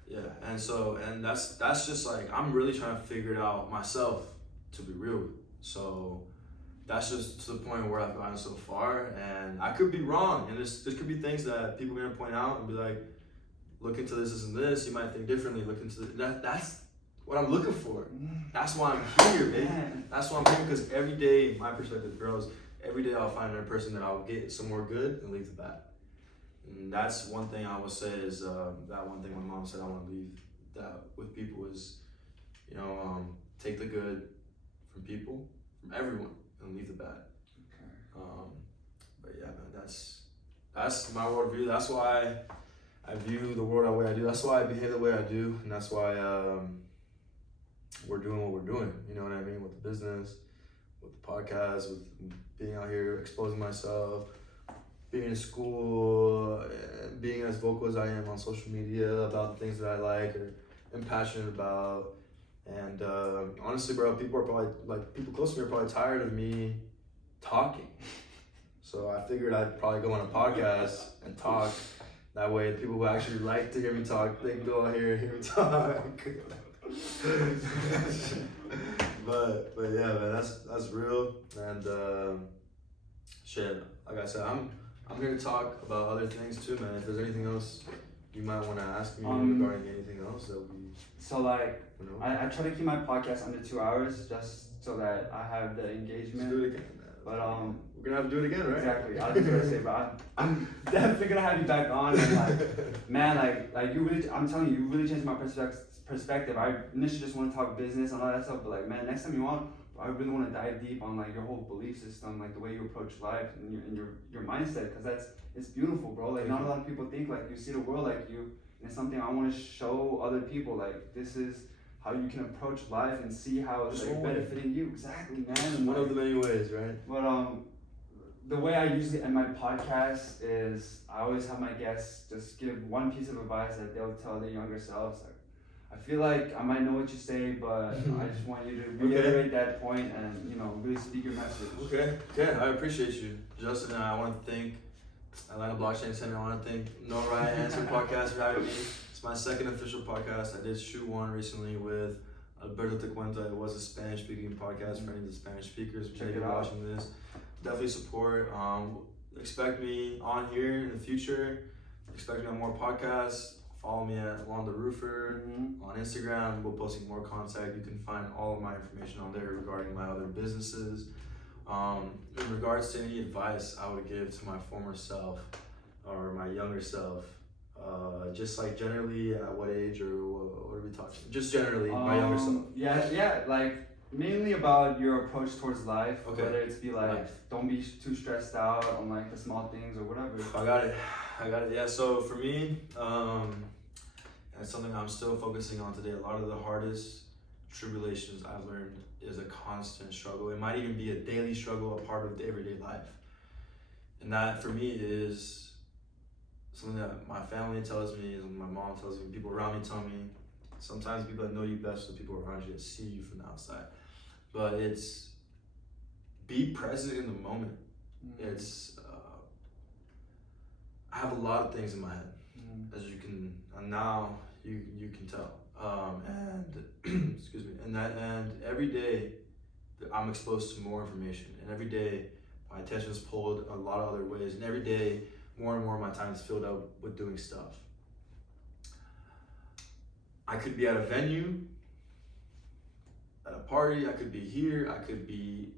Yeah. And that's just like, I'm really trying to figure it out myself, to be real. So that's just to the point where I've gotten so far, and I could be wrong, and there could be things that people are gonna point out and be like, look into this and this, you might think differently, look into that's what I'm looking for. That's why I'm here, man. That's why I'm here, because every day my perspective grows. Every day I'll find another person that I'll get somewhere good and leave the bad. And that's one thing I will say is that one thing my mom said I want to leave that with people is, take the good from people, from everyone, and leave the bad. Okay. But yeah, man, that's my worldview. That's why I view the world the way I do. That's why I behave the way I do, and that's why we're doing what we're doing. You know what I mean? With the business, with the podcast, with being out here exposing myself, being in school, being as vocal as I am on social media about the things that I like or am passionate about. And honestly, bro, people close to me are probably tired of me talking. So I figured I'd probably go on a podcast and talk. That way, the people who actually like to hear me talk, they can go out here and hear me talk. but yeah, man, that's real. And shit, like I said, I'm here to talk about other things too, man. If there's anything else you might want to ask me regarding anything else, that would be. So like, I try to keep my podcast under 2 hours just so that I have the engagement. Let's do it again, man. But we're gonna have to do it again, right? Exactly. I was just gonna say, but I'm definitely gonna have you back on. And like, man, like you really, I'm telling you, you really changed my perspective. I initially just want to talk business and all that stuff, but like, man, next time you want, I really want to dive deep on like your whole belief system, like the way you approach life and your mindset, because it's beautiful, bro. Like not a lot of people think like you see the world like you, and it's something I want to show other people. Like this is how you can approach life and see how it's like benefiting you. Exactly, man. And one of the many ways, right? But the way I usually end my podcast is I always have my guests just give one piece of advice that they'll tell their younger selves. Like, I feel like I might know what you say, but I just want you to reiterate that point and really speak your message. Okay. Yeah, I appreciate you, Justin. And I want to thank Atlanta Blockchain Center. I want to thank No Right Answer Podcast for having me. It's my second official podcast. I did shoot one recently with Alberto Te Cuenta. It was a Spanish-speaking podcast for any of the Spanish speakers. Check it out. Watching this, definitely support. Expect me on here in the future. Expect me on more podcasts. Follow me at Juan the Roofer on Instagram. We'll posting more content. You can find all of my information on there regarding my other businesses. In regards to any advice I would give to my former self or my younger self, just like generally at what age or what are we talking? Just generally, my younger self. Yeah, like mainly about your approach towards life. Okay. Whether it's be like, don't be too stressed out on like the small things or whatever. I got it. Yeah. So for me, it's something I'm still focusing on today. A lot of the hardest tribulations I've learned is a constant struggle. It might even be a daily struggle, a part of the everyday life. And that for me is something that my family tells me, and my mom tells me, people around me tell me. Sometimes people that know you best are the people around you that see you from the outside. But it's be present in the moment. It's I have a lot of things in my head, as you can, and now you can tell. And excuse me, and every day I'm exposed to more information, and every day my attention is pulled a lot of other ways, and every day more and more of my time is filled up with doing stuff. I could be at a venue, at a party, I could be here, I could be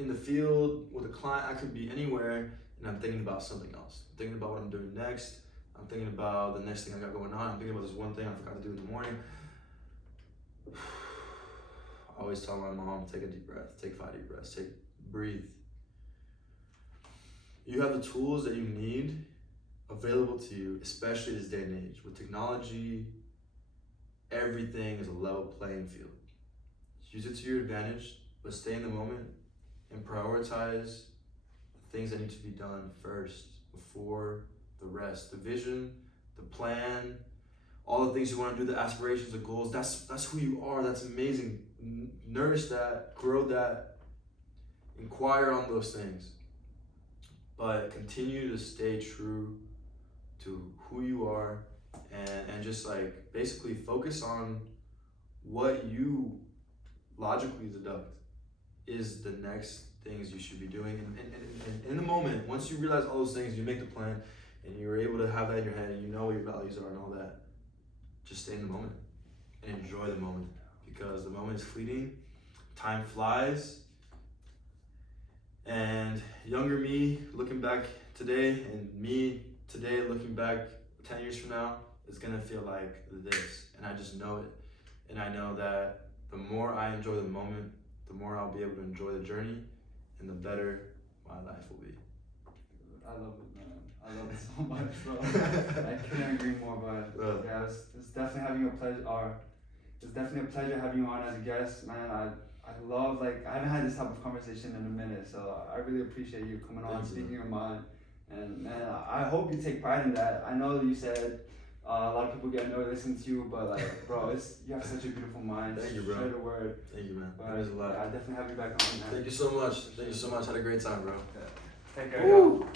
in the field with a client, I could be anywhere, and I'm thinking about something else. I'm thinking about what I'm doing next. I'm thinking about the next thing I got going on. I'm thinking about this one thing I forgot to do in the morning. I always tell my mom, take a deep breath, take 5 deep breaths, breathe. You have the tools that you need available to you, especially this day and age. With technology, everything is a level playing field. Use it to your advantage, but stay in the moment and prioritize the things that need to be done first before the rest. The vision, the plan, all the things you want to do, the aspirations, the goals, that's who you are. That's amazing. Nourish that, grow that, inquire on those things. But continue to stay true to who you are and just like basically focus on what you logically deduct is the next things you should be doing. And in the moment, once you realize all those things, you make the plan and you're able to have that in your head and you know what your values are and all that, just stay in the moment and enjoy the moment, because the moment is fleeting, time flies. And younger me looking back today and me today looking back 10 years from now, it's gonna feel like this, and I just know it. And I know that the more I enjoy the moment, the more I'll be able to enjoy the journey, and the better my life will be. I love it, man. I love it so much, bro. I couldn't agree more, but yeah, it's definitely having a pleasure. It's definitely a pleasure having you on as a guest, man. I love, like, I haven't had this type of conversation in a minute, so I really appreciate you coming on, speaking your mind. And man, I hope you take pride in that. I know that you said a lot of people get annoyed listening to you, but like, bro, you have such a beautiful mind. Thank you, bro. Share the word. Thank you, man. But That means a lot. I definitely have you back on, man. Thank you so much. Thank you so much. Had a great time, bro. Yeah. Take care, yo.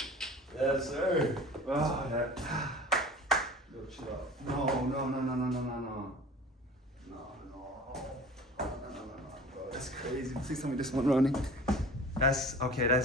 Yes, sir. Oh, that. Yo, chill out. No. Bro, that's crazy. Please tell me this one running. That's okay. That's